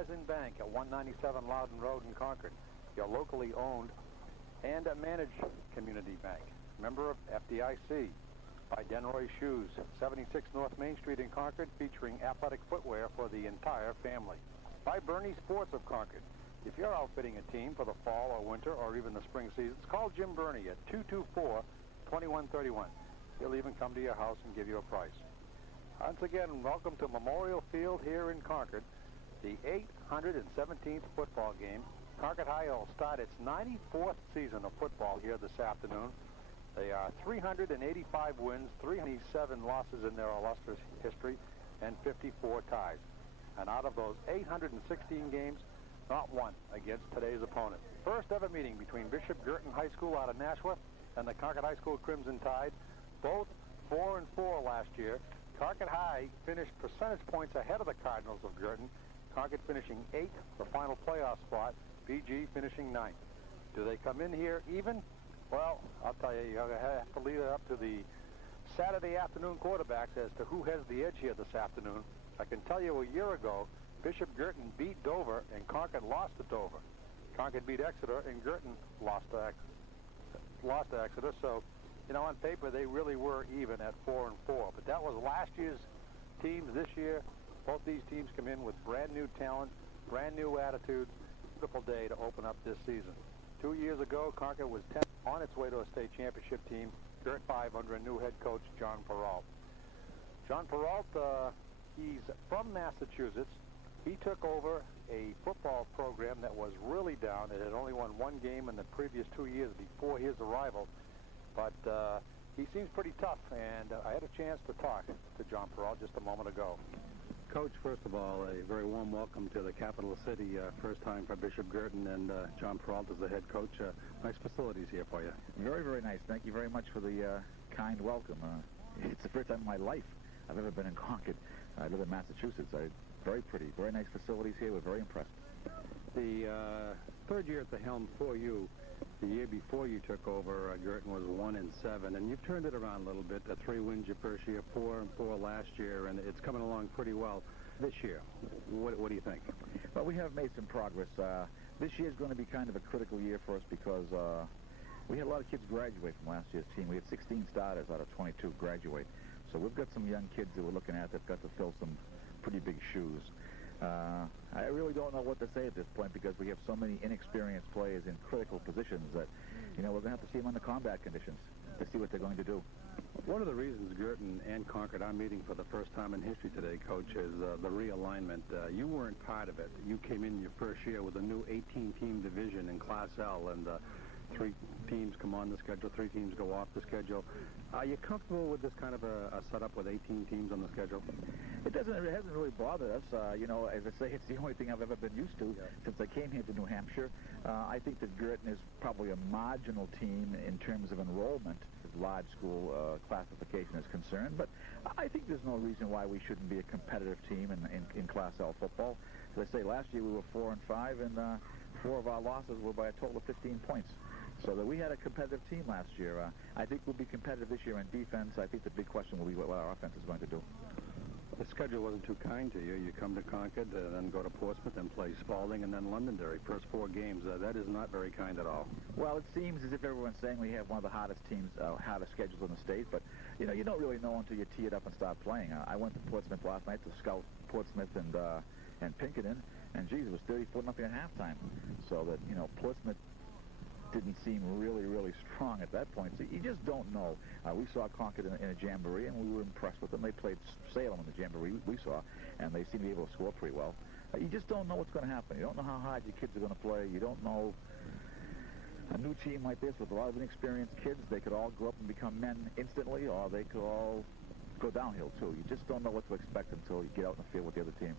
Horizon Bank at 197 Loudon Road in Concord. Your locally owned and managed community bank. Member of FDIC. By Denroy Shoes, 76 North Main Street in Concord, featuring athletic footwear for the entire family. By Bernie Sports of Concord. If you're outfitting a team for the fall or winter or even the spring seasons, call Jim Bernie at 224-2131. He'll even come to your house and give you a price. Once again, welcome to Memorial Field here in Concord, the 817th football game. Concord High will start its 94th season of football here this afternoon. They are 385 wins, 307 losses in their illustrious history, and 54 ties. And out of those 816 games, not one against today's opponent. First ever meeting between Bishop Guertin High School out of Nashua and the Concord High School Crimson Tide. Both 4-4 last year. Concord High finished percentage points ahead of the Cardinals of Guertin. Concord finishing 8th, the final playoff spot. BG finishing 9th. Do they come in here even? Well, I'll tell you, you're going to have to leave it up to the Saturday afternoon quarterbacks as to who has the edge here this afternoon. I can tell you a year ago, Bishop Guertin beat Dover and Concord lost to Dover. Concord beat Exeter and Guertin lost to Exeter. So, you know, on paper, they really were even at 4-4. But that was last year's teams. This year, both these teams come in with brand new talent, brand new attitude. Beautiful day to open up this season. 2 years ago, Concord was 10th on its way to a state championship team. Gert 5 under a new head coach, John Perrault. John Perrault, he's from Massachusetts. He took over a football program that was really down. It had only won one game in the previous 2 years before his arrival. But he seems pretty tough, and I had a chance to talk to John Perrault just a moment ago. Coach, first of all, a very warm welcome to the capital city. First time for Bishop Guertin, and John Perrault is the head coach. Nice facilities here for you. Very, very nice. Thank you very much for the kind welcome. It's the first time in my life I've ever been in Concord. I live in Massachusetts. Very pretty, very nice facilities here. We're very impressed. The third year at the helm for you, the year before you took over, Guertin was 1-7, and you've turned it around a little bit. 3 wins your first year, 4-4 last year, and it's coming along pretty well this year. What do you think? Well, we have made some progress. This year is going to be kind of a critical year for us because we had a lot of kids graduate from last year's team. We had 16 starters out of 22 graduate. So we've got some young kids that we're looking at that've got to fill some pretty big shoes. I really don't know what to say at this point because we have so many inexperienced players in critical positions that, you know, we're going to have to see them under combat conditions to see what they're going to do. One of the reasons Guertin and Concord are meeting for the first time in history today, Coach, is the realignment. You weren't part of it. You came in your first year with a new 18-team division in Class L, and 3 teams come on the schedule, 3 teams go off the schedule. Are you comfortable with this kind of a setup with 18 teams on the schedule? It hasn't really bothered us. You know, as I say, it's the only thing I've ever been used to since I came here to New Hampshire. I think that Guertin is probably a marginal team in terms of enrollment as large school classification is concerned, but I think there's no reason why we shouldn't be a competitive team in Class L football. As I say, last year we were 4-5, and 4 of our losses were by a total of 15 points. So that we had a competitive team last year. I think we'll be competitive this year in defense. I think the big question will be what our offense is going to do. The schedule wasn't too kind to you. You come to Concord, then go to Portsmouth, then play Spalding, and then Londonderry. First 4 games. That is not very kind at all. Well, it seems as if everyone's saying we have one of the hardest teams, hardest schedules in the state. But, you know, you don't really know until you tee it up and start playing. I went to Portsmouth last night to scout Portsmouth and Pinkerton, and, geez, it was 34-0 at halftime. So that, you know, Portsmouth didn't seem really, really strong at that point. So you just don't know. We saw Concord in a jamboree, and we were impressed with them. They played Salem in the jamboree we saw, and they seemed to be able to score pretty well. You just don't know what's going to happen. You don't know how hard your kids are going to play. You don't know. A new team like this with a lot of inexperienced kids, they could all grow up and become men instantly, or they could all go downhill, too. You just don't know what to expect until you get out in the field with the other team.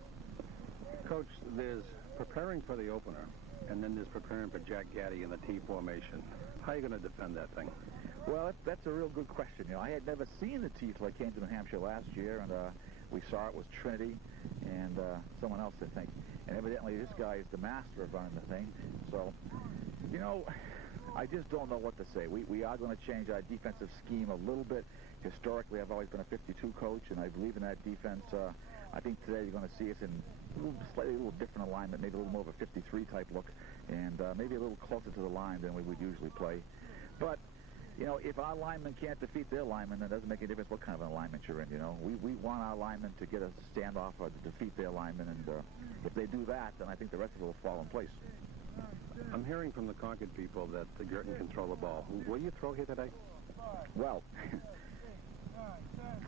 Coach, there's preparing for the opener, and then there's preparing for Jack Gaddy in the T formation. How are you going to defend that thing? Well, that's a real good question. You know, I had never seen the T till I came to New Hampshire last year, and we saw it was Trinity and someone else, I think. And evidently this guy is the master of running the thing. So, you know, I just don't know what to say. We are going to change our defensive scheme a little bit. Historically, I've always been a 52 coach, and I believe in that defense. I think today you're going to see us in slightly a little different alignment, maybe a little more of a 53 type look, and maybe a little closer to the line than we would usually play. But, you know, if our linemen can't defeat their linemen, then it doesn't make any difference what kind of an alignment you're in, you know. We want our linemen to get a standoff or to defeat their linemen, and if they do that, then I think the rest of it will fall in place. I'm hearing from the Concord people that the Guertin can throw the ball. Will you throw here today? Well,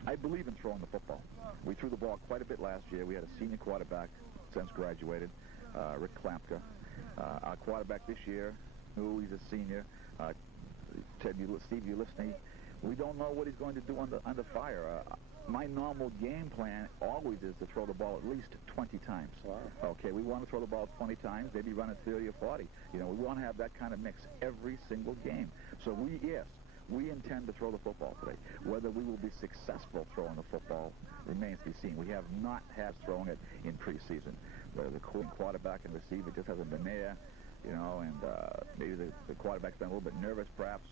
I believe in throwing the football. We threw the ball quite a bit last year. We had a senior quarterback since graduated, Rick Klampka. Our quarterback this year, who he's a senior, Steve Ulisny. We don't know what he's going to do under fire. My normal game plan always is to throw the ball at least 20 times. Wow. Okay, we want to throw the ball 20 times, maybe run it 30 or 40. You know, we want to have that kind of mix every single game. So we intend to throw the football today. Whether we will be successful throwing the football remains to be seen. We have not had throwing it in preseason. The quarterback and receiver just hasn't been there, you know, and maybe the quarterback's been a little bit nervous, perhaps.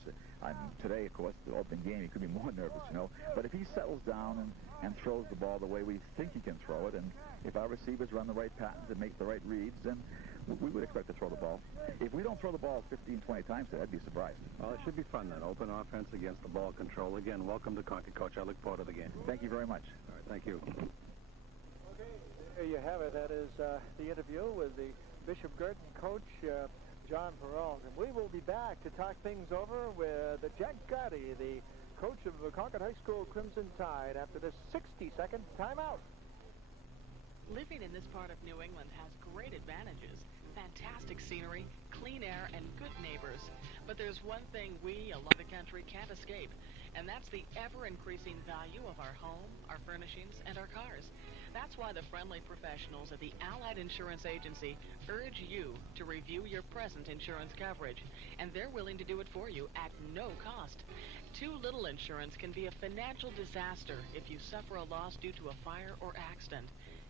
Today, of course, the opening game, he could be more nervous, you know. But if he settles down and throws the ball the way we think he can throw it, and if our receivers run the right patterns and make the right reads, then we would expect to throw the ball. If we don't throw the ball 15, 20 times today, I'd be surprised. Well, it should be fun then. Open offense against the ball control. Again, welcome to Concord, Coach. I look forward to the game. Thank you very much. All right, thank you. Okay, there you have it. That is the interview with the Bishop Guertin coach, John Peralt. And we will be back to talk things over with Jack Gotti, the coach of the Concord High School Crimson Tide, after this 60-second timeout. Living in this part of New England has great advantages. Fantastic scenery, clean air, and good neighbors. But there's one thing we, along the country, can't escape, and that's the ever-increasing value of our home, our furnishings, and our cars. That's why the friendly professionals at the Allied Insurance Agency urge you to review your present insurance coverage, and they're willing to do it for you at no cost. Too little insurance can be a financial disaster if you suffer a loss due to a fire or accident.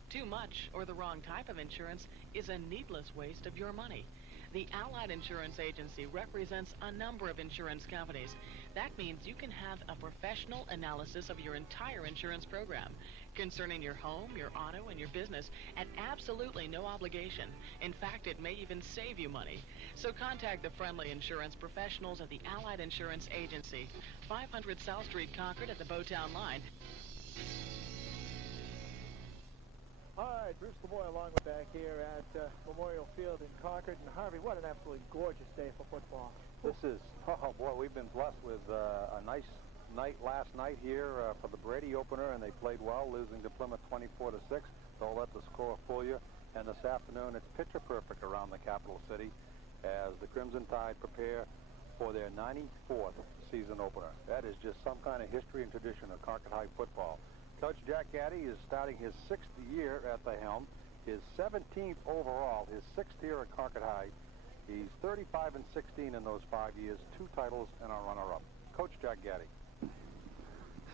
Too much or the wrong type of insurance is a needless waste of your money. The Allied Insurance Agency represents a number of insurance companies. That means you can have a professional analysis of your entire insurance program concerning your home, your auto, and your business at absolutely no obligation. In fact, it may even save you money. So contact the friendly insurance professionals at the Allied Insurance Agency, 500 South Street, Concord at the Bowtown line. All right, Bruce LeBoy along with back here at Memorial Field in Concord. And Harvey, what an absolutely gorgeous day for football. This is, oh boy, we've been blessed with a nice night last night here for the Brady opener, and they played well, losing to Plymouth 24-6. Don't let the score fool you. And this afternoon, it's picture perfect around the capital city as the Crimson Tide prepare for their 94th season opener. That is just some kind of history and tradition of Concord High football. Coach Jack Gotti is starting his 6th year at the helm, his 17th overall, his 6th year at Concord High. He's 35-16 in those 5 years, 2 titles and a runner-up. Coach Jack Gotti.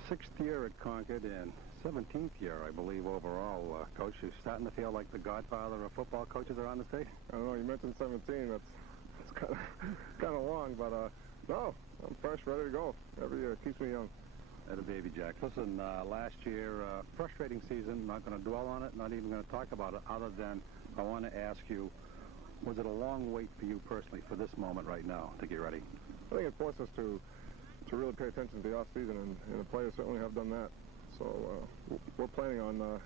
6th year at Concord and 17th year, I believe, overall. Coach, you're starting to feel like the godfather of football coaches around the state? I don't know, you mentioned 17. That's kind of long, but no, I'm fresh, ready to go. Every year it keeps me young. That a baby, Jack. Listen, last year, frustrating season. Not going to dwell on it, not even going to talk about it, other than I want to ask you, was it a long wait for you personally for this moment right now to get ready? I think it forced us to really pay attention to the off-season, and the players certainly have done that. So we're planning on,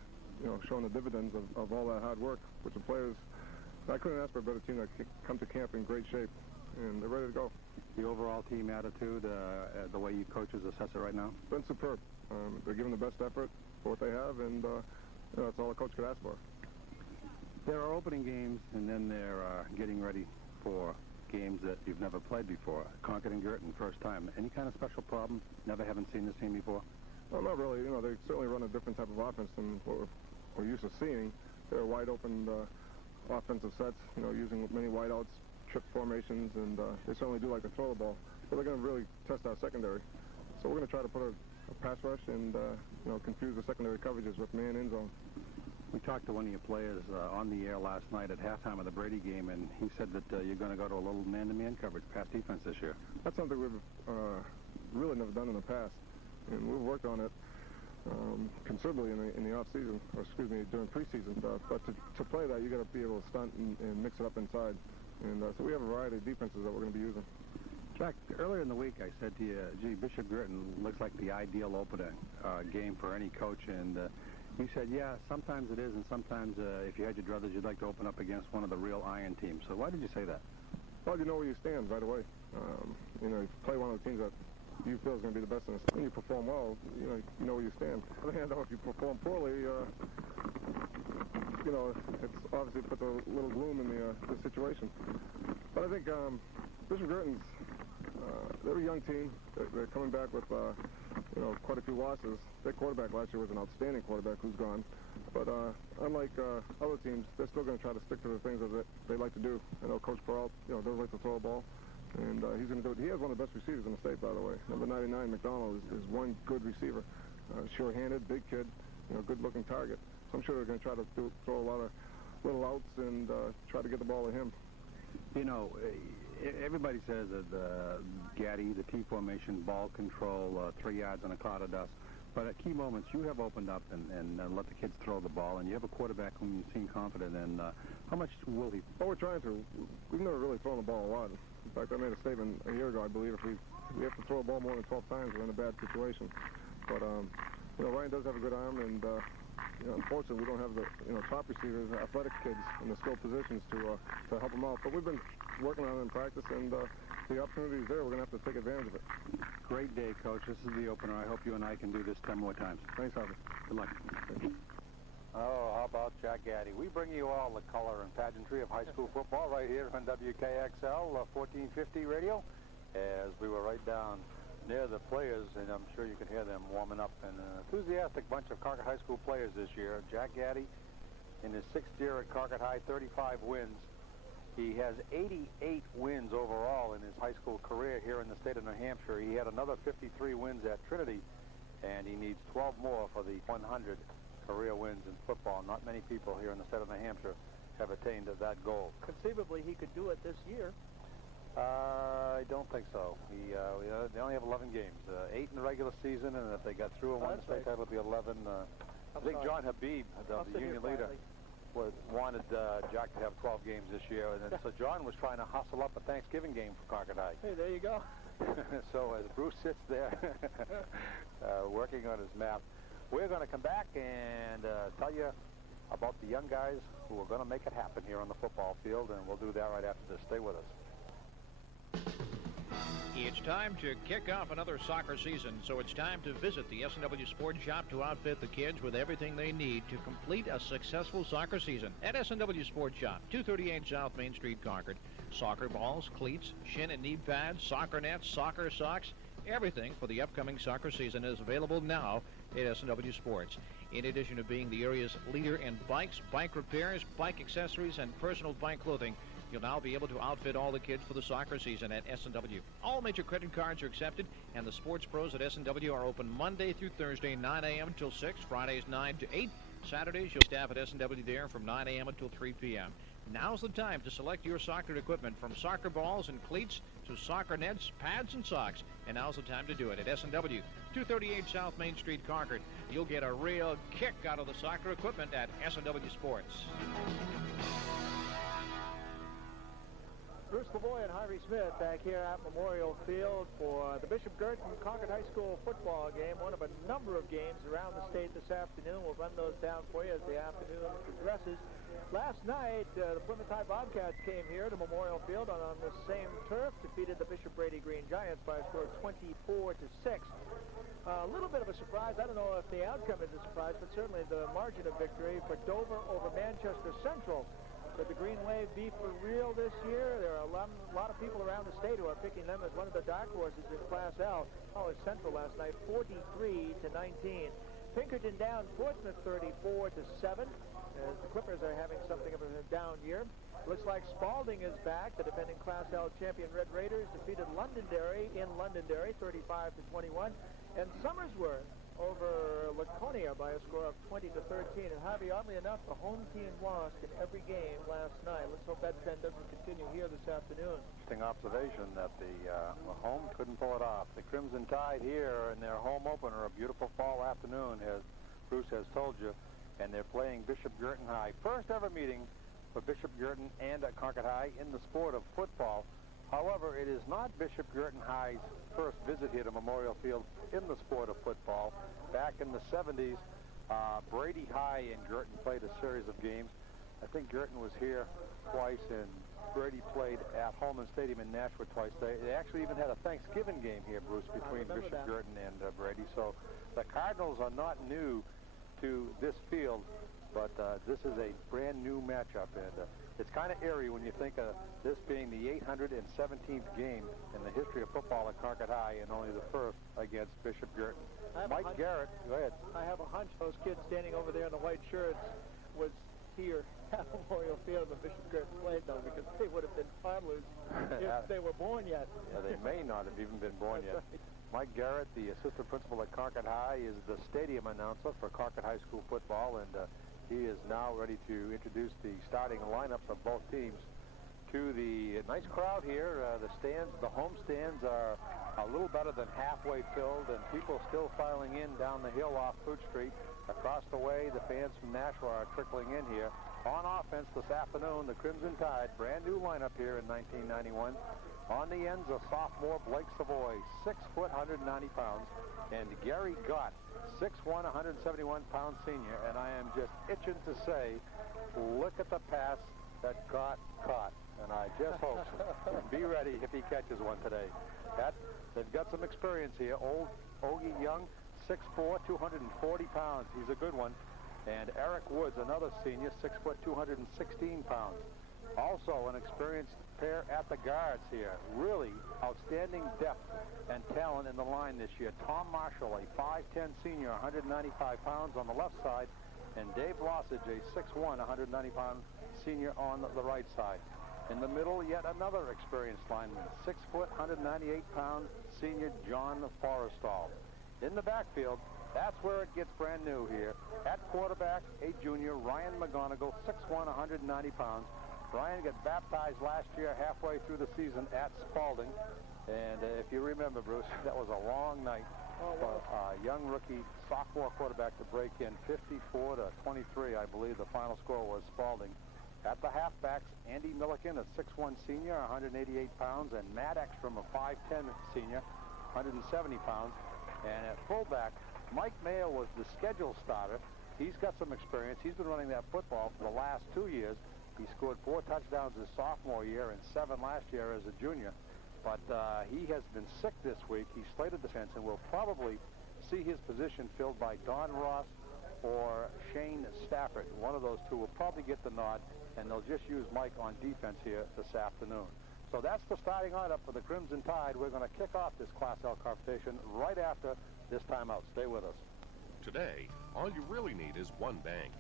showing the dividends of all that hard work, which the players, I couldn't ask for a better team that come to camp in great shape, and they're ready to go. The overall team attitude, the way you coaches assess it right now? Been superb. They're giving the best effort for what they have, and that's all a coach could ask for. There are opening games, and then they're getting ready for games that you've never played before. Concord and Guertin, first time. Any kind of special problem? Never haven't seen this team before? Well, not really. They certainly run a different type of offense than what we're used to seeing. They're wide open offensive sets, using many wideouts, trip formations, and they certainly do like to throw the ball. But they're going to really test our secondary. So we're going to try to put a pass rush and, confuse the secondary coverages with man in zone. We talked to one of your players on the air last night at halftime of the Brady game, and he said that you're going to go to a little man-to-man coverage, pass defense this year. That's something we've really never done in the past, and we've worked on it considerably in the off season, or excuse me, during preseason. But to play that, you got to be able to stunt and mix it up inside. And so we have a variety of defenses that we're going to be using. Jack, earlier in the week I said to you, gee, Bishop Guertin looks like the ideal opening game for any coach, and you said, yeah, sometimes it is, and sometimes if you had your druthers, you'd like to open up against one of the real iron teams. So why did you say that? Well, you know where you stand right away. You know, if you play one of the teams that you feel is going to be the best, and you perform well, you know where you stand. On the other hand, though, if you perform poorly, you know, it's obviously puts a little gloom in the situation. But I think Bishop Guertin's, they're a young team. They're coming back with, you know, quite a few losses. Their quarterback last year was an outstanding quarterback who's gone. But unlike other teams, they're still going to try to stick to the things that they like to do. I know Coach Peralt, you know, does like to throw a ball, and he's going to do it. He has one of the best receivers in the state, by the way. Number 99, McDonald, is one good receiver. Sure-handed, big kid, you know, good-looking target. So I'm sure they're going to try to throw a lot of little outs and try to get the ball to him. You know, everybody says that Gaddy, the T formation, ball control, 3 yards on a cloud of dust. But at key moments, you have opened up and let the kids throw the ball, and you have a quarterback whom you seem confident in. How much will he? Well, we're trying to. We've never really thrown the ball a lot. In fact, I made a statement a year ago, I believe, if we have to throw a ball more than 12 times, we're in a bad situation. But, you know, Ryan does have a good arm, and, you know, unfortunately, we don't have the, you know, top receivers, athletic kids in the skill positions to help them out. But we've been working on it in practice, and the opportunity is there. We're going to have to take advantage of it. Great day, Coach. This is the opener. I hope you and I can do this 10 more times. Thanks, Harvey. Good luck. Oh, how about Jack Gaddy? We bring you all the color and pageantry of high school football right here on WKXL 1450 radio, as we were right down near the players, and I'm sure you can hear them warming up. And an enthusiastic bunch of Concord High School players this year. Jack Gaddy, in his 6th year at Concord High, 35 wins. He has 88 wins overall in his high school career here in the state of New Hampshire. He had another 53 wins at Trinity, and he needs 12 more for the 100 career wins in football. Not many people here in the state of New Hampshire have attained that goal. Conceivably, he could do it this year. I don't think so. They only have 11 games, 8 in the regular season, and if they got through and won the state title, it would be 11. I think John Habib, the union leader, wanted Jack to have 12 games this year, and then, so John was trying to hustle up a Thanksgiving game for Concord High. Hey, there you go. So as Bruce sits there working on his map, we're going to come back and tell you about the young guys who are going to make it happen here on the football field, and we'll do that right after this. Stay with us. It's time to kick off another soccer season, so it's time to visit the S&W Sports Shop to outfit the kids with everything they need to complete a successful soccer season. At S&W Sports Shop, 238 South Main Street, Concord. Soccer balls, cleats, shin and knee pads, soccer nets, soccer socks, everything for the upcoming soccer season is available now at S&W Sports. In addition to being the area's leader in bikes, bike repairs, bike accessories, and personal bike clothing, you'll now be able to outfit all the kids for the soccer season at S&W. All major credit cards are accepted, and the sports pros at S&W are open Monday through Thursday, 9 a.m. until 6, Fridays 9 to 8. Saturdays, you'll staff at S&W there from 9 a.m. until 3 p.m. Now's the time to select your soccer equipment, from soccer balls and cleats to soccer nets, pads, and socks. And now's the time to do it at S&W, 238 South Main Street, Concord. You'll get a real kick out of the soccer equipment at S&W Sports. Bruce Lavoie and Harvey Smith back here at Memorial Field for the Bishop Guertin Concord High School football game, one of a number of games around the state this afternoon. We'll run those down for you as the afternoon progresses. Last night, the Plymouth High Bobcats came here to Memorial Field on the same turf, defeated the Bishop Brady Green Giants by a score of 24-6. A little bit of a surprise. I don't know if the outcome is a surprise, but certainly the margin of victory for Dover over Manchester Central. Could the Green Wave be for real this year? There are a lot of people around the state who are picking them as one of the dark horses in Class L. College Central last night, 43-19. Pinkerton down Portsmouth 34-7. As the Clippers are having something of a down year. Looks like Spalding is back. The defending Class L champion Red Raiders defeated Londonderry in Londonderry 35-21. And Somersworth over Laconia by a score of 20-13. And Harvey, oddly enough, the home team lost in every game last night. Let's hope that trend doesn't continue here this afternoon. Interesting observation that the home couldn't pull it off. The Crimson Tide here in their home opener, a beautiful fall afternoon, as Bruce has told you, and they're playing Bishop Guertin High. First ever meeting for Bishop Guertin and Concord High in the sport of football. However, it is not Bishop Guertin High's first visit here to Memorial Field in the sport of football. Back in the 70s, Brady High and Guertin played a series of games. I think Guertin was here twice, and Brady played at Holman Stadium in Nashua twice. They actually even had a Thanksgiving game here, Bruce, between Bishop Guertin and Brady. So the Cardinals are not new to this field, but this is a brand new matchup, and it's kind of eerie when you think of this being the 817th game in the history of football at Concord High, and only the first against Bishop Guertin. Mike Garrett, go ahead. I have a hunch those kids standing over there in the white shirts was here at Memorial Field when Bishop Guertin played, though, because they would have been toddlers if they were born yet. Yeah, they may not have even been born yet. Right. Mike Garrett, the assistant principal at Concord High, is the stadium announcer for Concord High School football, and he is now ready to introduce the starting lineups of both teams to the nice crowd here. The home stands are a little better than halfway filled, and people still filing in down the hill off Fruit Street. Across the way, the fans from Nashua are trickling in here. On offense this afternoon, the Crimson Tide, brand new lineup here in 1991. On the ends, a sophomore, Blake Savoy, 6 foot, 190 pounds, and Gary Gott, 6'1", 171-pound senior. And I am just itching to say, look at the pass that Gott caught. And I just hope, be ready if he catches one today. They've got some experience here. Old Ogie Young, 6'4", 240 pounds. He's a good one. And Eric Woods, another senior, 6 foot, 216 pounds. Also an experienced pair at the guards here. Really outstanding depth and talent in the line this year. Tom Marshall, a 5'10 senior, 195 pounds on the left side, and Dave Lossage, a 6'1", 190-pound senior on the right side. In the middle, yet another experienced lineman, 6 foot, 198-pound senior John Forrestal. In the backfield, that's where it gets brand new here. At quarterback, a junior, Ryan McGonigal, 6'1", 190 pounds. Ryan got baptized last year halfway through the season at Spalding. And if you remember, Bruce, that was a long night for a young rookie sophomore quarterback to break in. 54-23, I believe the final score was Spalding. At the halfbacks, Andy Milliken, a 6'1 senior, 188 pounds, and Matt Ekstrom, a 5'10 senior, 170 pounds. And at fullback, Mike Mayo was the scheduled starter. He's got some experience. He's been running that football for the last 2 years. He scored 4 touchdowns his sophomore year and 7 last year as a junior. But he has been sick this week. He slated defense, and will probably see his position filled by Don Ross or Shane Stafford. One of those two will probably get the nod, and they'll just use Mike on defense here this afternoon. So that's the starting lineup for the Crimson Tide. We're going to kick off this Class L competition right after this timeout. Stay with us. Today, all you really need is one bank.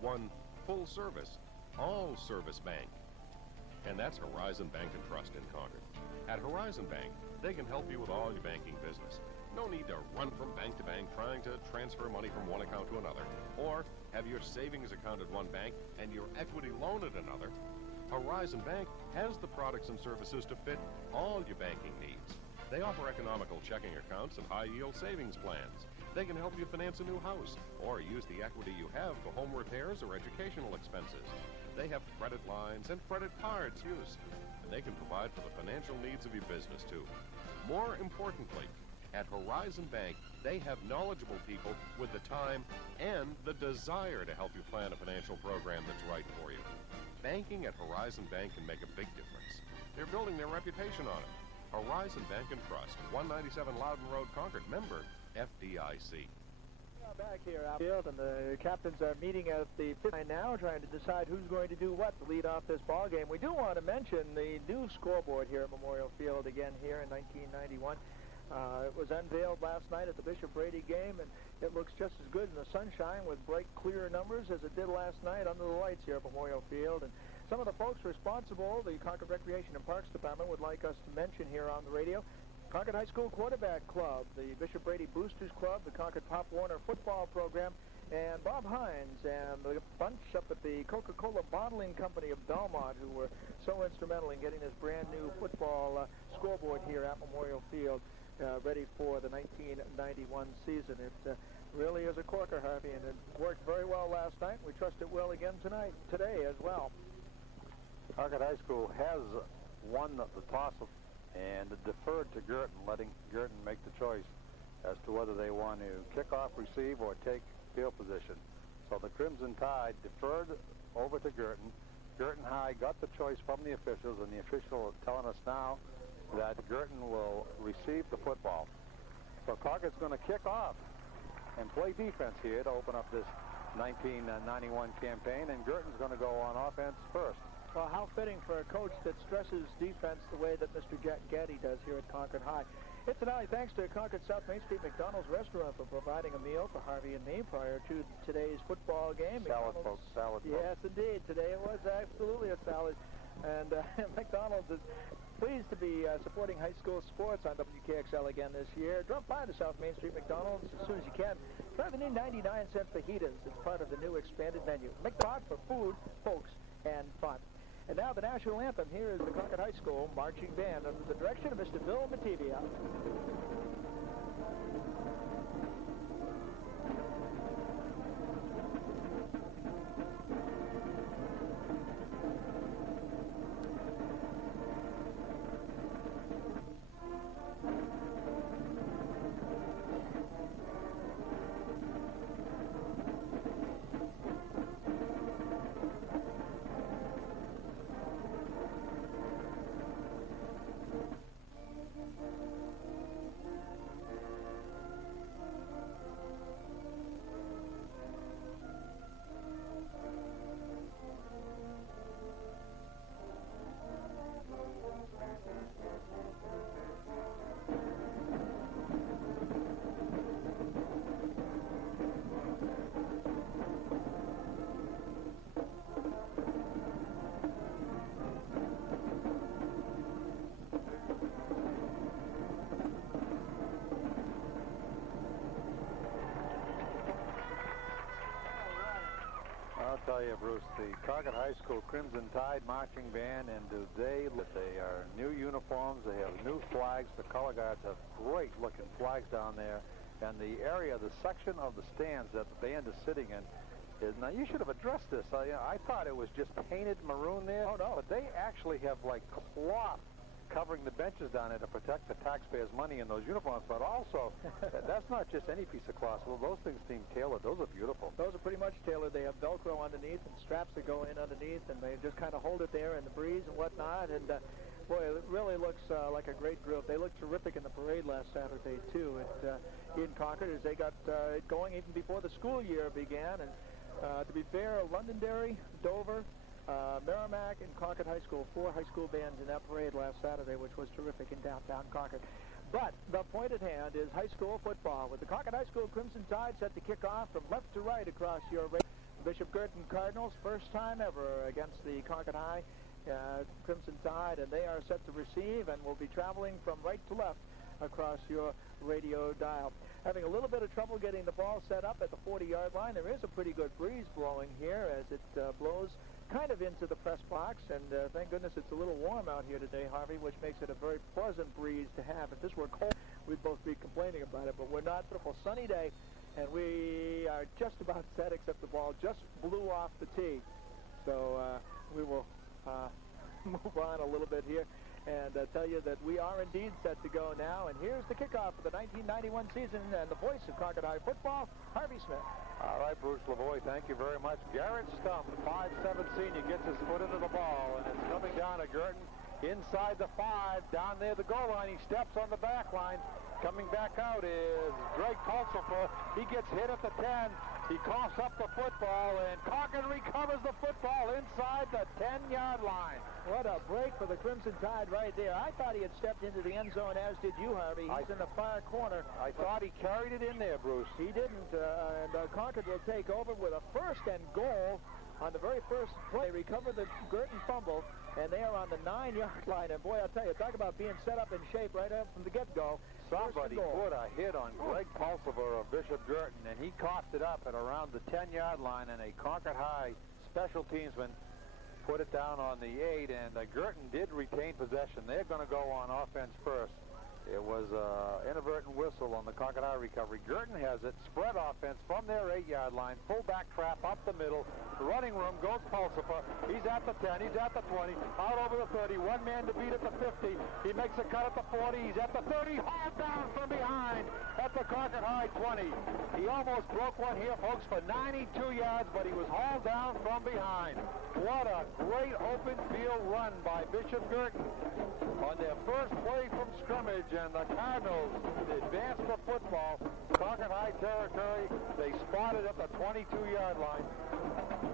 One full-service, all-service bank. And that's Horizon Bank and Trust in Concord. At Horizon Bank, they can help you with all your banking business. No need to run from bank to bank trying to transfer money from one account to another, or have your savings account at one bank and your equity loan at another. Horizon Bank has the products and services to fit all your banking needs. They offer economical checking accounts and high-yield savings plans. They can help you finance a new house or use the equity you have for home repairs or educational expenses. They have credit lines and credit cards use, and they can provide for the financial needs of your business, too. More importantly, at Horizon Bank, they have knowledgeable people with the time and the desire to help you plan a financial program that's right for you. Banking at Horizon Bank can make a big difference. They're building their reputation on it. Horizon Bank and Trust, 197 Loudon Road, Concord, member FDIC. Back here out field, and the captains are meeting at the fifth line now, trying to decide who's going to do what to lead off this ball game. We do want to mention the new scoreboard here at Memorial Field again here in 1991. It was unveiled last night at the Bishop Brady game, and it looks just as good in the sunshine with bright, clear numbers as it did last night under the lights here at Memorial Field. And some of the folks responsible, the Concord Recreation and Parks Department, would like us to mention here on the radio. Concord High School Quarterback Club, the Bishop Brady Boosters Club, the Concord Pop Warner Football Program, and Bob Hines and the bunch up at the Coca-Cola Bottling Company of Belmont, who were so instrumental in getting this brand new football scoreboard here at Memorial Field ready for the 1991 season. It really is a corker, Harvey, and it worked very well last night. We trust it will again today as well. Concord High School has won the toss and deferred to Guertin, letting Guertin make the choice as to whether they want to kick off, receive, or take field position. So the Crimson Tide deferred over to Guertin. Guertin High got the choice from the officials, and the official is telling us now that Guertin will receive the football. So Concord's going to kick off and play defense here to open up this 1991 campaign, and Guertin's going to go on offense first. Well, how fitting for a coach that stresses defense the way that Mr. Jack Guertin does here at Concord High. Incidentally, thanks to Concord South Main Street McDonald's restaurant for providing a meal for Harvey and me prior to today's football game. Salad, folks, salad. Yes, indeed. Today it was absolutely a salad. And McDonald's is pleased to be supporting high school sports on WKXL again this year. Drop by the South Main Street McDonald's as soon as you can. Try the new 99-cent fajitas. It's part of the new expanded menu. McDonald's for food, folks, and fun. And now the national anthem. Here is the Concord High School marching band under the direction of Mr. Bill Matibia. I'll tell you, Bruce, the Concord High School Crimson Tide Marching Band, and they are new uniforms, they have new flags. The color guards have great-looking flags down there, and the area, the section of the stands that the band is sitting in, now you should have addressed this. I thought it was just painted maroon there. Oh, no. But they actually have, like, cloth covering the benches down there to protect the taxpayers' money in those uniforms, but also that's not just any piece of cloth. Well, those things seem tailored. Those are beautiful. Those are pretty much tailored. They have Velcro underneath and straps that go in underneath, and they just kind of hold it there in the breeze and whatnot. And boy, it really looks like a great group. They looked terrific in the parade last Saturday too in Concord as they got it going even before the school year began. And to be fair, Londonderry, Dover, Merrimack, and Concord High School, 4 high school bands in that parade last Saturday, which was terrific in downtown Concord. But the point at hand is high school football, with the Concord High School Crimson Tide set to kick off from left to right across your Bishop Guertin Cardinals, first time ever against the Concord High Crimson Tide, and they are set to receive and will be traveling from right to left across your radio dial. Having a little bit of trouble getting the ball set up at the 40-yard line. There is a pretty good breeze blowing here as it blows kind of into the press box, and thank goodness it's a little warm out here today, Harvey, which makes it a very pleasant breeze to have. If this were cold, we'd both be complaining about it, but we're not. Beautiful sunny day, and we are just about set, except the ball just blew off the tee. So we will move on a little bit here and tell you that we are indeed set to go now. And here's the kickoff for the 1991 season, and the voice of Concord High football, Harvey Smith. All right, Bruce Lavoie, thank you very much. Garrett Stump, 5'7" senior, gets his foot into the ball, and it's coming down to Guertin inside the 5, down near the goal line. He steps on the back line. Coming back out is Greg Colsifer. He gets hit at the 10. He coughs up the football, and Concord recovers the football inside the 10-yard line. What a break for the Crimson Tide right there. I thought he had stepped into the end zone, as did you, Harvey. He's in the far corner. I thought he carried it in there, Bruce. He didn't, and Concord will take over with a 1st and goal on the very first play, recover the Guertin fumble, and they are on the 9-yard line. And boy, I'll tell you, talk about being set up in shape right up from the get-go. Somebody put a hit on Greg Pulsiver of Bishop Guertin, and he coughed it up at around the 10-yard line, and a Concord High special teamsman put it down on the 8, and Guertin did retain possession. They're going to go on offense first. It was an inadvertent whistle on the Concord High recovery. Guertin has it. Spread offense from their 8-yard line. Fullback trap up the middle. Running room goes Pulsifer. He's at the 10. He's at the 20. Out over the 30. One man to beat at the 50. He makes a cut at the 40. He's at the 30. Hauled down from behind at the Concord High 20. He almost broke one here, folks, for 92 yards, but he was hauled down from behind. What a great open field run by Bishop Guertin on their first play from scrimmage. And the Cardinals advance the football. Concord High territory. They spotted at the 22-yard line.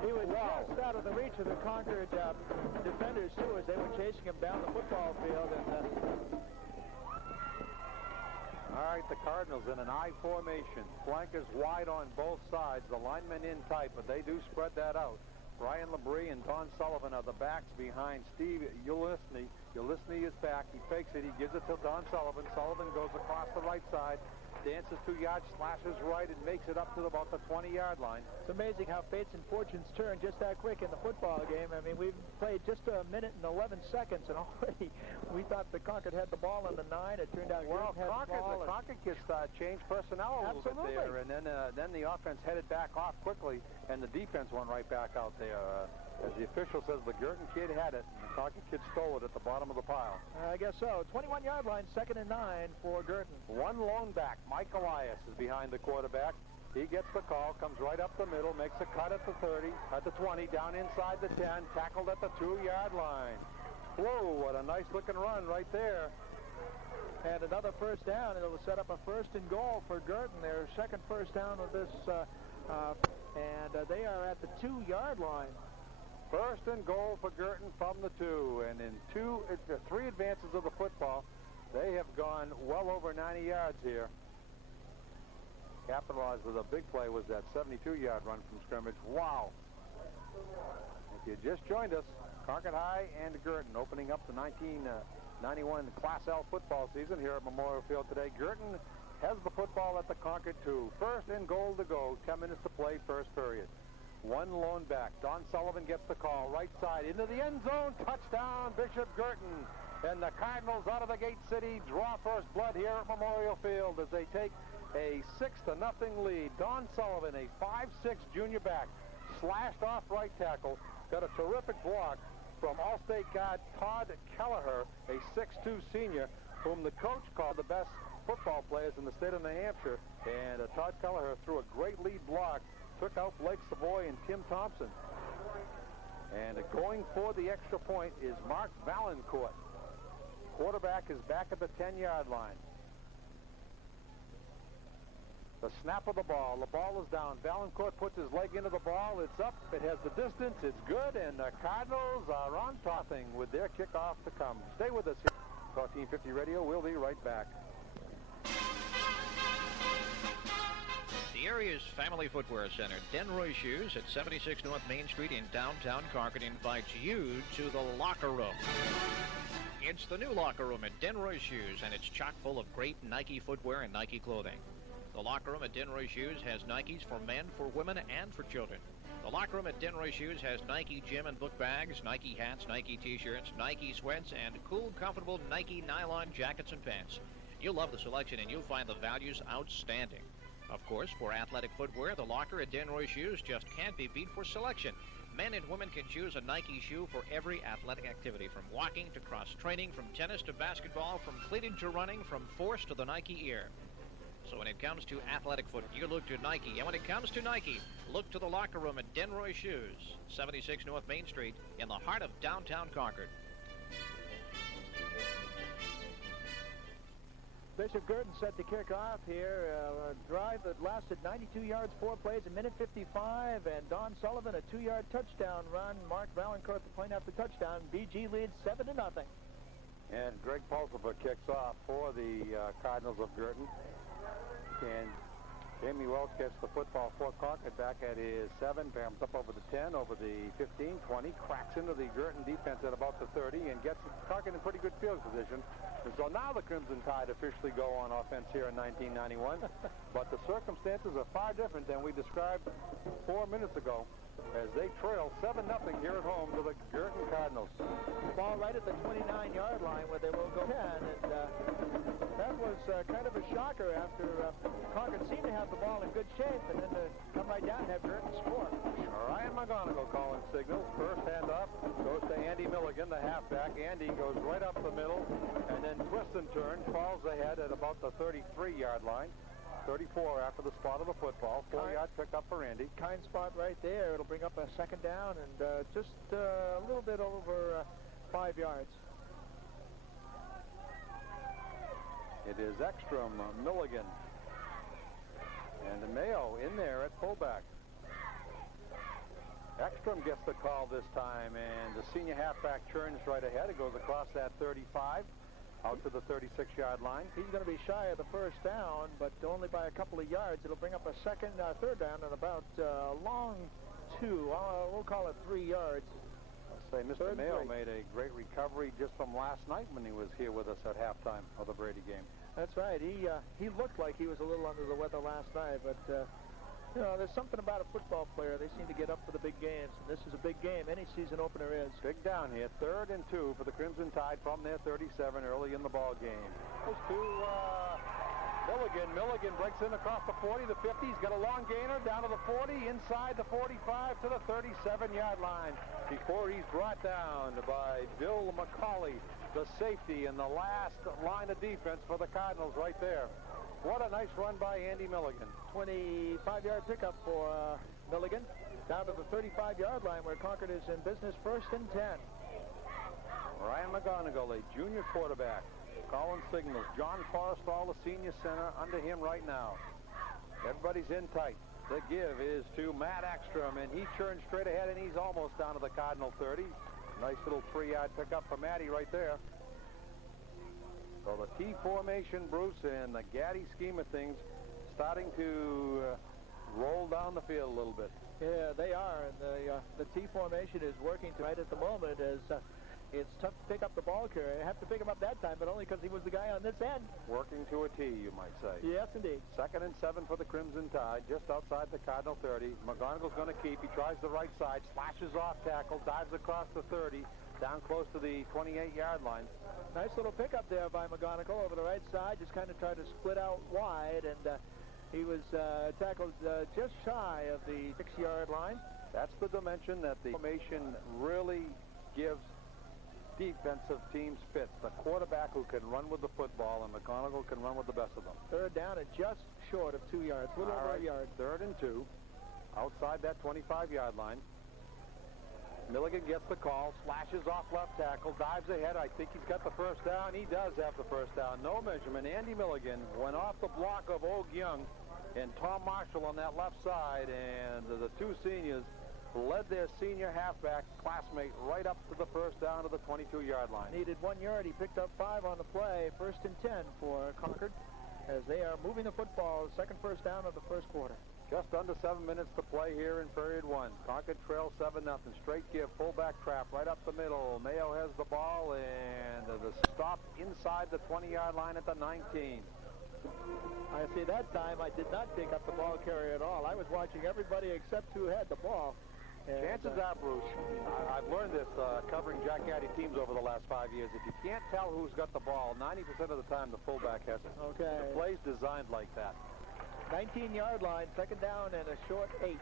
He was just out of the reach of the Concord defenders, too, as they were chasing him down the football field. And all right, the Cardinals in an I formation. Flankers wide on both sides. The linemen in tight, but they do spread that out. Ryan Labrie and Don Sullivan are the backs behind Steve Ulisny. Ulisny is back. He fakes it. He gives it to Don Sullivan. Sullivan goes across the right side, dances 2 yards, slashes right, and makes it up to about the 20-yard line. It's amazing how fates and fortunes turn just that quick in the football game. I mean, we've played just a minute and 11 seconds, and already we thought the Concord had the ball on the 9. It turned out well, the Concord kids changed personnel a little bit there, and then the offense headed back off quickly, and the defense went right back out there. As the official says, the Guertin kid had it, and the Concord kid stole it at the bottom of the pile. I guess so. 21-yard line, 2nd and 9 for Guertin. One lone back, Mike Elias, is behind the quarterback. He gets the call, comes right up the middle, makes a cut at the 30, at the 20, down inside the 10, tackled at the 2-yard line. Whoa, what a nice-looking run right there. And another first down, and it will set up a 1st and goal for Guertin. Their second first down of this, and they are at the 2-yard line. 1st and goal for Guertin from the 2, and in 3 advances of the football, they have gone well over 90 yards here. Capitalized with a big play was that 72-yard run from scrimmage. Wow. If you just joined us, Concord High and Guertin opening up the 1991 Class L football season here at Memorial Field today. Guertin has the football at the Concord 2. 1st and goal to go. 10 minutes to play, first period. One lone back. Don Sullivan gets the call. Right side into the end zone. Touchdown, Bishop Guertin. And the Cardinals out of the Gate City draw first blood here at Memorial Field as they take a 6-0 lead. Don Sullivan, a 5'6" junior back, slashed off right tackle. Got a terrific block from All-State guard Todd Kelleher, a 6'2" senior, whom the coach called the best football players in the state of New Hampshire. And Todd Kelleher threw a great lead block. Took out Blake Savoy and Tim Thompson. And going for the extra point is Mark Valancourt. Quarterback is back at the 10-yard line. The snap of the ball. The ball is down. Valancourt puts his leg into the ball. It's up. It has the distance. It's good. And the Cardinals are on topping with their kickoff to come. Stay with us here. 1450 Radio. We'll be right back. The area's family footwear center, Denroy Shoes at 76 North Main Street in downtown Concord, invites you to the locker room. It's the new locker room at Denroy Shoes, and it's chock full of great Nike footwear and Nike clothing. The locker room at Denroy Shoes has Nikes for men, for women, and for children. The locker room at Denroy Shoes has Nike gym and book bags, Nike hats, Nike t-shirts, Nike sweats, and cool, comfortable Nike nylon jackets and pants. You'll love the selection, and you'll find the values outstanding. Of course, for athletic footwear, the locker at Denroy Shoes just can't be beat for selection. Men and women can choose a Nike shoe for every athletic activity, from walking to cross-training, from tennis to basketball, from cleated to running, from force to the Nike Air. So when it comes to athletic foot, you look to Nike. And when it comes to Nike, look to the locker room at Denroy Shoes, 76 North Main Street, in the heart of downtown Concord. Bishop Guertin set to kick off here. A drive that lasted 92 yards, 4 plays, a minute 55, and Don Sullivan a 2-yard touchdown run. Mark Valancourt the point after touchdown. BG leads 7-0. And Greg Pulsiver kicks off for the Cardinals of Guertin. And Jamie Welch gets the football for Concord back at his 7, bams up over the 10, over the 15, 20, cracks into the Guertin defense at about the 30, and gets Concord in pretty good field position. And so now the Crimson Tide officially go on offense here in 1991. But the circumstances are far different than we described 4 minutes ago, as they trail 7-0 here at home to the Guertin Cardinals. Ball right at the 29-yard line where they will go 10, and that was kind of a shocker after Concord seemed to have the ball in good shape, and then to come right down and have Guertin score. Ryan McGonigal calling signals. First hand up goes to Andy Milligan, the halfback. Andy goes right up the middle, and then twists and turns, falls ahead at about the 33-yard line. 34 after the spot of the football. 4-yard pickup for Andy. Kind spot right there. It'll bring up a second down and just a little bit over 5 yards. It is Ekstrom, Milligan, and Mayo in there at fullback. Ekstrom gets the call this time, and the senior halfback churns right ahead. It goes across that 35. Out to the 36-yard line. He's going to be shy of the first down, but only by a couple of yards. It'll bring up a third down and about long 2. We'll call it 3 yards. I'll say Mr. Mayo made a great recovery just from last night when he was here with us at halftime of the Brady game. That's right. He looked like he was a little under the weather last night, but you know, there's something about a football player. They seem to get up for the big games, and this is a big game. Any season opener is. Big down here. 3rd and 2 for the Crimson Tide from their 37 early in the ball game. Goes to Milligan. Milligan breaks in across the 40, the 50. He's got a long gainer down to the 40, inside the 45 to the 37-yard line before he's brought down by Bill McCauley, the safety in the last line of defense for the Cardinals right there. What a nice run by Andy Milligan. 25-yard pickup for Milligan. Down to the 35-yard line where Concord is in business, 1st and 10. Ryan McGonigal, a junior quarterback, calling signals. John Forrestall, the senior center, under him right now. Everybody's in tight. The give is to Matt Ekstrom, and he churns straight ahead, and he's almost down to the Cardinal 30. Nice little 3-yard pickup for Matty right there. So the T formation, Bruce, and the Gaddy scheme of things starting to roll down the field a little bit. Yeah, they are, and the T formation is working right at the moment as it's tough to pick up the ball carrier. I have to pick him up that time, but only because he was the guy on this end. Working to a T, you might say. Yes, indeed. 2nd and 7 for the Crimson Tide, just outside the Cardinal 30. McGonigal's going to keep. He tries the right side, slashes off tackle, dives across the 30, down close to the 28-yard line. Nice little pickup there by McGonigal over the right side. Just kind of tried to split out wide, and he was tackled just shy of the 6-yard line. That's the dimension that the formation really gives defensive teams fit. The quarterback who can run with the football, and McGonigal can run with the best of them. 3rd down and just short of 2 yards. Little over a yard. 3rd and 2. Outside that 25-yard line. Milligan gets the call, slashes off left tackle, dives ahead. I think he's got the first down. He does have the first down. No measurement. Andy Milligan went off the block of Og Young and Tom Marshall on that left side, and the 2 seniors led their senior halfback classmate right up to the first down to the 22-yard line. Needed 1 yard. He picked up 5 on the play. 1st and 10 for Concord as they are moving the football. 2nd first down of the 1st quarter. Just under 7 minutes to play here in period 1. Concord trails 7-0. Straight give, fullback trap right up the middle. Mayo has the ball, and the stop inside the 20-yard line at the 19. I see that time I did not pick up the ball carrier at all. I was watching everybody except who had the ball. And, chances are, Bruce, I've learned this covering Jack Gaddy teams over the last 5 years. If you can't tell who's got the ball, 90% of the time the fullback has it. Okay. The play's designed like that. 19-yard line, 2nd down and a short 8.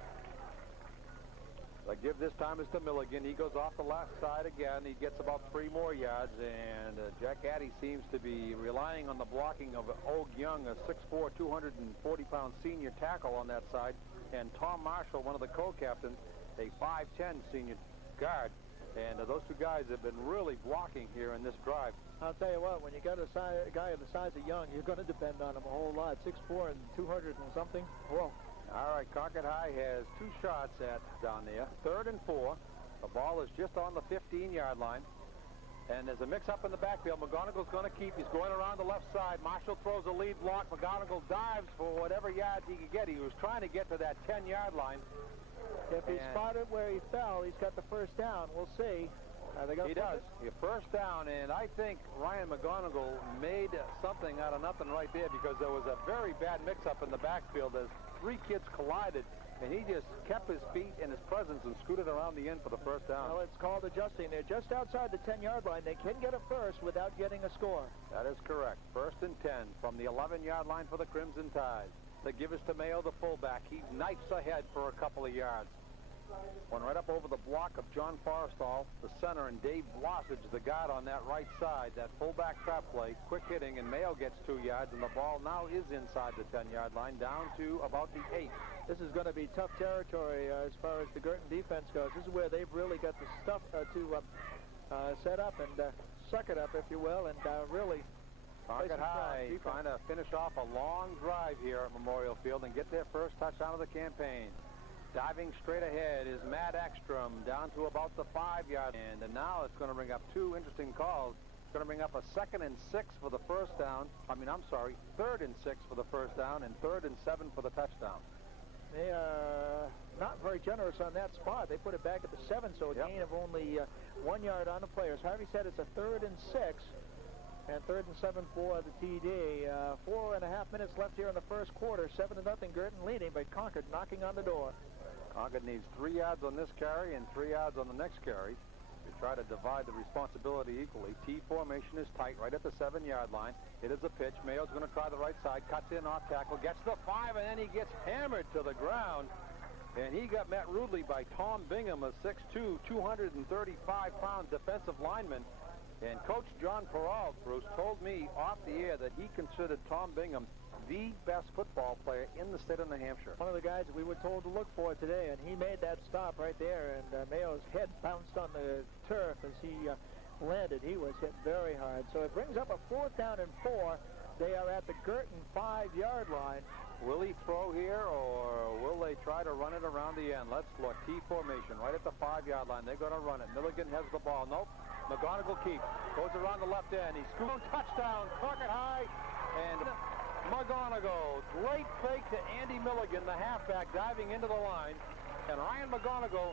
The give this time is to Milligan. He goes off the left side again. He gets about 3 more yards, and Jack Gaddy seems to be relying on the blocking of Og Young, a 6'4", 240-pound senior tackle on that side, and Tom Marshall, one of the co-captains, a 5'10" senior guard. And those 2 guys have been really blocking here in this drive. I'll tell you what, when you got a guy of the size of Young, you're going to depend on him a whole lot. 6'4" and 200 and something. Whoa. All right, Concord High has 2 shots at down there. 3rd and 4. The ball is just on the 15-yard line. And there's a mix-up in the backfield. McGonigle's going to keep. He's going around the left side. Marshall throws a lead block. McGonigle dives for whatever yards he could get. He was trying to get to that 10-yard line. If he spotted where he fell, he's got the first down. We'll see. He does. First down, and I think Ryan McGonigle made something out of nothing right there, because there was a very bad mix-up in the backfield as three kids collided, and he just kept his feet and his presence and scooted around the end for the first down. Well, it's called adjusting. They're just outside the 10-yard line. They can get a first without getting a score. That is correct. First and 10 from the 11-yard line for the Crimson Tide. They give us to Mayo, the fullback. He knifes ahead for a couple of yards. One right up over the block of John Forrestal, the center, and Dave Blossage, the guard on that right side. That fullback trap play, quick hitting, and Mayo gets 2 yards, and the ball now is inside the 10-yard line, down to about the 8. This is going to be tough territory as far as the Guertin defense goes. This is where they've really got the stuff to set up and suck it up, if you will, and really... Concord High trying to finish off a long drive here at Memorial Field and get their first touchdown of the campaign. Diving straight ahead is Matt Ekstrom down to about the 5-yard line. And now it's going to bring up 2 interesting calls. It's going to bring up a 2nd and 6 for the first down. 3rd and 6 for the first down and 3rd and 7 for the touchdown. They are not very generous on that spot. They put it back at the 7, so a gain of only 1 yard on the players. Harvey said it's a 3rd and 6. And 3rd and 7 for the TD. 4.5 minutes left here in the first quarter. 7-0 Guertin leading, but Concord knocking on the door. Concord needs 3 yards on this carry and 3 yards on the next carry to try to divide the responsibility equally. T formation is tight right at the 7-yard line. It is a pitch. Mayo's going to try the right side. Cuts in off tackle. Gets the 5, and then he gets hammered to the ground. And he got met rudely by Tom Bingham, a 6'2", 235-pound defensive lineman. And Coach John Peralt, Bruce, told me off the air that he considered Tom Bingham the best football player in the state of New Hampshire. One of the guys that we were told to look for today, and he made that stop right there, and Mayo's head bounced on the turf as he landed. He was hit very hard. So it brings up a 4th down and 4. They are at the Guertin 5-yard line. Will he throw here, or will they try to run it around the end? Let's look. T formation right at the 5-yard line. They're going to run it. Milligan has the ball. Nope. McGonigle keeps. Goes around the left end. He's screwed. Touchdown. Concord High. And McGonigle. Great fake to Andy Milligan, the halfback, diving into the line. And Ryan McGonigle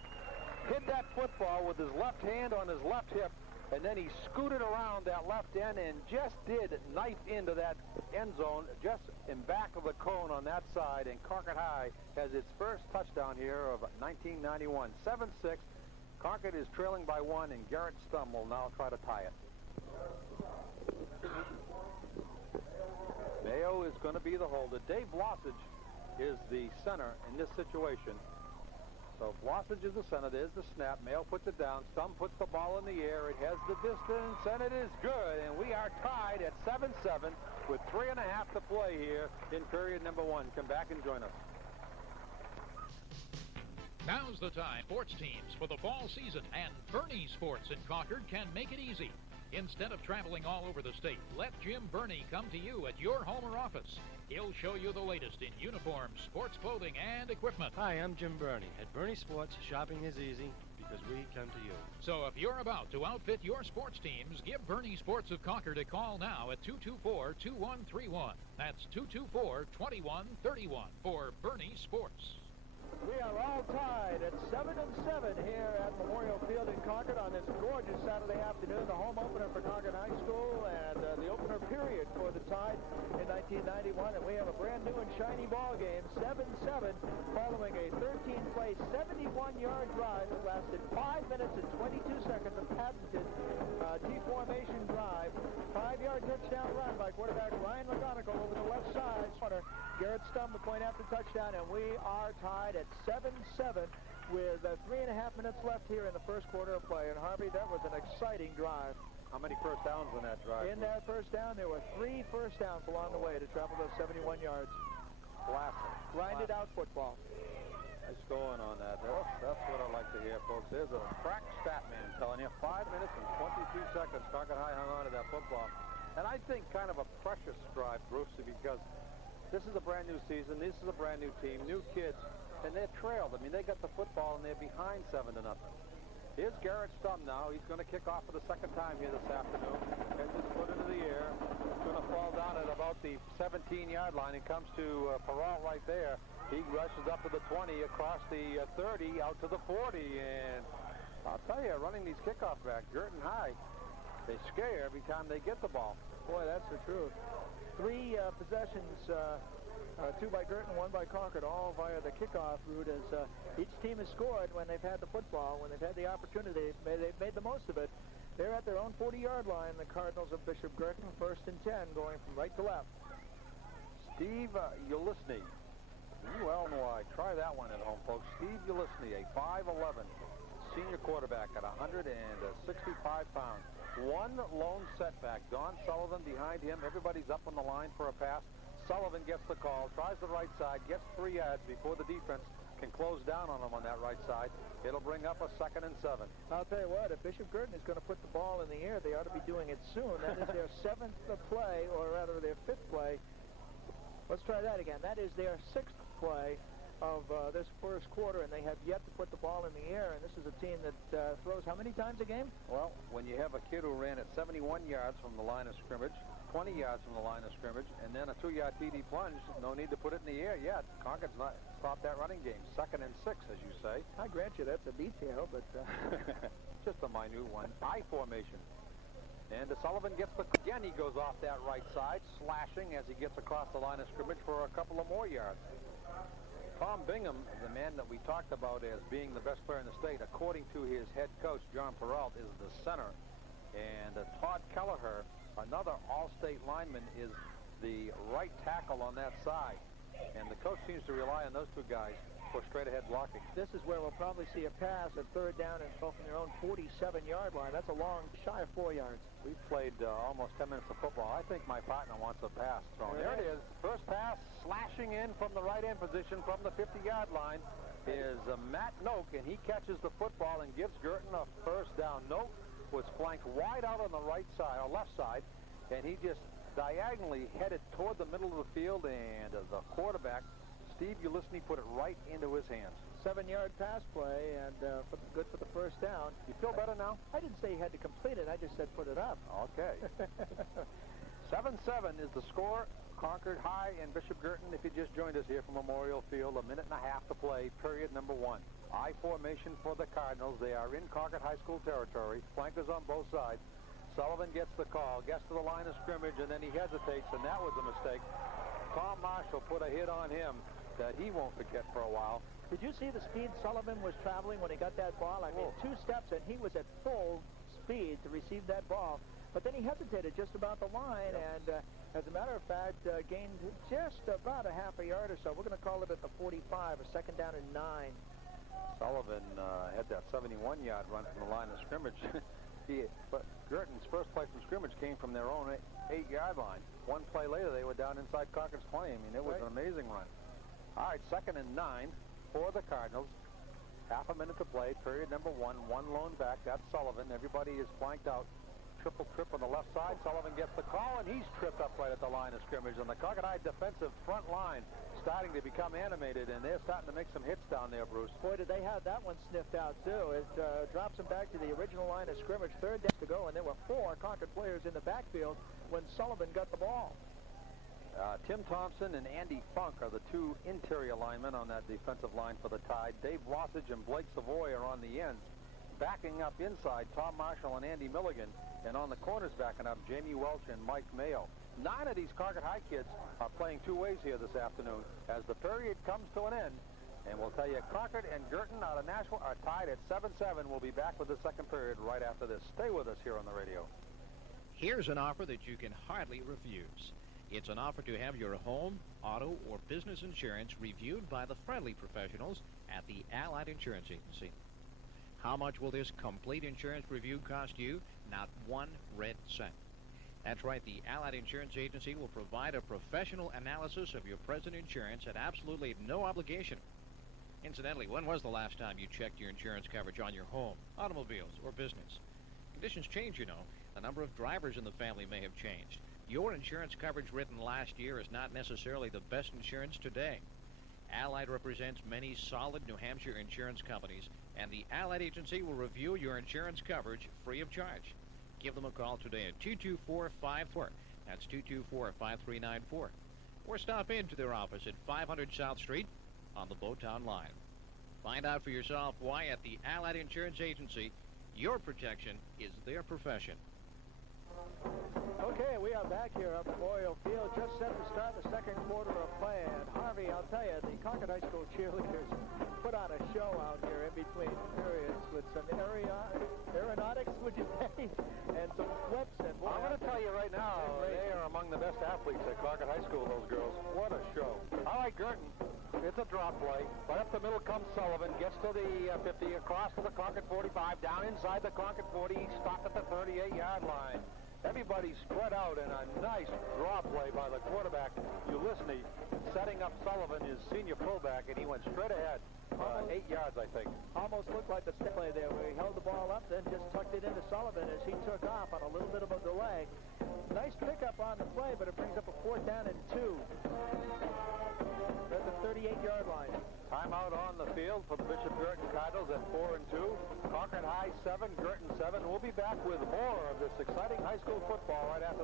hit that football with his left hand on his left hip. And then he scooted around that left end and just did knife into that end zone, just in back of the cone on that side. And Concord High has its first touchdown here of 1991. 7-6. Concord is trailing by 1, and Garrett Stum will now try to tie it. Mayo is going to be the holder. Dave Blossage is the center in this situation. So Blossage is the center. There's the snap. Mayo puts it down. Stum puts the ball in the air. It has the distance, and it is good. And we are tied at 7-7 with 3.5 to play here in period number 1. Come back and join us. Now's the time. Sports teams for the fall season, and Bernie Sports in Concord can make it easy. Instead of traveling all over the state, let Jim Burney come to you at your home or office. He'll show you the latest in uniforms, sports clothing, and equipment. Hi, I'm Jim Burney. At Burney Sports, shopping is easy because we come to you. So if you're about to outfit your sports teams, give Burney Sports of Concord a call now at 224-2131. That's 224-2131 for Burney Sports. We are all tied at 7-7 here at Memorial Field in Concord on this gorgeous Saturday afternoon. The home opener for Concord High School and the opener period for the Tide in 1991. And we have a brand new and shiny ball game, 7-7, following a 13-play, 71-yard drive that lasted 5 minutes and 22 seconds. A patented T-formation drive. 5-yard touchdown run by quarterback Ryan McGonigle over the left side. Garrett Stum the point after touchdown, and we are tied at 7-7 with 3.5 minutes left here in the first quarter of play. And Harvey, that was an exciting drive. How many first downs in that drive? In that first down, there were 3 first downs along the way to travel those 71 yards. Classic. Grinded out football. Nice going on that. That's what I like to hear, folks. There's a crack stat man telling you 5 minutes and 22 seconds. Concord High hung on to that football. And I think kind of a precious drive, Bruce, because this is a brand new season. This is a brand new team, new kids, and they're trailed. I mean, they got the football and they're behind 7-0. Here's Garrett Stum now. He's going to kick off for the second time here this afternoon. Gets his foot into the air. He's going to fall down at about the 17-yard line. He comes to Peralt right there. He rushes up to the 20, across the 30, out to the 40. And I'll tell you, running these kickoff backs, Guertin High, they scare every time they get the ball. Boy, that's the truth. 3 possessions, 2 by Guertin, 1 by Concord, all via the kickoff route, as each team has scored when they've had the football, when they've had the opportunity. They've made the most of it. They're at their own 40-yard line, the Cardinals of Bishop Guertin, 1st and 10, going from right to left. Steve Ulisny. You well know I try that one at home, folks. Steve Ulisny, a 5'11", senior quarterback at 165 pounds. One lone setback. Don Sullivan behind him. Everybody's up on the line for a pass. Sullivan gets the call, tries the right side, gets 3 yards before the defense can close down on him on that right side. It'll bring up a 2nd and 7. I'll tell you what, if Bishop Guertin is going to put the ball in the air, they ought to be doing it soon. That is their 7th play, or rather their 5th play. Let's try that again. That is their 6th play of this first quarter, and they have yet to put the ball in the air. And this is a team that throws how many times a game? Well, when you have a kid who ran at 71 yards from the line of scrimmage, 20 yards from the line of scrimmage, and then a 2-yard TD plunge, no need to put it in the air yet. Concord's not stopped that running game. 2nd and 6, as you say. I grant you that's a detail, but just a minute one. I formation. And Sullivan gets the... Again, he goes off that right side, slashing as he gets across the line of scrimmage for a couple of more yards. Tom Bingham, the man that we talked about as being the best player in the state, according to his head coach, John Peralt, is the center. And Todd Kelleher, another all-state lineman, is the right tackle on that side. And the coach seems to rely on those 2 guys for straight-ahead blocking. This is where we'll probably see a pass at 3rd down and go from their own 47-yard line. That's a long, shy of 4 yards. We've played almost 10 minutes of football. I think my partner wants a pass thrown. There it is. First pass, slashing in from the right end position from the 50-yard line is Matt Noak, and he catches the football and gives Guertin a 1st down. Noak was flanked wide out on the right side, or left side, and he just diagonally headed toward the middle of the field, and the quarterback, Steve Ulisny, put it right into his hands. 7-yard pass play, and good for the 1st down. You feel better now? I didn't say he had to complete it. I just said put it up. Okay. 7-7 is the score. Concord High and Bishop Guertin, if you just joined us here from Memorial Field, 1.5 minutes to play, period number 1. I formation for the Cardinals. They are in Concord High School territory. Flankers on both sides. Sullivan gets the call, gets to the line of scrimmage, and then he hesitates, and that was a mistake. Tom Marshall put a hit on him that he won't forget for a while. Did you see the speed Sullivan was traveling when he got that ball? I mean, 2 steps, and he was at full speed to receive that ball. But then he hesitated just about the line, and as a matter of fact, gained just about a half a yard or so. We're going to call it at the 45, a 2nd down and 9. Sullivan had that 71-yard run from the line of scrimmage. But Guertin's first play from scrimmage came from their own 8-yard line. 1 play later, they were down inside Concord's 20. I mean, it was an amazing run. All right, 2nd and 9 for the Cardinals. Half a minute to play, period number 1. 1 lone back, that's Sullivan. Everybody is flanked out. Triple trip on the left side. Sullivan gets the call, and he's tripped up right at the line of scrimmage. And the Concord High defensive front line starting to become animated, and they're starting to make some hits down there, Bruce. Boy, did they have that one sniffed out, too. It drops them back to the original line of scrimmage. 3rd down to go, and there were 4 Concord players in the backfield when Sullivan got the ball. Tim Thompson and Andy Funk are the 2 interior linemen on that defensive line for the Tide. Dave Lossage and Blake Savoy are on the ends. Backing up inside, Tom Marshall and Andy Milligan. And on the corners backing up, Jamie Welch and Mike Mayo. 9 of these Concord High kids are playing 2 ways here this afternoon as the period comes to an end. And we'll tell you, Concord and Guertin out of Nashville are tied at 7-7. We'll be back with the 2nd period right after this. Stay with us here on the radio. Here's an offer that you can hardly refuse. It's an offer to have your home, auto, or business insurance reviewed by the friendly professionals at the Allied Insurance Agency. How much will this complete insurance review cost you? Not 1 red cent. That's right, the Allied Insurance Agency will provide a professional analysis of your present insurance at absolutely no obligation. Incidentally, when was the last time you checked your insurance coverage on your home, automobiles, or business? Conditions change, you know. The number of drivers in the family may have changed. Your insurance coverage written last year is not necessarily the best insurance today. Allied represents many solid New Hampshire insurance companies and the Allied Agency will review your insurance coverage free of charge. Give them a call today at 224-54. That's 224-5394. Or stop into their office at 500 South Street on the Bowtown line. Find out for yourself why at the Allied Insurance Agency, your protection is their profession. Okay, we are back here at Memorial Field, just set to start the second quarter of play. And Harvey, I'll tell you, the Concord High School cheerleaders put on a show out here in between periods with some aeronautics, would you say, and some flips. And boy, I'm going to tell you right now, they are among the best athletes at Concord High School, those girls. What a show. All right, Guertin, it's a drop play. Right up the middle comes Sullivan, gets to the 50, across to the Concord 45, down inside the Concord 40, stopped at the 38-yard line. Everybody spread out in a nice draw play by the quarterback, Ulysses, setting up Sullivan, his senior fullback, and he went straight ahead, 8 yards, I think. Almost looked like the play there where he held the ball up, then just tucked it into Sullivan as he took off on a little bit of a delay. Nice pickup on the play, but it brings up a 4th down and 2. At the 38-yard line. Timeout on the field for the Bishop Guertin Cardinals at 4 and 2. Concord High 7, Guertin 7. We'll be back with more of this exciting high school football right after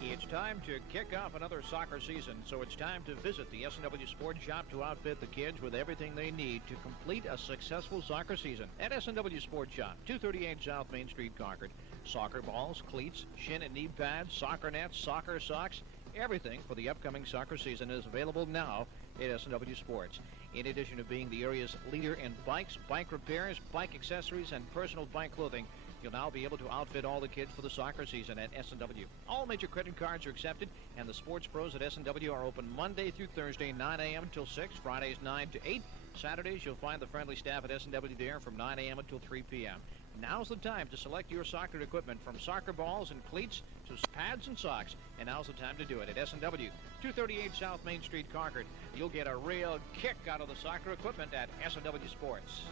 It's time to kick off another soccer season, so it's time to visit the S&W Sports Shop to outfit the kids with everything they need to complete a successful soccer season. At S&W Sports Shop, 238 South Main Street, Concord. Soccer balls, cleats, shin and knee pads, soccer nets, soccer socks. Everything for the upcoming soccer season is available now at S&W Sports. In addition to being the area's leader in bikes, bike repairs, bike accessories, and personal bike clothing, you'll now be able to outfit all the kids for the soccer season at S&W. All major credit cards are accepted, and the sports pros at S&W are open Monday through Thursday, 9 a.m. until 6, Fridays 9 to 8. Saturdays, you'll find the friendly staff at S&W there from 9 a.m. until 3 p.m. Now's the time to select your soccer equipment, from soccer balls and cleats to pads and socks. And now's the time to do it at S&W, 238 South Main Street, Concord. You'll get a real kick out of the soccer equipment at S&W Sports.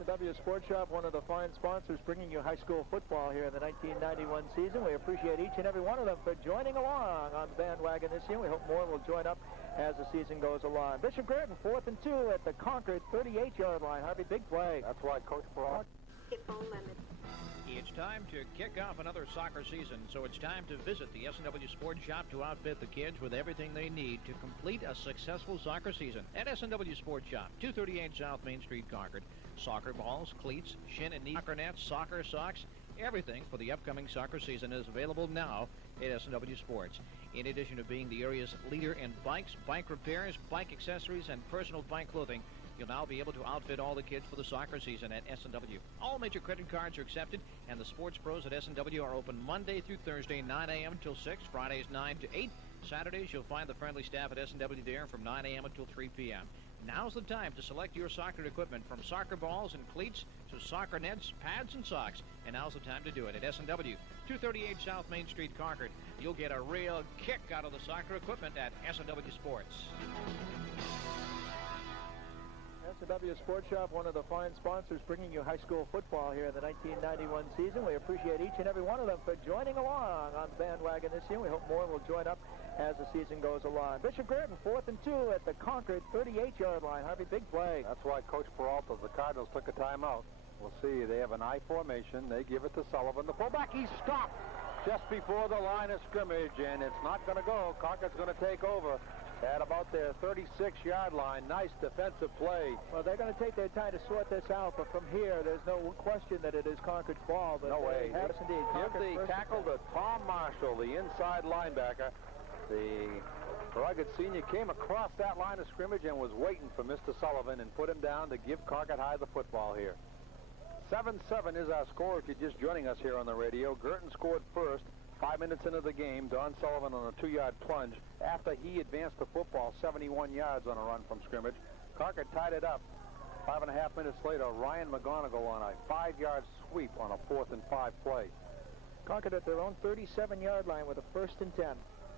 S&W Sports Shop, one of the fine sponsors bringing you high school football here in the 1991 season. We appreciate each and every one of them for joining along on the bandwagon this year. We hope more will join up as the season goes along. Bishop Guertin, 4th and 2 at the Concord 38-yard line. Harvey, big play. That's why Coach Brock. It's time to kick off another soccer season, so it's time to visit the S&W Sports Shop to outfit the kids with everything they need to complete a successful soccer season. At S&W Sports Shop, 238 South Main Street, Concord. Soccer balls, cleats, shin and knee, soccer nets, soccer socks. Everything for the upcoming soccer season is available now at S&W Sports. In addition to being the area's leader in bikes, bike repairs, bike accessories, and personal bike clothing, you'll now be able to outfit all the kids for the soccer season at S&W. All major credit cards are accepted, and the sports pros at S&W are open Monday through Thursday, 9 a.m. until 6, Fridays 9 to 8. Saturdays, you'll find the friendly staff at S&W there from 9 a.m. until 3 p.m. Now's the time to select your soccer equipment, from soccer balls and cleats to soccer nets, pads, and socks. And now's the time to do it at S&W, 238 South Main Street, Concord. You'll get a real kick out of the soccer equipment at S&W Sports. S&W Sports Shop, one of the fine sponsors bringing you high school football here in the 1991 season. We appreciate each and every one of them for joining along on the bandwagon this year. We hope more will join up as the season goes along. Bishop Guertin, 4th and 2 at the Concord 38-yard line. Harvey, big play. That's why Coach Peralta of the Cardinals took a timeout. We'll see. They have an I formation. They give it to Sullivan. The fullback, he's stopped just before the line of scrimmage, and it's not going to go. Concord's going to take over at about their 36-yard line. Nice defensive play. Well, they're going to take their time to sort this out, but from here, there's no question that it is Concord's ball. But no way. Yes, indeed. Give the tackle to Tom Marshall, the inside linebacker. The rugged senior came across that line of scrimmage and was waiting for Mr. Sullivan and put him down to give Concord High the football here. 7-7 is our score if you're just joining us here on the radio. Guertin scored first. 5 minutes into the game, Don Sullivan on a 2-yard plunge after he advanced the football 71 yards on a run from scrimmage. Concord tied it up. 5.5 minutes later, Ryan McGonigal on a 5-yard sweep on a 4th and 5 play. Concord at their own 37-yard line with a 1st and 10.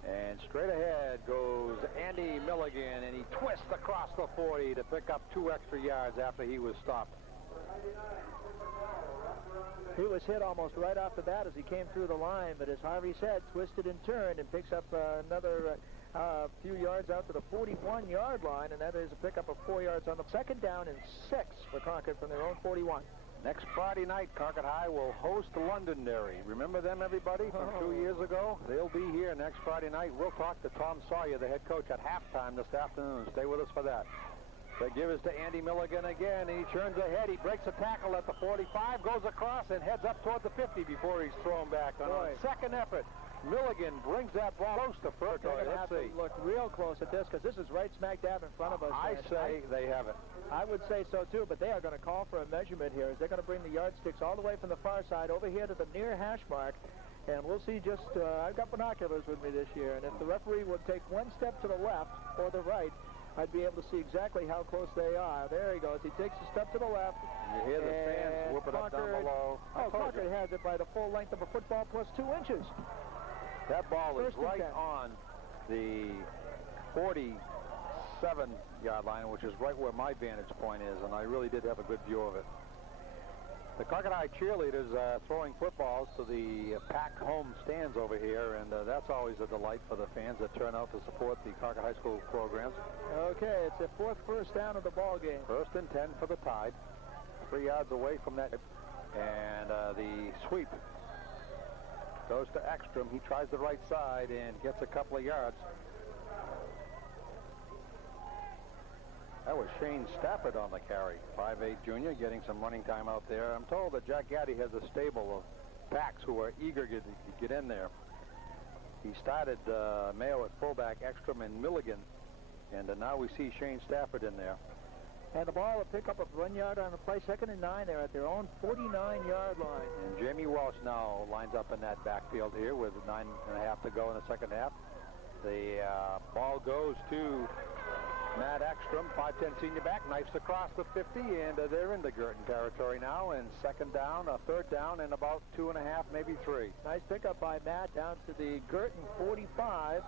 And straight ahead goes Andy Milligan, and he twists across the 40 to pick up 2 extra yards after he was stopped. He was hit almost right off the bat as he came through the line, but as Harvey said, twisted and turned and picks up another a few yards out to the 41-yard line, and that is a pickup of 4 yards on the second down and 6 for Concord from their own 41. Next Friday night, Concord High will host Londonderry. Remember them, everybody, from 2 years ago? They'll be here next Friday night. We'll talk to Tom Sawyer, the head coach, at halftime this afternoon. Stay with us for that. They give us to Andy Milligan again, and he turns ahead. He breaks a tackle at the 45, goes across, and heads up toward the 50 before he's thrown back. On a second effort, Milligan brings that ball close to first. They're going to have to look real close at this because this is right smack dab in front of us. I say they have it. I would say so, too, but they are going to call for a measurement here. They're going to bring the yardsticks all the way from the far side over here to the near hash mark, and we'll see just, I've got binoculars with me this year, and if the referee would take one step to the left or the right, I'd be able to see exactly how close they are. There he goes. He takes a step to the left. You hear the fans whooping up down below. Concord has it by the full length of a football plus 2 inches. That ball is right on the 47-yard line, which is right where my vantage point is, and I really did have a good view of it. The Concord High cheerleaders are throwing footballs to the packed home stands over here, and that's always a delight for the fans that turn out to support the Concord High School programs. Okay, it's the 4th first down of the ball game. 1st and 10 for the Tide. 3 yards away from that, and the sweep goes to Ekstrom. He tries the right side and gets a couple of yards. That was Shane Stafford on the carry. 5'8" junior getting some running time out there. I'm told that Jack Gaddy has a stable of backs who are eager to get in there. He started Mayo at fullback, Ekstrom and Milligan, and now we see Shane Stafford in there. And the ball will pick up a 1 yard on the play, 2nd and 9. They're at their own 49-yard line. And Jamie Walsh now lines up in that backfield here with 9.5 to go in the second half. The ball goes to Matt Ekstrom, 5'10" senior back, knifes across the 50, and they're into Guertin territory now. And 2nd down, 3rd down, and about 2.5, maybe 3. Nice pickup by Matt down to the Guertin 45.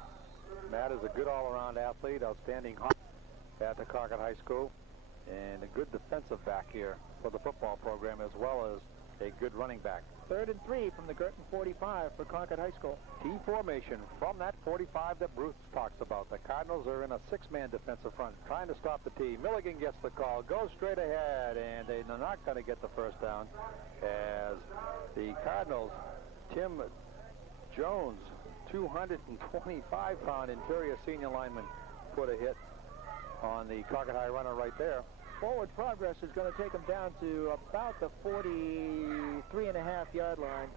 Matt is a good all-around athlete, outstanding at the Concord High School, and a good defensive back here for the football program, as well as a good running back. 3rd and 3 from the Guertin 45 for Concord High School. T formation from that 45 that Bruce talks about. The Cardinals are in a 6-man defensive front, trying to stop the T. Milligan gets the call, goes straight ahead, and they're not going to get the first down as the Cardinals, Tim Jones, 225-pound interior senior lineman, put a hit on the Concord High runner right there. Forward progress is going to take them down to about the 43.5-yard line.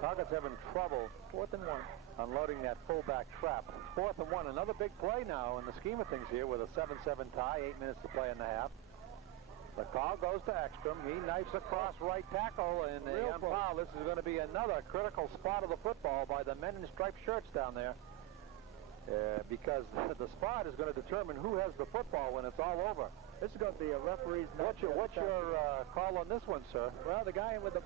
Concord's having trouble 4th and 1. Unloading that fullback trap. 4th and 1. Another big play now in the scheme of things here with a 7-7 tie, 8 minutes to play in the half. The call goes to Ekstrom. He knifes across right tackle, and this is going to be another critical spot of the football by the men in striped shirts down there. Because the spot is going to determine who has the football when it's all over. This is going to be a referee's nut. What's your call on this one, sir? Well, the guy with the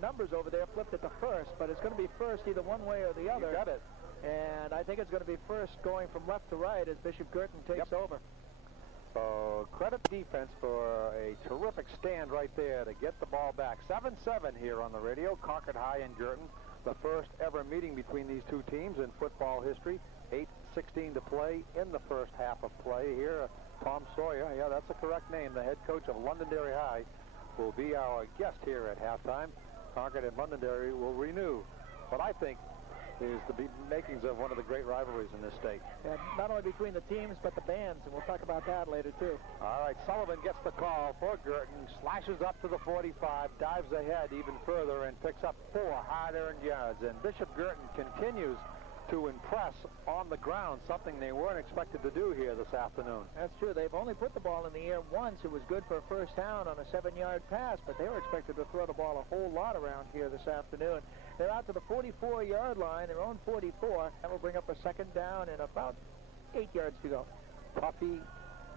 numbers over there flipped it to first, but it's going to be first either one way or the other. You got it. And I think it's going to be first going from left to right as Bishop Guertin takes over. So credit defense for a terrific stand right there to get the ball back. 7-7 here on the radio. Concord High and Guertin, the first ever meeting between these two teams in football history. 8:16 to play in the first half of play here. Tom Sawyer, yeah, that's the correct name, the head coach of Londonderry High, will be our guest here at halftime. Concord and Londonderry will renew what I think is the makings of one of the great rivalries in this state. And not only between the teams, but the bands, and we'll talk about that later, too. All right, Sullivan gets the call for Guertin, slashes up to the 45, dives ahead even further, and picks up 4 hard-earned yards. And Bishop Guertin continues to impress on the ground, something they weren't expected to do here this afternoon. That's true. They've only put the ball in the air once. It was good for a first down on a 7-yard pass, but they were expected to throw the ball a whole lot around here this afternoon. They're out to the 44-yard line, their own 44. That will bring up a 2nd down and about 8 yards to go. Puffy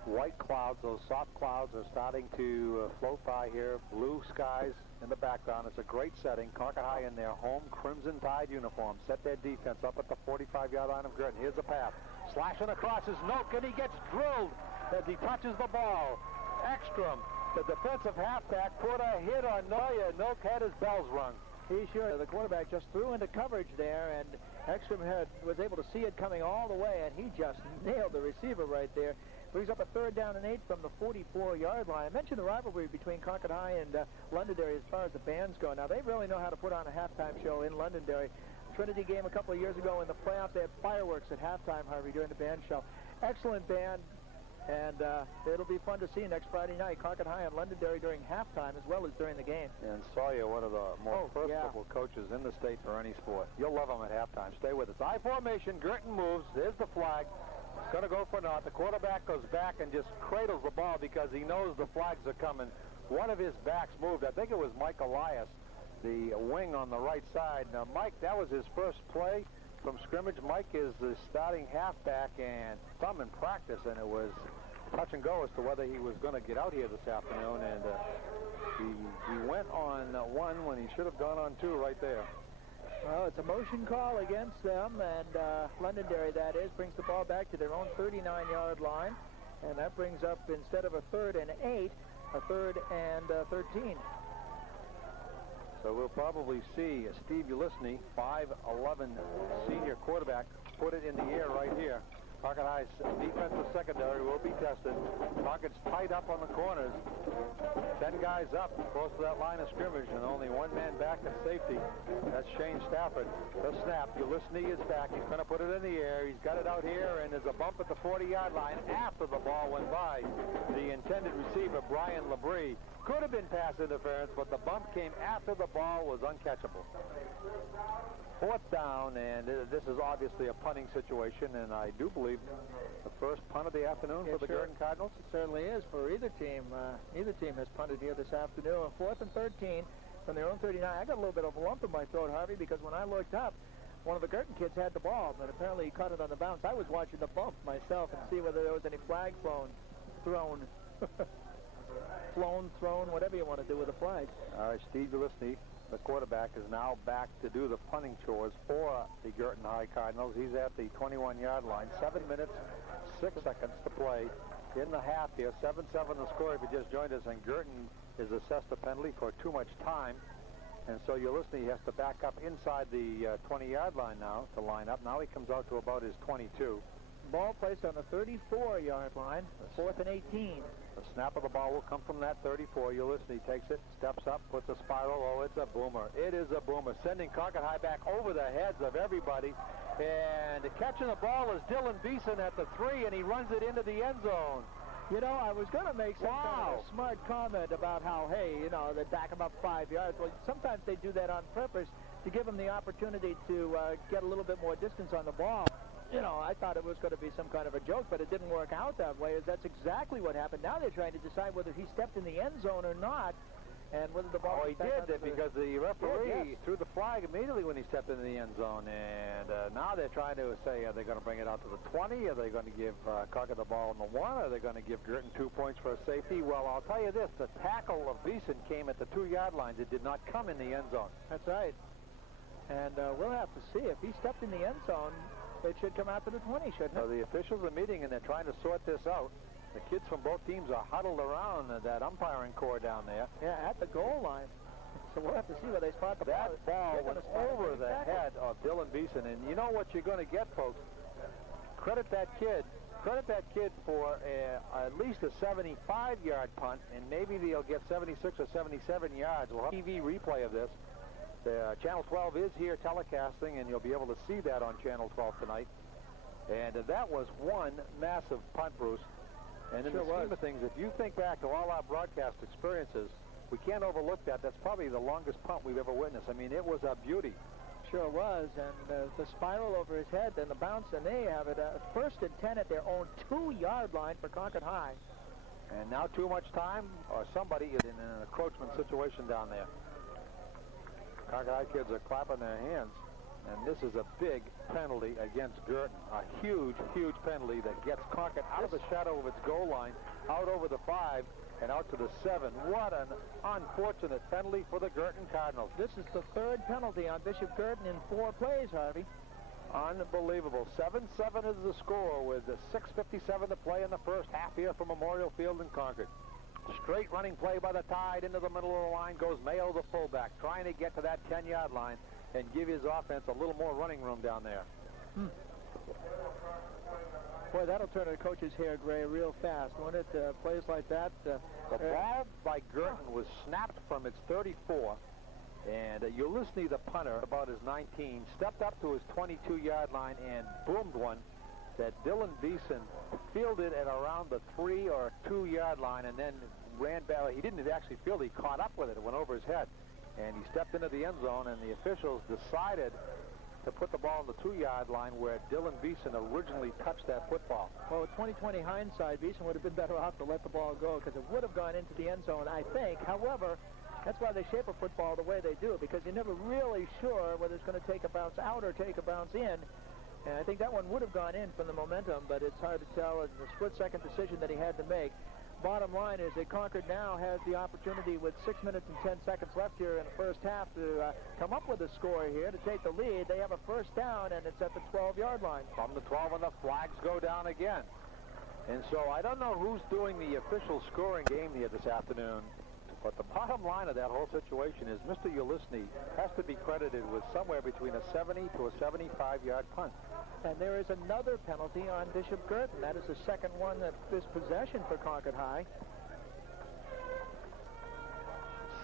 white clouds, those soft clouds are starting to float by here. Blue skies in the background. It's a great setting. Concord High in their home Crimson Tide uniform set their defense up at the 45-yard line of Guertin. Here's the pass. Slashing across his Noak, and he gets drilled as he touches the ball. Ekstrom, the defensive halfback, put a hit on Noya. Noak had his bells rung. He sure. The quarterback just threw into coverage there, and Ekstrom was able to see it coming all the way, and he just nailed the receiver right there. Brings up a 3rd down and 8 from the 44-yard line. I mentioned the rivalry between Concord High and Londonderry as far as the bands go. Now, they really know how to put on a halftime show in Londonderry. Trinity game a couple of years ago in the playoff, they had fireworks at halftime, Harvey, during the band show. Excellent band, and it'll be fun to see next Friday night. Concord High and Londonderry during halftime as well as during the game. And Sawyer, one of the more personable coaches in the state for any sport. You'll love him at halftime. Stay with us. I formation. Guertin moves. There's the flag. It's going to go for naught. The quarterback goes back and just cradles the ball because he knows the flags are coming. One of his backs moved. I think it was Mike Elias, the wing on the right side. Now, Mike, that was his first play from scrimmage. Mike is the starting halfback and some in practice, and it was touch and go as to whether he was going to get out here this afternoon, and he went on 1 when he should have gone on 2 right there. Well, it's a motion call against them, and Londonderry, that is, brings the ball back to their own 39-yard line, and that brings up, instead of a 3rd and 8, a 3rd and 13. So we'll probably see Steve Ulisny, 5'11" senior quarterback, put it in the air right here. Concord High's defensive secondary will be tested. Concord's tied up on the corners. 10 guys up close to that line of scrimmage, and only 1 man back at safety. That's Shane Stafford. The snap. Ulisny is back. He's going to put it in the air. He's got it out here, and there's a bump at the 40-yard line after the ball went by. The intended receiver, Brian Labrie, could have been pass interference, but the bump came after the ball was uncatchable. 4th down, and this is obviously a punting situation, and I do believe the first punt of the afternoon for the Guertin Cardinals. It certainly is for either team. Neither team has punted here this afternoon. 4th and 13 from their own 39. I got a little bit of a lump in my throat, Harvey, because when I looked up, one of the Guertin kids had the ball, but apparently he caught it on the bounce. I was watching the bump myself and see whether there was any flag thrown, whatever you want to do with a flag. All right, Steve Ulisny, the quarterback, is now back to do the punting chores for the Guertin High Cardinals. He's at the 21-yard line. 7 minutes, 6 seconds to play in the half here. 7-7 the score if you just joined us, and Guertin is assessed a penalty for too much time. And so Ulisny has to back up inside the 20-yard line now to line up. Now he comes out to about his 22. Ball placed on the 34-yard line, 4th and 18. The snap of the ball will come from that 34. Ulisny takes it, steps up, puts a spiral. Oh, it's a boomer. It is a boomer, sending Concord High back over the heads of everybody. And catching the ball is Dylan Beeson at the 3, and he runs it into the end zone. You know, I was going to make some kind of a smart comment about how, hey, you know, they back him up 5 yards. Well, sometimes they do that on purpose to give him the opportunity to get a little bit more distance on the ball. You know, I thought it was going to be some kind of a joke, but it didn't work out that way. That's exactly what happened. Now they're trying to decide whether he stepped in the end zone or not, and whether the ball... Oh, he did, because the referee threw the flag immediately when he stepped into the end zone, and now they're trying to say, are they going to bring it out to the 20? Are they going to give Concord the ball on the 1? Are they going to give Guertin 2 points for a safety? Well, I'll tell you this, the tackle of Beeson came at the 2-yard lines. It did not come in the end zone. That's right. And we'll have to see. If he stepped in the end zone, it should come out to the 20, shouldn't it? So the officials are meeting, and they're trying to sort this out. The kids from both teams are huddled around that umpiring core down there. Yeah, at the goal line. So we'll have to see where they spot the ball. That ball went over the head of Dylan Beeson, and you know what you're going to get, folks? Credit that kid. Credit that kid for at least a 75-yard punt, and maybe they'll get 76 or 77 yards. We'll have a TV replay of this. Channel 12 is here telecasting, and you'll be able to see that on Channel 12 tonight. And that was one massive punt, Bruce. And in the scheme of things, if you think back to all our broadcast experiences, we can't overlook that. That's probably the longest punt we've ever witnessed. I mean, it was a beauty. Sure was. And the spiral over his head and the bounce, and they have it 1st and 10 at their own 2-yard line for Concord High. And now too much time, or somebody is in an encroachment situation down there. Concord High kids are clapping their hands, and this is a big penalty against Guertin. A huge, huge penalty that gets Concord out of the shadow of its goal line, out over the 5, and out to the 7. What an unfortunate penalty for the Guertin Cardinals. This is the 3rd penalty on Bishop Guertin in 4 plays, Harvey. Unbelievable. 7-7 is the score with 6:57 to play in the first half here from Memorial Field in Concord. Straight running play by the Tide into the middle of the line goes Mayo, the fullback, trying to get to that 10-yard line. and give his offense a little more running room down there. Boy, that'll turn a coach's hair gray real fast, won't it? Plays like that. The ball by Guertin was snapped from its 34, and Ulysses, the punter, about his 19, stepped up to his 22-yard line and boomed one that Dylan Beeson fielded at around the 3 or 2-yard line and then ran back. He didn't actually field it. He caught up with it. It went over his head, and he stepped into the end zone, and the officials decided to put the ball on the 2-yard line where Dylan Beeson originally touched that football. Well, with 20/20 hindsight, Beeson would have been better off to let the ball go because it would have gone into the end zone, I think. However, that's why they shape a football the way they do, because you're never really sure whether it's going to take a bounce out or take a bounce in. And I think that one would have gone in from the momentum, but it's hard to tell. It's a split-second decision that he had to make. Bottom line is that Concord now has the opportunity with 6 minutes and 10 seconds left here in the first half to come up with a score here to take the lead. They have a first down, and it's at the 12-yard line. From the 12, and the flags go down again. And so I don't know who's doing the official scoring game here this afternoon, but the bottom line of that whole situation is Mr. Ulysses has to be credited with somewhere between a 70 to a 75-yard punt. And there is another penalty on Bishop Guertin. That is the second one at this possession for Concord High.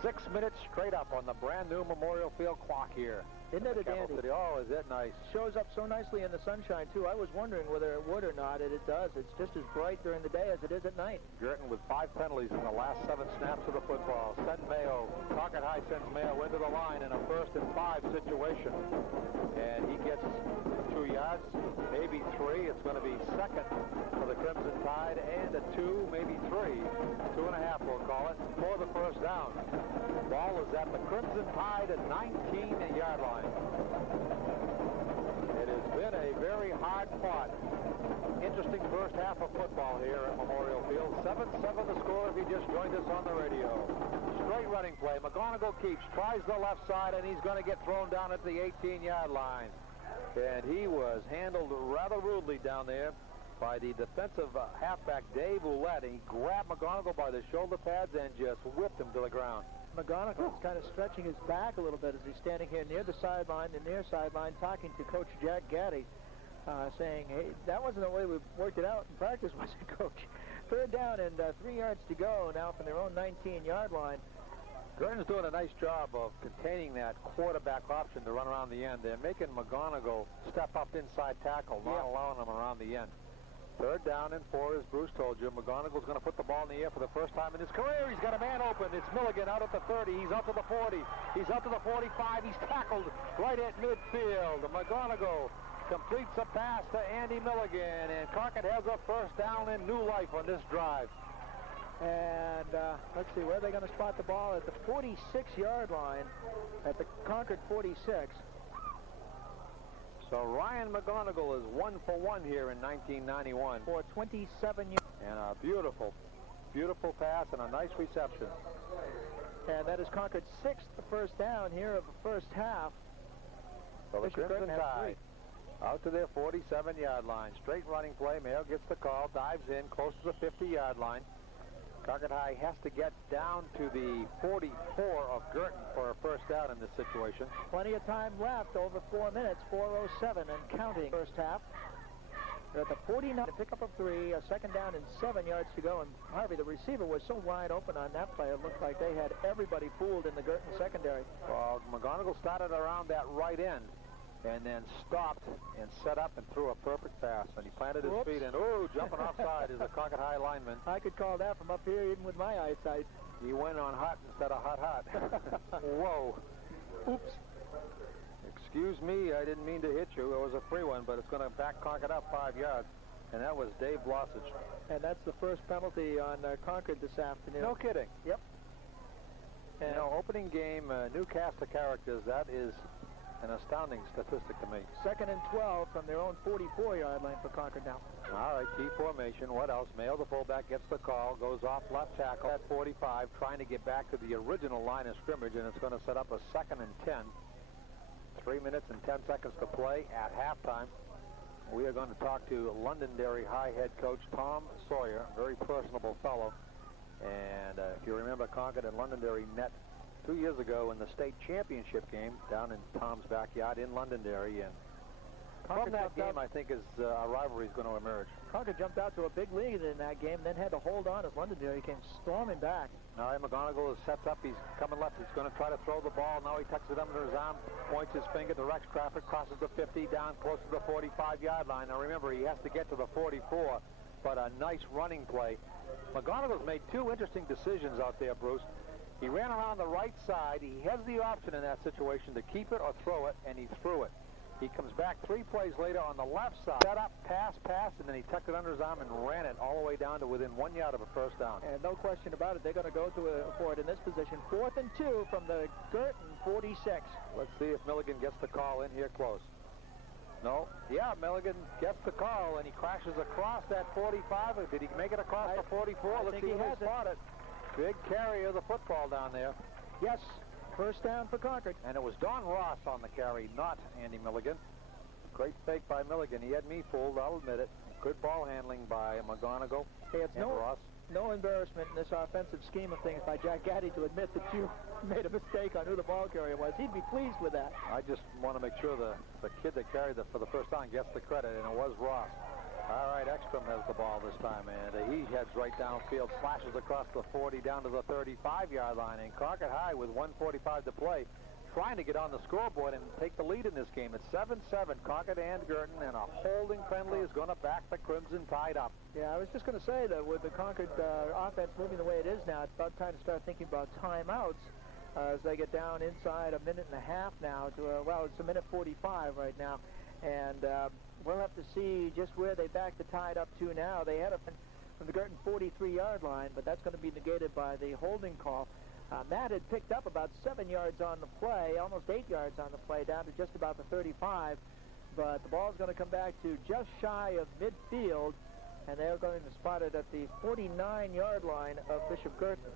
6 minutes straight up on the brand-new Memorial Field clock here. Isn't it a dandy? Oh, is that nice? Shows up so nicely in the sunshine, too. I was wondering whether it would or not, and it does. It's just as bright during the day as it is at night. Guertin with 5 penalties in the last 7 snaps of the football. Send Mayo. Concord High sends Mayo into the line in a 1st and 5 situation. And he gets 2 yards, maybe 3. It's going to be second for the Crimson Tide, and a 2, maybe 3. 2.5, we'll call it, for the first down. Ball is at the Crimson Tide at 19-yard line. It has been a very hard-fought, interesting first half of football here at Memorial Field. 7-7 the score if you just joined us on the radio. Straight running play. McGonigal keeps, tries the left side, and he's going to get thrown down at the 18-yard line. And he was handled rather rudely down there by the defensive halfback, Dave Ouellette. He grabbed McGonigal by the shoulder pads and just whipped him to the ground. McGonigal is kind of stretching his back a little bit as he's standing here near the sideline, the near sideline, talking to Coach Jack Gaddy, saying, hey, that wasn't the way we worked it out in practice, was it, Coach? Third down and 3 yards to go now from their own 19-yard line. Guertin's doing a nice job of containing that quarterback option to run around the end. They're making McGonigal step up inside tackle, not allowing him around the end. Third down and 4, as Bruce told you. McGonigal's going to put the ball in the air for the first time in his career. He's got a man open. It's Milligan out at the 30. He's out to the 40. He's out to the 45. He's tackled right at midfield. McGonigal completes a pass to Andy Milligan, and Concord has a first down and new life on this drive. And let's see, where are they going to spot the ball? At the 46-yard line, at the Concord 46. So Ryan McGonigal is 1 for 1 here in 1991. For 27 yards. And a beautiful, beautiful pass and a nice reception. And that is Concord's 6th first down here of the first half. So the Crimson Tide out to their 47-yard line. Straight running play. Mayo gets the call, dives in, close to the 50-yard line. Concord High has to get down to the 44 of Guertin for a first down in this situation. Plenty of time left, over 4 minutes, 4:07 and counting. First half. They're at the 49 to pick up a 3, a second down and 7 yards to go. And Harvey, the receiver, was so wide open on that play, it looked like they had everybody fooled in the Guertin secondary. Well, McGonigal started around that right end and then stopped and set up and threw a perfect pass. And he planted his feet and, jumping offside is a Concord High lineman. I could call that from up here even with my eyesight. He went on hot instead of hot. Whoa. Oops. Excuse me, I didn't mean to hit you. It was a free one, but it's going to back Concord up 5 yards. And that was Dave Blossage. And that's the first penalty on Concord this afternoon. No kidding. Yep. And, opening game, new cast of characters, that is an astounding statistic to me. 2nd and 12 from their own 44-yard line for Concord now. All right, key formation. What else? Mayo, the fullback, gets the call, goes off left tackle at 45, trying to get back to the original line of scrimmage, and it's going to set up a 2nd and 10. 3 minutes and 10 seconds to play at halftime. We are going to talk to Londonderry High head coach Tom Sawyer, a very personable fellow. And if you remember, Concord and Londonderry met 2 years ago in the state championship game down in Tom's backyard in Londonderry, and from that game, I think, a rivalry is going to emerge. Concord jumped out to a big lead in that game, then had to hold on as Londonderry came storming back. All right, McGonigal is sets up. He's coming left. He's going to try to throw the ball. Now he tucks it under his arm, points his finger, directs traffic, crosses the 50, down close to the 45-yard line. Now remember, he has to get to the 44, but a nice running play. McGonigal's made two interesting decisions out there, Bruce. He ran around the right side. He has the option in that situation to keep it or throw it, and he threw it. He comes back 3 plays later on the left side. Set up, pass, and then he tucked it under his arm and ran it all the way down to within 1 yard of a first down. And no question about it, they're going to go for it in this position. 4th and 2 from the Guertin 46. Let's see if Milligan gets the call in here close. No. Yeah, Milligan gets the call, and he crashes across that 45. Did he make it across the 44? Let's see if he spot it. Big carry of the football down there. Yes. First down for Concord. And it was Don Ross on the carry, not Andy Milligan. Great fake by Milligan. He had me fooled, I'll admit it. Good ball handling by McGonigal Hey, it's and Ross. No embarrassment in this offensive scheme of things by Jack Gaddy to admit that you made a mistake on who the ball carrier was. He'd be pleased with that. I just want to make sure the kid that carried it for the first time gets the credit, and it was Ross. All right, Ekstrom has the ball this time, and he heads right downfield, slashes across the 40 down to the 35-yard line, and Concord High with 1:45 to play, trying to get on the scoreboard and take the lead in this game. It's 7-7, Concord and Guertin, and a holding penalty is going to back the Crimson tied up. Yeah, I was just going to say that with the Concord offense moving the way it is now, it's about time to start thinking about timeouts as they get down inside a minute and a half now. Well, it's a minute 45 right now, and we'll have to see just where they back the tide up to now. They had it from the Guertin 43-yard line, but that's going to be negated by the holding call. Matt had picked up about 7 yards on the play, almost 8 yards on the play, down to just about the 35. But the ball's going to come back to just shy of midfield, and they're going to spot it at the 49-yard line of Bishop Guertin.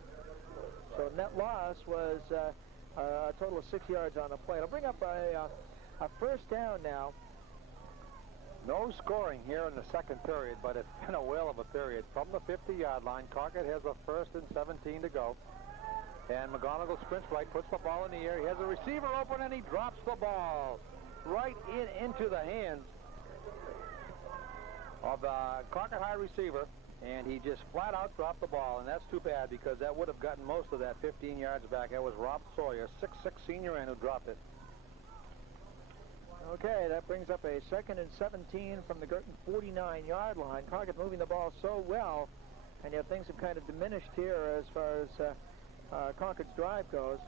So net loss was a total of 6 yards on the play. It'll bring up a first down now. No scoring here in the second period, but it's been a whale of a period. From the 50-yard line, Concord has a 1st and 17 to go. And McGonigal sprints right, puts the ball in the air. He has a receiver open, and he drops the ball right into the hands of the Concord High receiver. And he just flat out dropped the ball, and that's too bad because that would have gotten most of that 15 yards back. That was Rob Sawyer, 6'6" senior end, who dropped it. Okay, that brings up a 2nd and 17 from the Guertin 49-yard line. Concord moving the ball so well, and yet things have kind of diminished here as far as Concord's drive goes.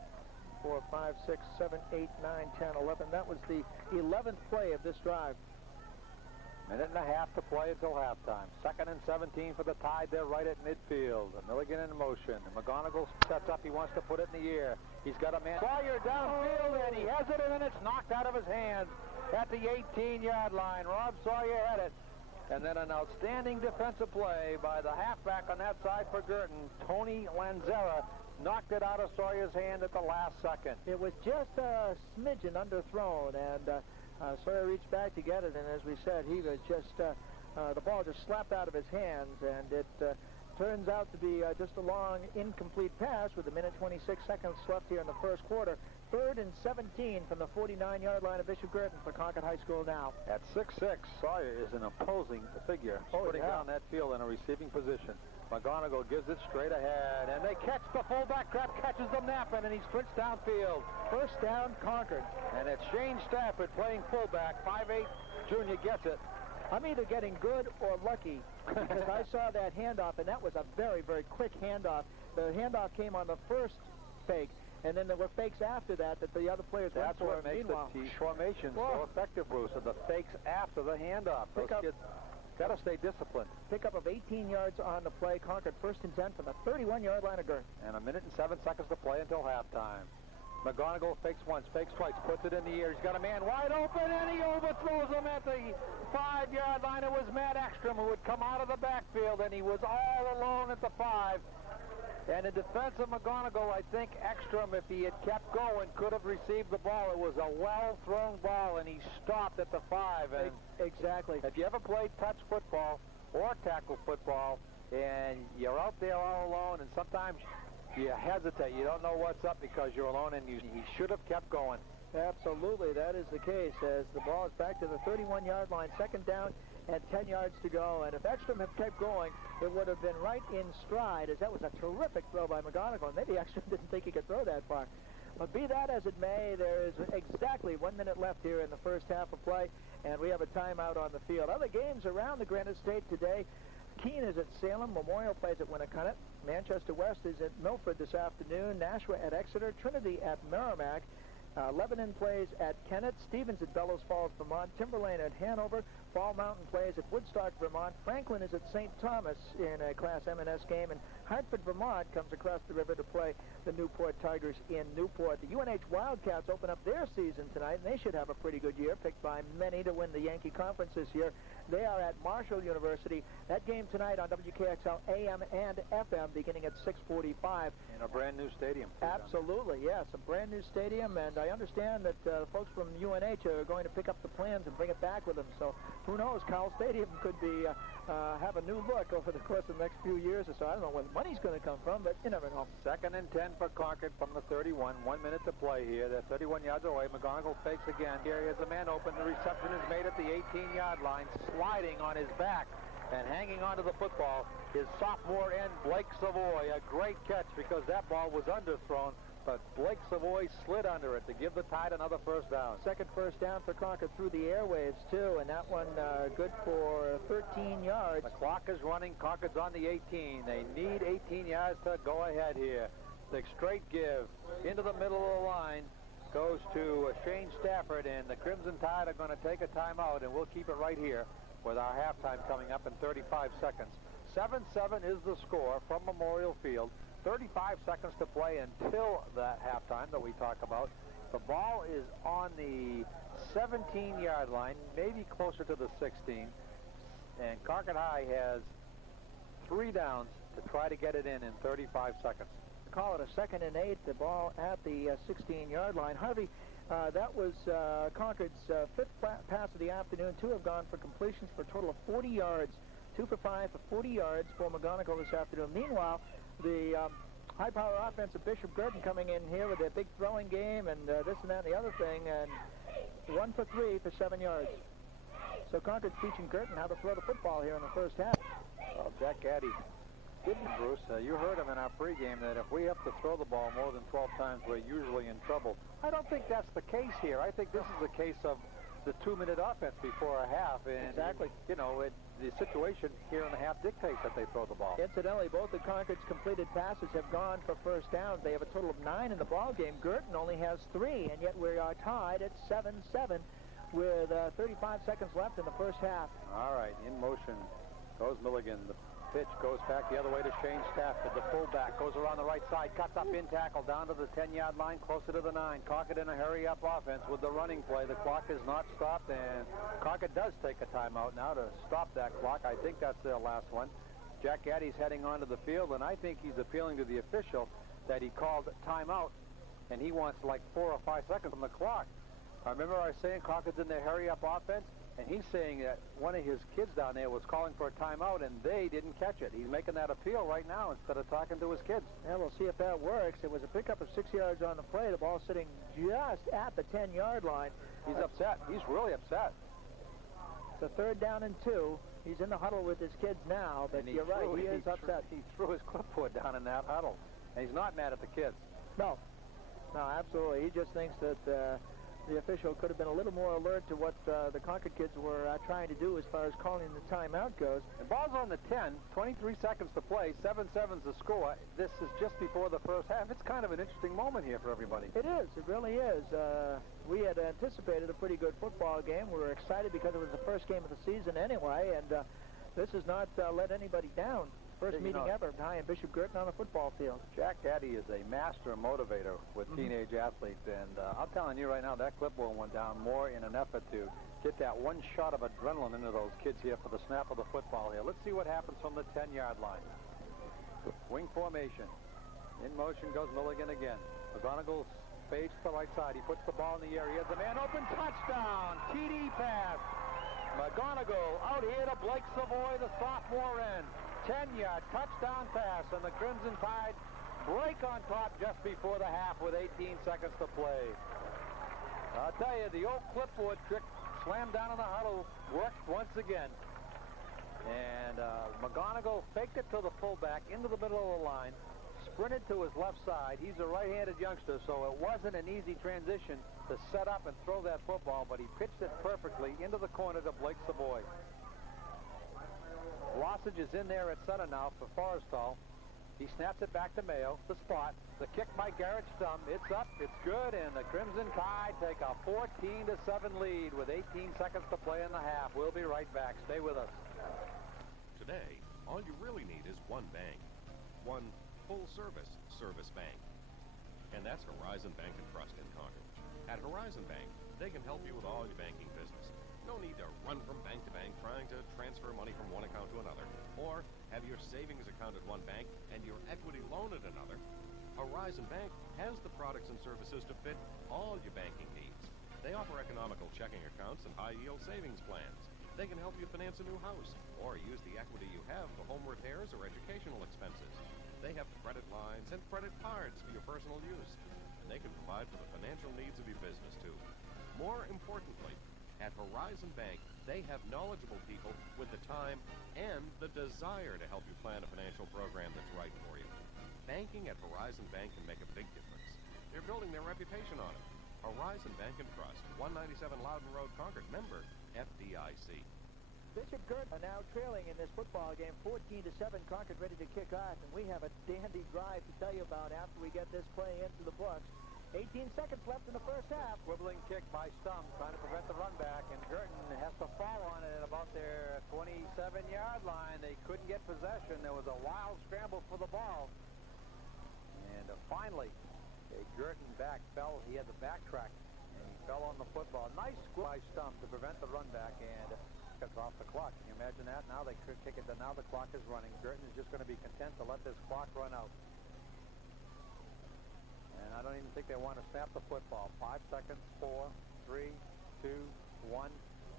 4, 5, 6, 7, 8, 9, 10, 11. That was the 11th play of this drive. Minute and a half to play until halftime. 2nd and 17 for the Tide. They're right at midfield. Milligan in motion. McGonigal sets up. He wants to put it in the air. He's got a man. Sawyer downfield, and he has it, and then it's knocked out of his hands at the 18-yard line. Rob Sawyer had it. And then an outstanding defensive play by the halfback on that side for Guertin, Tony Lanzera, knocked it out of Sawyer's hand at the last second. It was just a smidgen underthrown, and Sawyer reached back to get it, and as we said, he was just, the ball just slapped out of his hands, and it turns out to be just a long, incomplete pass with a minute 26 seconds left here in the first quarter. 3rd and 17 from the 49-yard line of Bishop Guertin for Concord High School now. At 6'6", Sawyer is an imposing figure, putting down that field in a receiving position. McGonigal gives it straight ahead, and they catch the fullback trap, catches them napping, and he sprints downfield. First down, Concord. And it's Shane Stafford playing fullback. 5'8" junior gets it. I'm either getting good or lucky because I saw that handoff, and that was a very, very quick handoff. The handoff came on the first fake, and then there were fakes after that the other players went for. That's what makes the T formation so effective, Bruce, and the fakes after the handoff. Those kids got to stay disciplined. Pickup of 18 yards on the play. Concord 1st and 10 from the 31-yard line of Guertin. And a minute and 7 seconds to play until halftime. McGonigal fakes once, fakes twice, puts it in the air. He's got a man wide open, and he overthrows him at the 5-yard line. It was Matt Ekstrom who would come out of the backfield, and he was all alone at the 5. And in defense of McGonigal, I think Ekstrom, if he had kept going, could have received the ball. It was a well-thrown ball, and he stopped at the 5. And exactly. If you ever played touch football or tackle football, and you're out there all alone, and sometimes You hesitate. You don't know what's up because you're alone, and he should have kept going. Absolutely, that is the case as the ball is back to the 31-yard line, second down and 10 yards to go. And if Ekstrom had kept going, it would have been right in stride, as that was a terrific throw by McGonigal. Maybe Ekstrom didn't think he could throw that far. But be that as it may, there is exactly 1 minute left here in the first half of play, and we have a timeout on the field. Other games around the Granite State today. Keene is at Salem. Memorial plays at Winnicott. Manchester West is at Milford this afternoon. Nashua at Exeter. Trinity at Merrimack. Lebanon plays at Kennett. Stevens at Bellows Falls, Vermont. Timberlane at Hanover. Fall Mountain plays at Woodstock, Vermont. Franklin is at St. Thomas in a Class M&S game. And Hartford, Vermont comes across the river to play the Newport Tigers in Newport. The UNH Wildcats open up their season tonight, and they should have a pretty good year, picked by many to win the Yankee Conference this year. They are at Marshall University. That game tonight on WKXL AM and FM beginning at 6:45. In a brand new stadium. Absolutely, yes, a brand new stadium, and I understand that folks from UNH are going to pick up the plans and bring it back with them. So who knows, Cowell Stadium could be have a new look over the course of the next few years or so. I don't know where the money's going to come from, but you never know. 2nd and 10 for Concord from the 31. 1 minute to play here. They're 31 yards away. McGonigal fakes again. Here is a man open. The reception is made at the 18-yard line, sliding on his back and hanging onto the football is sophomore end Blake Savoy. A great catch because that ball was underthrown, but Blake Savoy slid under it to give the Tide another first down. Second first down for Concord through the airwaves, too, and that one good for 13 yards. The clock is running. Concord's on the 18. They need 18 yards to go ahead here. The straight give into the middle of the line goes to Shane Stafford, and the Crimson Tide are going to take a timeout, and we'll keep it right here with our halftime coming up in 35 seconds. 7-7 is the score from Memorial Field. 35 seconds to play until that halftime that we talk about. The ball is on the 17-yard line, maybe closer to the 16. And Concord High has 3 downs to try to get it in 35 seconds. Call it a 2nd and 8. The ball at the 16-yard line. Harvey, that was Concord's 5th pass of the afternoon. 2 have gone for completions for a total of 40 yards. 2 for 5 for 40 yards for McGonigal this afternoon. Meanwhile, the high-power offense of Bishop Guertin coming in here with their big throwing game and this and that and the other thing, and 1 for 3 for 7 yards. So Concord's teaching Guertin how to throw the football here in the first half. Well, Jack Gaddy didn't, Bruce. You heard him in our pregame that if we have to throw the ball more than 12 times, we're usually in trouble. I don't think that's the case here. I think this is the case of the 2-minute offense before a half. And, exactly. You know, the situation here in the half dictates that they throw the ball. Incidentally, both of Concord's completed passes have gone for first downs. They have a total of 9 in the ball game. Guertin only has 3, and yet we are tied at 7-7 with 35 seconds left in the first half. All right, in motion goes Milligan. The pitch goes back the other way to Shane Stafford. The fullback goes around the right side, cuts up in tackle down to the 10-yard line, closer to the 9. Concord in a hurry-up offense with the running play. The clock is not stopped, and Concord does take a timeout now to stop that clock. I think that's their last one. Jack Gaddy's heading onto the field, and I think he's appealing to the official that he called timeout, and he wants like 4 or 5 seconds from the clock. I remember I was saying Concord's in their hurry-up offense, and he's saying that one of his kids down there was calling for a timeout, and they didn't catch it. He's making that appeal right now instead of talking to his kids. Yeah, we'll see if that works. It was a pickup of 6 yards on the play. The ball sitting just at the 10-yard line. He's upset. He's really upset. It's a 3rd down and 2. He's in the huddle with his kids now, but you're right, he is upset. He threw his clipboard down in that huddle, and he's not mad at the kids. No, absolutely. He just thinks that the official could have been a little more alert to what the Concord kids were trying to do as far as calling the timeout goes. The ball's on the 10, 23 seconds to play, 7-7's the score. This is just before the first half. It's kind of an interesting moment here for everybody. It is. It really is. We had anticipated a pretty good football game. We were excited because it was the first game of the season anyway, and this has not let anybody down. First meeting ever, High and Bishop Guertin on the football field. Jack Gaddy is a master motivator with teenage athletes, and I'm telling you right now, that clipboard went down more in an effort to get that one shot of adrenaline into those kids here for the snap of the football here. Let's see what happens from the 10-yard line. Wing formation. In motion goes Milligan again. McGonigal fades to the right side. He puts the ball in the air. He has a man open. Touchdown! TD pass. McGonigal out here to Blake Savoy, the sophomore end. 10-yard touchdown pass, and the Crimson Tide break on top just before the half with 18 seconds to play. I'll tell you, the old clipboard trick, slam down in the huddle, worked once again. And McGonigal faked it to the fullback into the middle of the line, sprinted to his left side. He's a right-handed youngster, so it wasn't an easy transition to set up and throw that football, but he pitched it perfectly into the corner to Blake Savoy. Lossage is in there at center now for Forrestal. He snaps it back to Mayo, the spot. The kick by Garrett Stum. It's up, it's good, and the Crimson Tide take a 14-7 lead with 18 seconds to play in the half. We'll be right back. Stay with us. Today, all you really need is one bank. One full-service bank. And that's Horizon Bank and Trust in Concord. At Horizon Bank, they can help you with all your banking business. No need to run from bank to bank trying to transfer money from one account to another, or have your savings account at one bank and your equity loan at another. Horizon Bank has the products and services to fit all your banking needs. They offer economical checking accounts and high-yield savings plans. They can help you finance a new house or use the equity you have for home repairs or educational expenses. They have credit lines and credit cards for your personal use, and they can provide for the financial needs of your business, too. More importantly, at Horizon Bank, they have knowledgeable people with the time and the desire to help you plan a financial program that's right for you. Banking at Horizon Bank can make a big difference. They're building their reputation on it. Horizon Bank and Trust, 197 Loudon Road, Concord, member FDIC. Bishop Guertin are now trailing in this football game, 14-7. Concord ready to kick off, and we have a dandy drive to tell you about after we get this play into the books. 18 seconds left in the first half. Quibbling kick by Stum, trying to prevent the run back, and Guertin has to fall on it at about their 27-yard line. They couldn't get possession. There was a wild scramble for the ball. And finally, Guertin back fell. He had the backtrack, and he fell on the football. Nice squib by Stum to prevent the run back, and cuts off the clock. Can you imagine that? Now they could kick it, but now the clock is running. Guertin is just going to be content to let this clock run out. And I don't even think they want to snap the football. 5 seconds, 4, 3, 2, 1,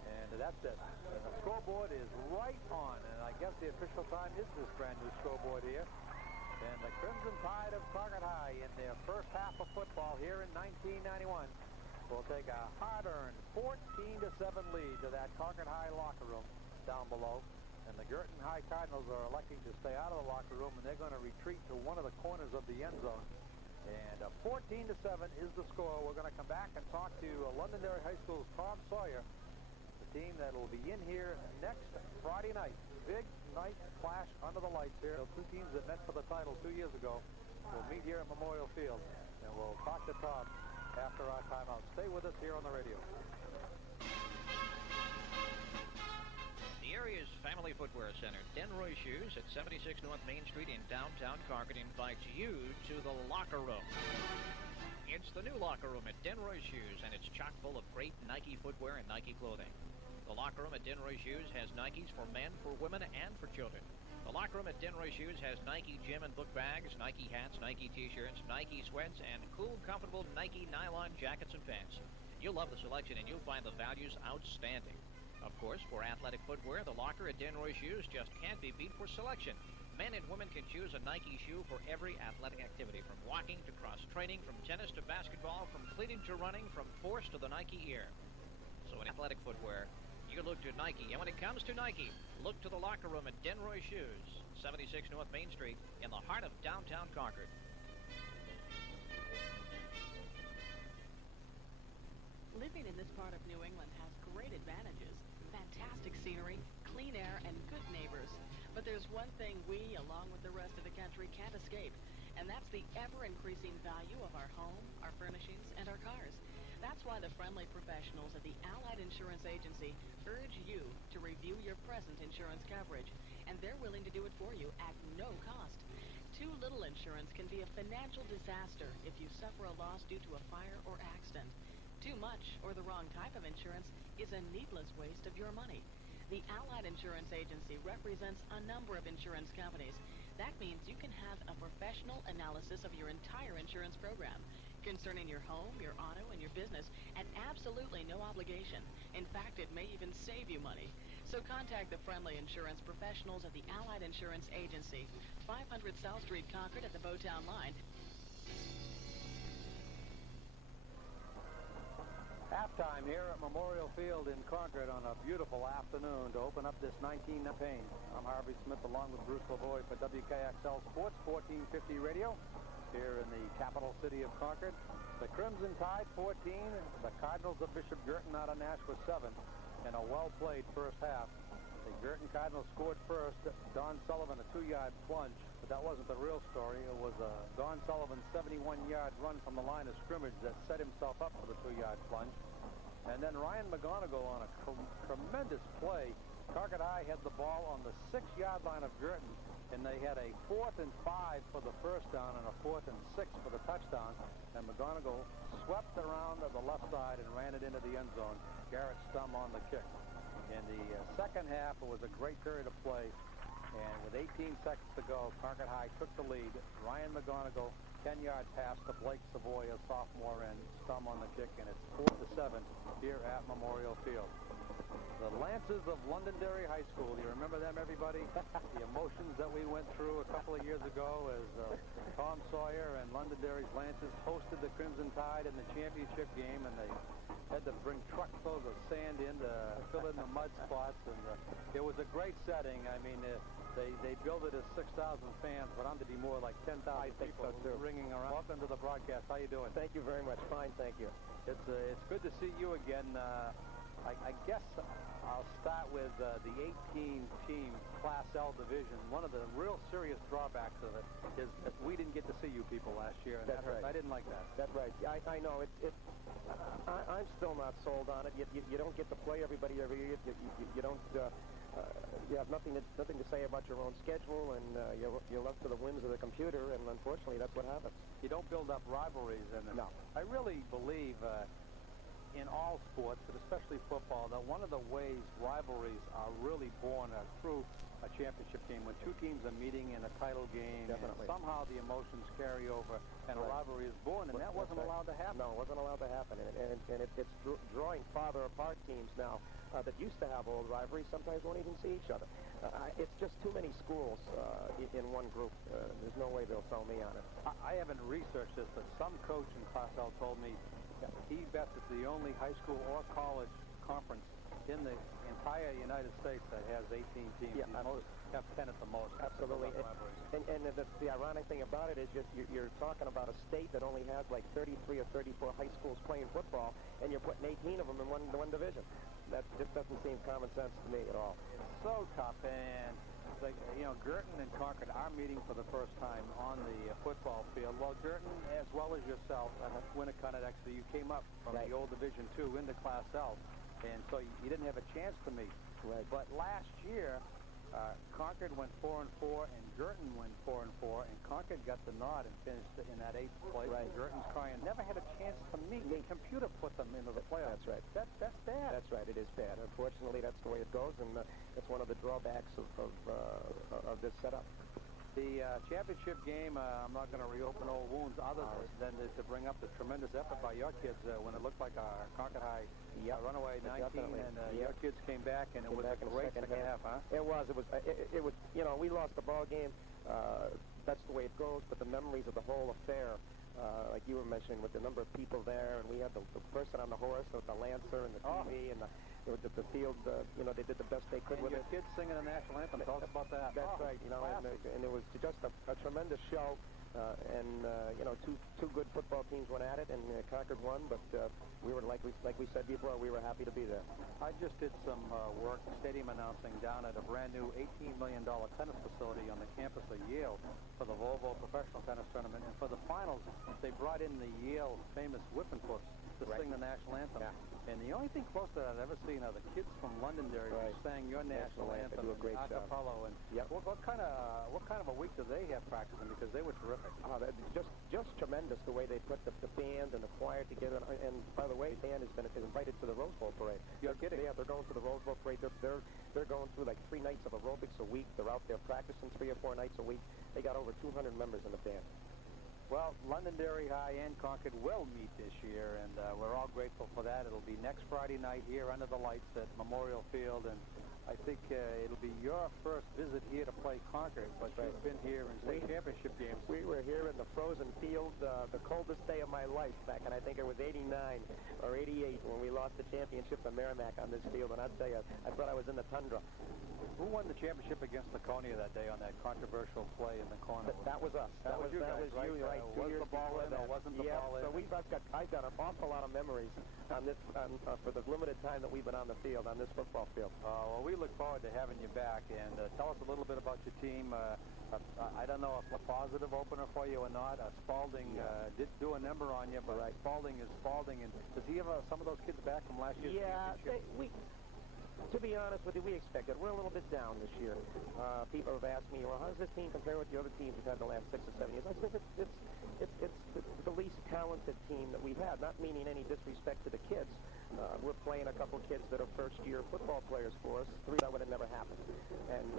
and that's it. And the scoreboard is right on, and I guess the official time is this brand new scoreboard here. And the Crimson Tide of Concord High in their first half of football here in 1991 will take a hard-earned 14-7 lead to that Concord High locker room down below. And the Guertin High Cardinals are electing to stay out of the locker room, and they're going to retreat to one of the corners of the end zone. And 14-7 is the score. We're going to come back and talk to Londonderry High School's Tom Sawyer, the team that will be in here next Friday night. Big night flash under the lights here. The two teams that met for the title 2 years ago will meet here at Memorial Field. And we'll talk to Tom after our timeout. Stay with us here on the radio. The area's family footwear center, Denroy Shoes at 76 North Main Street in downtown Concord, invites you to the locker room. It's the new locker room at Denroy Shoes, and it's chock full of great Nike footwear and Nike clothing. The locker room at Denroy Shoes has Nikes for men, for women, and for children. The locker room at Denroy Shoes has Nike gym and book bags, Nike hats, Nike t-shirts, Nike sweats, and cool, comfortable Nike nylon jackets and pants. You'll love the selection, and you'll find the values outstanding. Of course, for athletic footwear, the locker at Denroy Shoes just can't be beat for selection. Men and women can choose a Nike shoe for every athletic activity, from walking to cross-training, from tennis to basketball, from cleating to running, from force to the Nike Air. So in athletic footwear, you look to Nike. And when it comes to Nike, look to the locker room at Denroy Shoes, 76 North Main Street, in the heart of downtown Concord. Living in this part of New England has great advantages. Fantastic scenery, clean air, and good neighbors. But there's one thing we, along with the rest of the country, can't escape, and that's the ever-increasing value of our home, our furnishings, and our cars. That's why the friendly professionals at the Allied Insurance Agency urge you to review your present insurance coverage, and they're willing to do it for you at no cost. Too little insurance can be a financial disaster if you suffer a loss due to a fire or accident. Too much or the wrong type of insurance is a needless waste of your money. The Allied Insurance Agency represents a number of insurance companies. That means you can have a professional analysis of your entire insurance program. concerning your home, your auto, and your business at absolutely no obligation. In fact, it may even save you money. So contact the friendly insurance professionals at the Allied Insurance Agency, 500 South Street, Concord, at the Bowtown line. Halftime here at Memorial Field in Concord on a beautiful afternoon to open up this 19 campaign. I'm Harvey Smith along with Bruce Lavoie for WKXL Sports 1450 Radio here in the capital city of Concord. The Crimson Tide 14, the Cardinals of Bishop Guertin out of Nashua 7 in a well-played first half. The Guertin Cardinals scored first. Don Sullivan a 2-yard plunge, but that wasn't the real story. It was Don Sullivan's 71-yard run from the line of scrimmage that set himself up for the 2-yard plunge. And then Ryan McGonigal on a tremendous play. Concord High had the ball on the 6-yard line of Guertin, and they had a 4th and 5 for the first down and a 4th and 6 for the touchdown. And McGonigal swept around to the left side and ran it into the end zone. Garrett Stum on the kick. In the second half, it was a great period of play. And with 18 seconds to go, Concord High took the lead. Ryan McGonigal, 10-yard pass to Blake Savoy, a sophomore, and Stum on the kick, and it's 4-7 here at Memorial Field. The Lancers of Londonderry High School. You remember them, everybody? The emotions that we went through a couple of years ago as Tom Sawyer and Londonderry's Lancers hosted the Crimson Tide in the championship game, and they had to bring truckloads of sand in to fill in the mud spots, and it was a great setting. I mean, they built it as 6,000 fans, but I'm to be more like 10,000 people ringing around. Welcome to the broadcast. How you doing? Thank you very much. Fine, thank you. It's good to see you again. I guess I'll start with the 18-team Class L division. One of the real serious drawbacks of it is that we didn't get to see you people last year. And That's right. I didn't like that. That's right. I know. I'm still not sold on it. You don't get to play everybody every year. You don't. You have nothing to say about your own schedule, and you're left to the whims of the computer. And unfortunately, that's what happens. You don't build up rivalries, and no. I really believe. In all sports, but especially football, that one of the ways rivalries are really born through a championship game, when two teams are meeting in a title game, Definitely. And somehow the emotions carry over, and a rivalry is born, and that wasn't allowed to happen. No, it wasn't allowed to happen, and it's drawing farther apart teams now that used to have old rivalries, sometimes won't even see each other. It's just too many schools in one group. There's no way they'll sell me on it. I haven't researched this, but some coach in Class L told me he bets it's the only high school or college conference in the entire United States that has 18 teams. Yeah, most have 10 at the most. Absolutely. And the ironic thing about it is you're talking about a state that only has like 33 or 34 high schools playing football, and you're putting 18 of them in one division. That just doesn't seem common sense to me at all. It's so tough, and Guertin and Concord are meeting for the first time on the football field. Well, Guertin, as well as yourself, Winnicott, actually, you came up from the old Division II into Class L, and so you didn't have a chance to meet. Right. But last year, Concord went 4-4, and Guertin went 4-4, and Concord got the nod and finished in that 8th place. Right. Guertin's crying. Never had a chance to meet. The computer put them into the playoffs. That's right. That's bad. That's right. It is bad. Unfortunately, that's the way it goes, and it's one of the drawbacks of this setup. The championship game, I'm not going to reopen old wounds other than to bring up the tremendous effort by your kids when it looked like Concord High runaway 19, and your kids came back, and it was a great second half, huh? It was. It was. We lost the ball game. That's the way it goes. But the memories of the whole affair, like you were mentioning, with the number of people there, and we had the person on the horse, the Lancer, and the TV, and the field. They did the best they could with it. Your kids singing the national anthem. Tell us about that. That's right. And it was just a tremendous show. Two good football teams went at it, and Concord won. But we were, like we said before, we were happy to be there. I just did some work stadium announcing down at a brand new $18 million tennis facility on the campus of Yale for the Volvo Professional Tennis Tournament. And for the finals, they brought in the Yale famous Whippin'Poofs to sing the national anthem. Yeah. And the only thing close that I've ever seen are the kids from Londonderry who sang your national anthem, do a great job. Acapella. And what kind of a week do they have practicing? Because they were terrific. Just tremendous the way they put the band and the choir together. And by the way, the band has been invited to the Rose Bowl parade. You're kidding? Yeah, they're going to the Rose Bowl parade. They're going through like 3 nights of aerobics a week. They're out there practicing 3 or 4 nights a week. They got over 200 members in the band. Well, Londonderry High and Concord will meet this year, and we're all grateful for that. It'll be next Friday night here under the lights at Memorial Field, and I think it'll be your first visit here to play Concord, but you've been here in state championship games. We were here in the frozen field, the coldest day of my life back, and I think it was 89 or 88 when we lost the championship to Merrimack on this field, and I'll tell you, I thought I was in the tundra. Who won the championship against Laconia that day on that controversial play in the corner? That was us. That was you, right? Was the ball in or wasn't the ball in? So I've got an awful lot of memories on this for the limited time that we've been on the field, on this football field. Well, we look forward to having you back, and tell us a little bit about your team. I don't know if a positive opener for you or not. Spalding did do a number on you, but Spalding is Spalding, and does he have some of those kids back from last year's championship? To be honest with you, we expected. We're a little bit down this year. People have asked me, well, how does this team compare with the other teams we've had the last 6 or 7 years? I said it's the least talented team that we've had, not meaning any disrespect to the kids. We're playing a couple kids that are first-year football players for us. 3 that would have never happened. And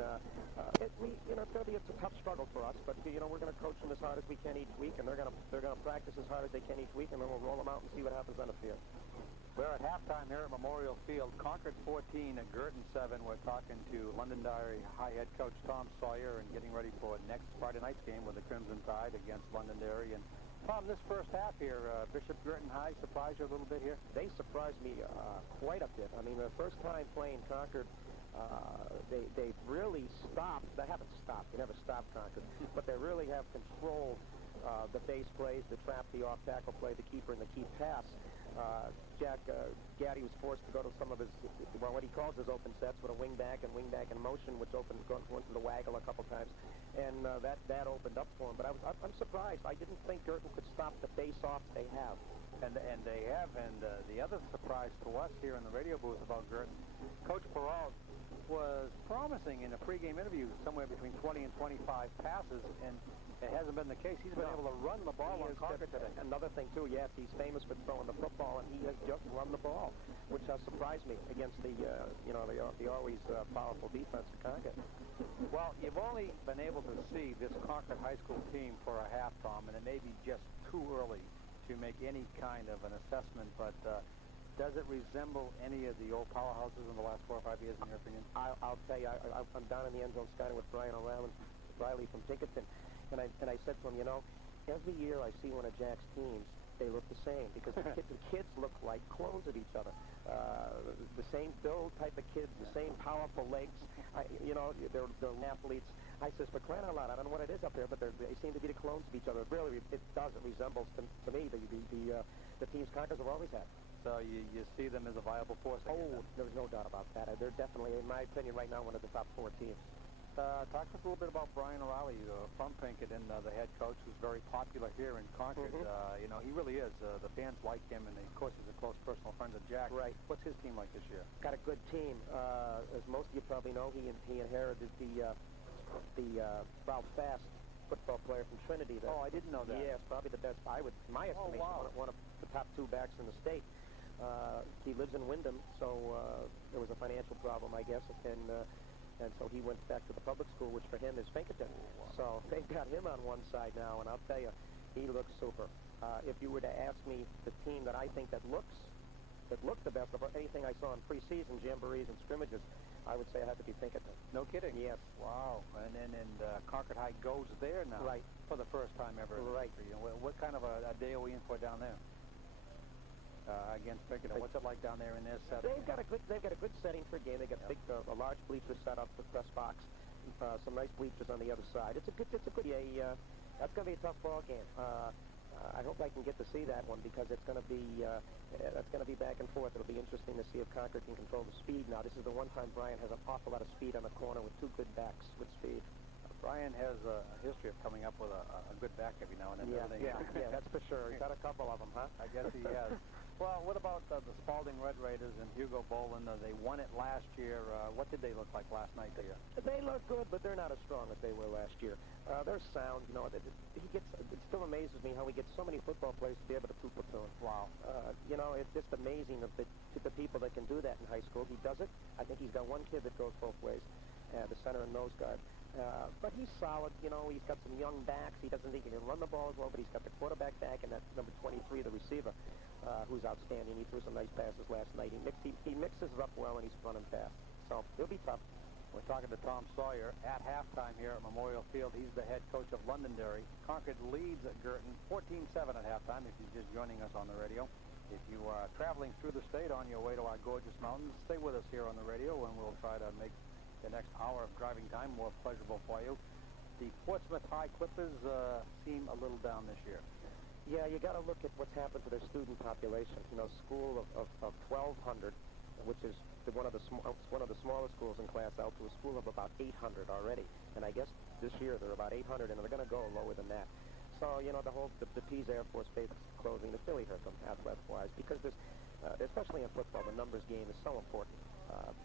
it's going to be a tough struggle for us, but we're going to coach them as hard as we can each week, and they're going to practice as hard as they can each week, and then we'll roll them out and see what happens on the field. We're at halftime here at Memorial Field. Concord 14 and Guertin 7. We're talking to Londonderry High head coach Tom Sawyer and getting ready for next Friday night's game with the Crimson Tide against Londonderry. And Tom, this first half here, Bishop Guertin High surprised you a little bit here? They surprised me quite a bit. I mean, the first time playing Concord, they really stopped. They haven't stopped. They never stopped Concord. But they really have controlled the base plays, the trap, the off-tackle play, the keeper, and the key pass. Jack Gaddy was forced to go to some of his, what he calls his open sets with a wing back and motion, which went to the waggle a couple times, and that opened up for him. But I'm surprised. I didn't think Guertin could stop the face-off they have. And they have. And the other surprise to us here in the radio booth about Guertin, Coach Peralt was promising in a pregame interview somewhere between 20 and 25 passes, and it hasn't been the case. He's been able to run the ball on Concord today. Another thing, too, yes, he's famous for throwing the football, and he has just run the ball, which has surprised me against the always powerful defense of Concord. Well, you've only been able to see this Concord High School team for a half, Tom, and it may be just too early to make any kind of an assessment, but does it resemble any of the old powerhouses in the last 4 or 5 years, in your opinion? I'll tell you, I'm down in the end zone starting with Brian O'Reilly from Pinkerton, and I said to him, every year I see one of Jack's teams, they look the same because the kids look like clones of each other. The same build type of kids, the same powerful legs. They're athletes. I says, but crying out loud, I don't know what it is up there, but they seem to be the clones of each other. Really, it does. It resembles to me the teams Concord have always had. So you see them as a viable force? There's no doubt about that. They're definitely, in my opinion, right now, one of the top 4 teams. Talk to us a little bit about Brian O'Reilly from Pinkerton, the head coach, who's very popular here in Concord. He really is. The fans like him, and of course he's a close personal friend of Jack. Right. What's his team like this year? Got a good team. As most of you probably know, he inherited the Ralph Fast football player from Trinity. I didn't know that. Yes, probably the best. In my estimation, one of the top 2 backs in the state. He lives in Wyndham, so there was a financial problem, I guess, and so he went back to the public school, which for him is Pinkerton. So they've got him on one side now, and I'll tell you, he looks super. If you were to ask me the team that I think that looked the best of anything I saw in preseason jamborees and scrimmages, I would say it had to be Pinkerton. No kidding? Yes. Wow. And Concord High goes there now. Right. For the first time ever. Right. What kind of a day are we in for down there? Against Pinkerton. What's it like down there in their setting? They've got a good setting for a game. They got a large bleacher set up, the press box, some nice bleachers on the other side. It's a good. That's going to be a tough ball game. I hope I can get to see that one because it's going to be back and forth. It'll be interesting to see if Concord can control the speed. Now, this is the one time Brian has an awful lot of speed on the corner with 2 good backs with speed. Brian has a history of coming up with a good back every now and then. Yeah, that's for sure. He's got a couple of them, huh? I guess he has. Well, what about the Spalding Red Raiders and Hugo Bolin? They won it last year. What did they look like last night to you? They look good, but they're not as strong as they were last year. They're sound. It still amazes me how he gets so many football players to be able to 2 platoon. Wow. It's just amazing of the people that can do that in high school. He does it. I think he's got one kid that goes both ways, the center and nose guard. But he's solid. You know, he's got some young backs. He doesn't think he can run the ball as well, but he's got the quarterback back, and that's number 23, the receiver, who's outstanding. He threw some nice passes last night. He mixes it up well, and he's running fast. So he'll be tough. We're talking to Tom Sawyer at halftime here at Memorial Field. He's the head coach of Londonderry. Concord leads at Guertin 14-7 at halftime, if you're just joining us on the radio. If you are traveling through the state on your way to our gorgeous mountains, stay with us here on the radio, and we'll try to make the next hour of driving time more pleasurable for you. The Portsmouth High Clippers seem a little down this year. Yeah, you got to look at what's happened to their student population. You know, school of 1,200, which is one of the smallest schools in Class L, to a school of about 800 already. And I guess this year they're about 800, and they're going to go lower than that. So, you know, the Pease Air Force Base closing has really hurt them athletic-wise, because there's, especially in football, the numbers game is so important,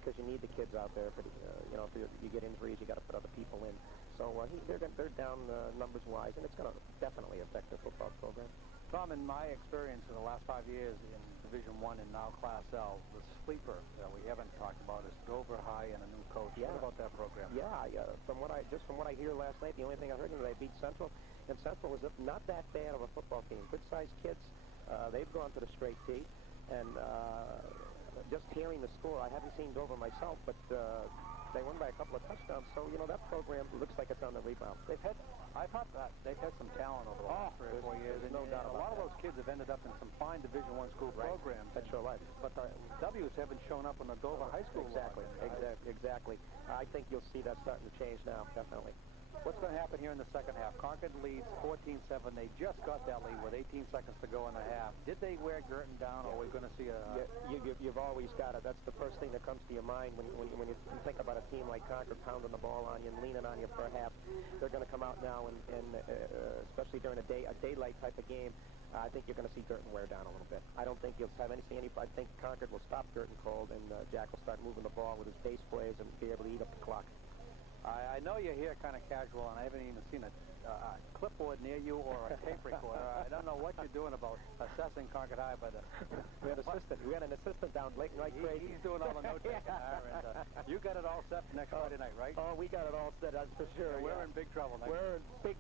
because you need the kids out there for the, you know, if you get injuries, you got to put other people in. So they're down numbers-wise, and it's going to definitely affect their football program. Tom, in my experience in the last 5 years in Division I and now Class L, the sleeper that we haven't talked about is Dover High and a new coach. Yeah. What about that program? Yeah, from what I hear last night, the only thing I heard is they beat Central, and Central was not that bad of a football team. Good-sized kids. They've gone to the straight D, and just hearing the score, I haven't seen Dover myself, but they won by a couple of touchdowns. So, you know, that program looks like it's on the rebound. I thought that they've had some talent over the last 3 or 4 years. There's no doubt a lot of those kids have ended up in some fine Division I school programs. That's your life. But the W's haven't shown up in the Dover High School. Exactly. I think you'll see that starting to change now, definitely. What's going to happen here in the second half? Concord leads 14-7. They just got that lead with 18 seconds to go in the half. Did they wear Guertin down, or are we going to see a... You've always got it. That's the first thing that comes to your mind when you think about a team like Concord pounding the ball on you and leaning on you for a half. They're going to come out now, and especially during a daylight type of game, I think you're going to see Guertin wear down a little bit. I don't think you'll have I think Concord will stop Guertin cold, and Jack will start moving the ball with his base plays and be able to eat up the clock. I know you're here kind of casual, and I haven't even seen a clipboard near you or a tape recorder. I don't know what you're doing about assessing Concord High, but we had an assistant down late night. He's doing all the note-taking. You got it all set for next Friday night, right? Oh, we got it all set, that's for sure. So we're in big trouble next.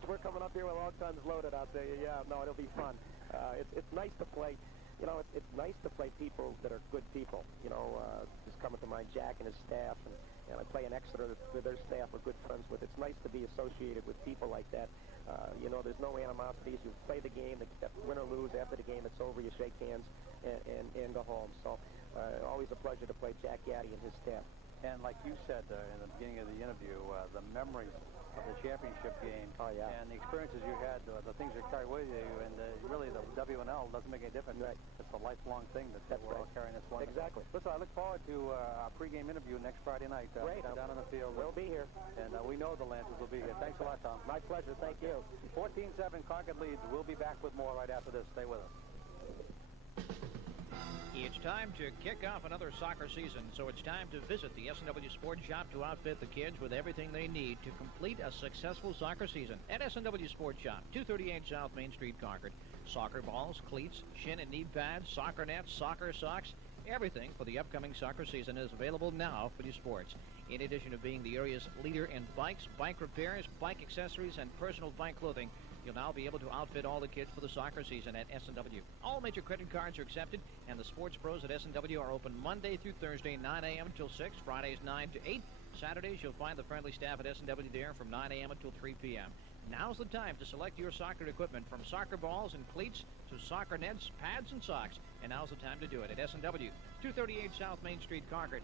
We're coming up here with all guns loaded out there. Yeah, no, it'll be fun. It's nice to play. You know, it's nice to play people that are good people. You know, just coming to mind, Jack and his staff, and I play in Exeter that their staff are good friends with. It's nice to be associated with people like that. You know, there's no animosities. You play the game, win or lose. After the game, it's over. You shake hands and go home. So, always a pleasure to play Jack Gaddy and his staff. And like you said in the beginning of the interview, the memories of the championship game and the experiences you had, the things you carry with you, and really the W&L doesn't make any difference. Right. It's a lifelong thing that we're all carrying this one. Exactly. Listen, I look forward to our pregame interview next Friday night. Great. Down in the field. We'll be here. And we know the Lancers will be here. Thanks a lot, Tom. My pleasure. Thank you. 14-7 Concord leads. We'll be back with more right after this. Stay with us. It's time to kick off another soccer season, so it's time to visit the S&W Sports Shop to outfit the kids with everything they need to complete a successful soccer season. At S&W Sports Shop, 238 South Main Street, Concord. Soccer balls, cleats, shin and knee pads, soccer nets, soccer socks, everything for the upcoming soccer season is available now for your sports. In addition to being the area's leader in bikes, bike repairs, bike accessories, and personal bike clothing, you'll now be able to outfit all the kids for the soccer season at S&W. All major credit cards are accepted, and the sports pros at S&W are open Monday through Thursday, 9 a.m. until 6, Fridays 9 to 8. Saturdays, you'll find the friendly staff at S&W there from 9 a.m. until 3 p.m. Now's the time to select your soccer equipment, from soccer balls and cleats to soccer nets, pads, and socks. And now's the time to do it at S&W, 238 South Main Street, Concord.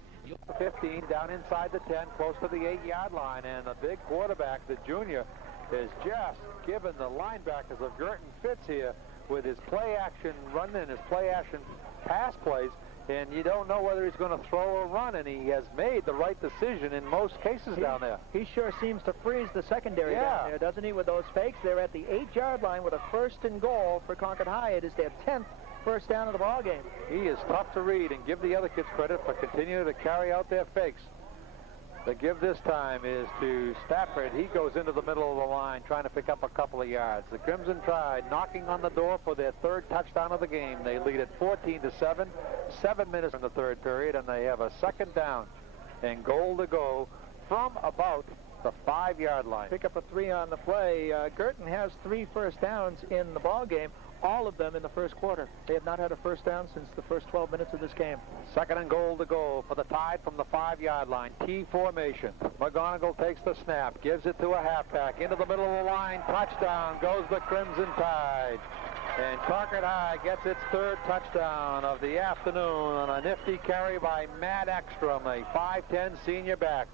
15 down inside the 10, close to the 8-yard line, and the big quarterback, the junior, is just giving the linebackers of Guertin fits here with his play-action run and his play-action pass plays, and you don't know whether he's going to throw or run, and he has made the right decision in most cases down there. He sure seems to freeze the secondary down there, doesn't he, with those fakes? They're at the 8-yard line with a 1st and goal for Concord High. It is their 10th first down of the ball game. He is tough to read, and give the other kids credit for continuing to carry out their fakes. The give this time is to Stafford. He goes into the middle of the line trying to pick up a couple of yards. The Crimson Tide knocking on the door for their 3rd touchdown of the game. They lead at 14-7, 7 minutes in the 3rd period, and they have a 2nd down and goal to go from about the 5-yard line. Pick up a 3 on the play. Guertin has 3 first downs in the ball game, all of them in the first quarter. They have not had a first down since the first 12 minutes of this game. 2nd and goal to go for the Tide from the 5-yard line. T formation. McGonigal takes the snap, gives it to a halfback, into the middle of the line. Touchdown goes the Crimson Tide. And Concord High gets its 3rd touchdown of the afternoon on a nifty carry by Matt Ekstrom, a 5'10 senior back.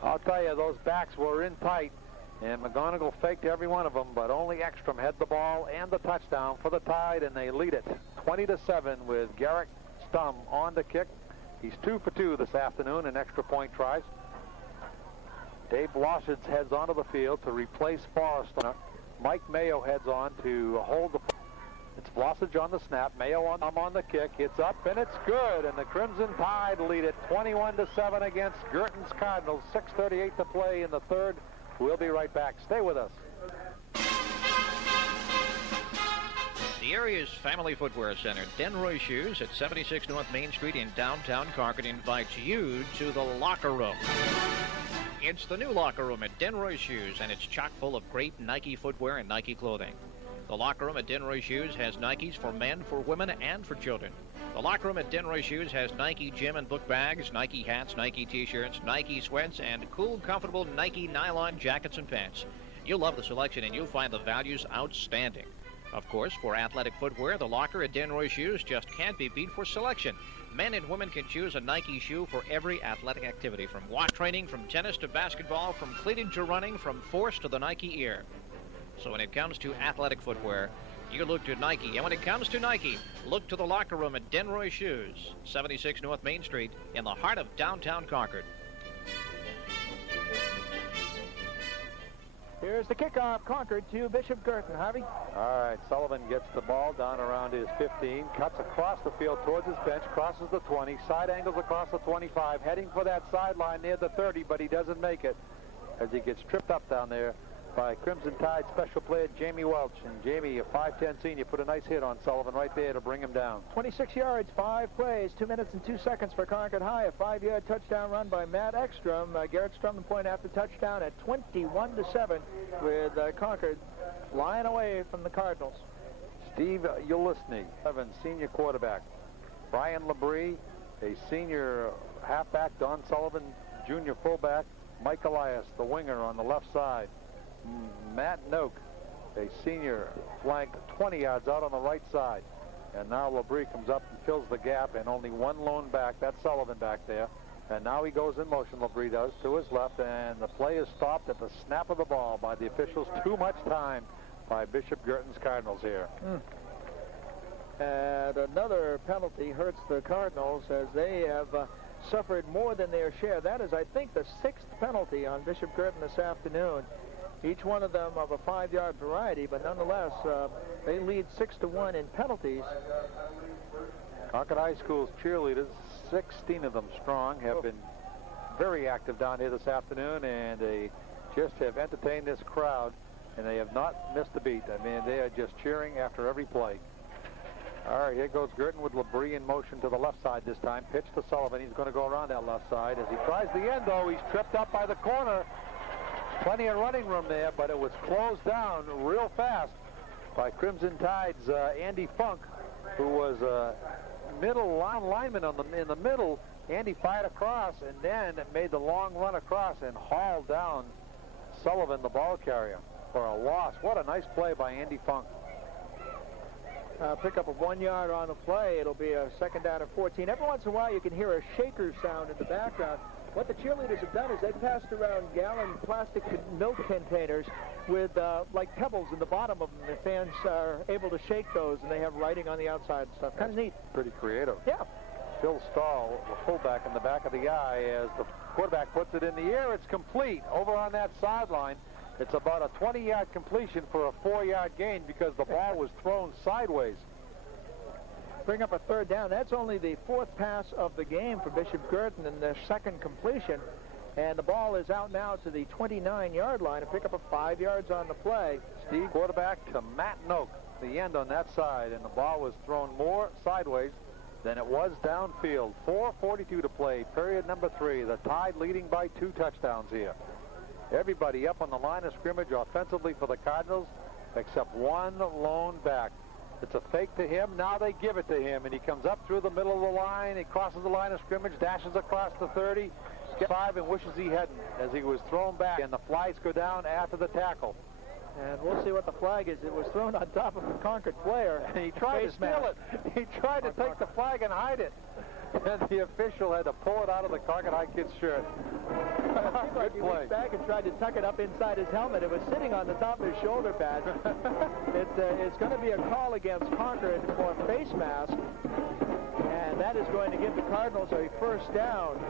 I'll tell you, those backs were in tight, and McGonigal faked every one of them, but only Ekstrom had the ball and the touchdown for the Tide, and they lead it 20-7 with Garrett Stum on the kick. He's 2 for 2 this afternoon in extra point tries. Dave Blossage heads onto the field to replace Forrester. Mike Mayo heads on to hold the... It's Blossage on the snap, Mayo on the kick. It's up and it's good, and the Crimson Tide lead it 21-7 against Girton's Cardinals. 6:38 to play in the 3rd. We'll be right back. Stay with us. The area's family footwear center, Denroy Shoes at 76 North Main Street in downtown Concord, invites you to the locker room. It's the new locker room at Denroy Shoes, and it's chock full of great Nike footwear and Nike clothing. The locker room at Denroy Shoes has Nikes for men, for women, and for children. The locker room at Denroy Shoes has Nike gym and book bags, Nike hats, Nike t-shirts, Nike sweats, and cool, comfortable Nike nylon jackets and pants. You'll love the selection, and you'll find the values outstanding. Of course, for athletic footwear, the locker at Denroy Shoes just can't be beat for selection. Men and women can choose a Nike shoe for every athletic activity, from walk training, from tennis to basketball, from cleated to running, from force to the Nike Air. So when it comes to athletic footwear, you look to Nike. And when it comes to Nike, look to the locker room at Denroy Shoes, 76 North Main Street, in the heart of downtown Concord. Here's the kickoff, Concord to Bishop Guertin. Harvey? All right, Sullivan gets the ball down around his 15, cuts across the field towards his bench, crosses the 20, side angles across the 25, heading for that sideline near the 30, but he doesn't make it as he gets tripped up down there by Crimson Tide special player Jamie Welch. And Jamie, a 5'10 senior, put a nice hit on Sullivan right there to bring him down. 26 yards, 5 plays, 2 minutes and 2 seconds for Concord High. A 5-yard touchdown run by Matt Ekstrom. Garrett Strum, the point after touchdown at 21-7 with Concord flying away from the Cardinals. Steve Ulisny, senior quarterback. Brian Labrie, a senior halfback. Don Sullivan, junior fullback. Mike Elias, the winger on the left side. Matt Noak, a senior flank 20 yards out on the right side. And now Labrie comes up and fills the gap, and only one lone back. That's Sullivan back there. And now he goes in motion, Labrie does, to his left, and the play is stopped at the snap of the ball by the officials. Too much time by Bishop Girton's Cardinals here. And another penalty hurts the Cardinals as they have suffered more than their share. That is, I think, the 6th penalty on Bishop Guertin this afternoon. Each one of them of a 5-yard variety, but nonetheless, they lead 6-1 in penalties. Concord High School's cheerleaders, 16 of them strong, have been very active down here this afternoon, and they just have entertained this crowd, and they have not missed a beat. I mean, they are just cheering after every play. All right, here goes Guertin with Labrie in motion to the left side this time. Pitch to Sullivan. He's going to go around that left side. As he tries the end, though, he's tripped up by the corner. Plenty of running room there, but it was closed down real fast by Crimson Tide's Andy Funk, who was a middle lineman in the middle. Andy fired across and then made the long run across and hauled down Sullivan, the ball carrier, for a loss. What a nice play by Andy Funk. Pick up a 1 yard on the play. It'll be a 2nd down and 14. Every once in a while you can hear a shaker sound in the background. What the cheerleaders have done is they've passed around gallon plastic milk containers with like pebbles in the bottom of them. The fans are able to shake those, and they have writing on the outside and stuff. Kind of neat. Pretty creative. Yeah. Phil Stahl, the fullback, in the back of the eye as the quarterback puts it in the air. It's complete over on that sideline. It's about a 20-yard completion for a 4-yard gain because the ball was thrown sideways. Bring up a 3rd down. That's only the 4th pass of the game for Bishop Guertin in their 2nd completion. And the ball is out now to the 29-yard line and pick up a 5 yards on the play. Steve, quarterback to Matt Noak, the end on that side. And the ball was thrown more sideways than it was downfield. 4:42 to play, period number 3. The Tide leading by 2 touchdowns here. Everybody up on the line of scrimmage offensively for the Cardinals, except one lone back. It's a fake to him. Now they give it to him, and he comes up through the middle of the line. He crosses the line of scrimmage, dashes across the 30, gets 5, and wishes he hadn't as he was thrown back, and the flags go down after the tackle. And we'll see what the flag is. It was thrown on top of a Concord player. And he tried to steal it. He tried to take the flag and hide it. And the official had to pull it out of the Concord High kid's shirt. Good play. He went back and tried to tuck it up inside his helmet. It was sitting on the top of his shoulder pad. It's going to be a call against Concord for face mask. And that is going to give the Cardinals a first down.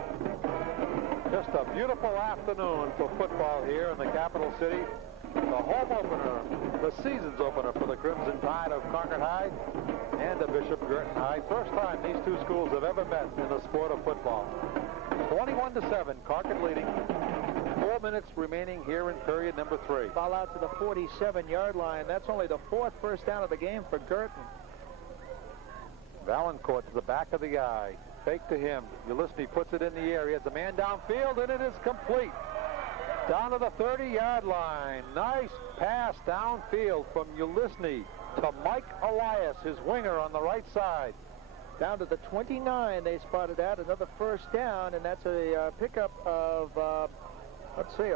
Just a beautiful afternoon for football here in the capital city. The home opener, the season's opener for the Crimson Tide of Concord High and the Bishop Guertin High. First time these two schools have ever met in the sport of football. 21-7, Concord leading. 4 minutes remaining here in period number 3. Ball out to the 47-yard line. That's only the 4th first down of the game for Guertin. Valancourt to the back of the eye. Fake to him. Ulysses puts it in the air. He has a man downfield, and it is complete. Down to the 30-yard line. Nice pass downfield from Ulysses to Mike Elias, his winger on the right side. Down to the 29, they spotted that. Another first down, and that's a pickup of, let's see,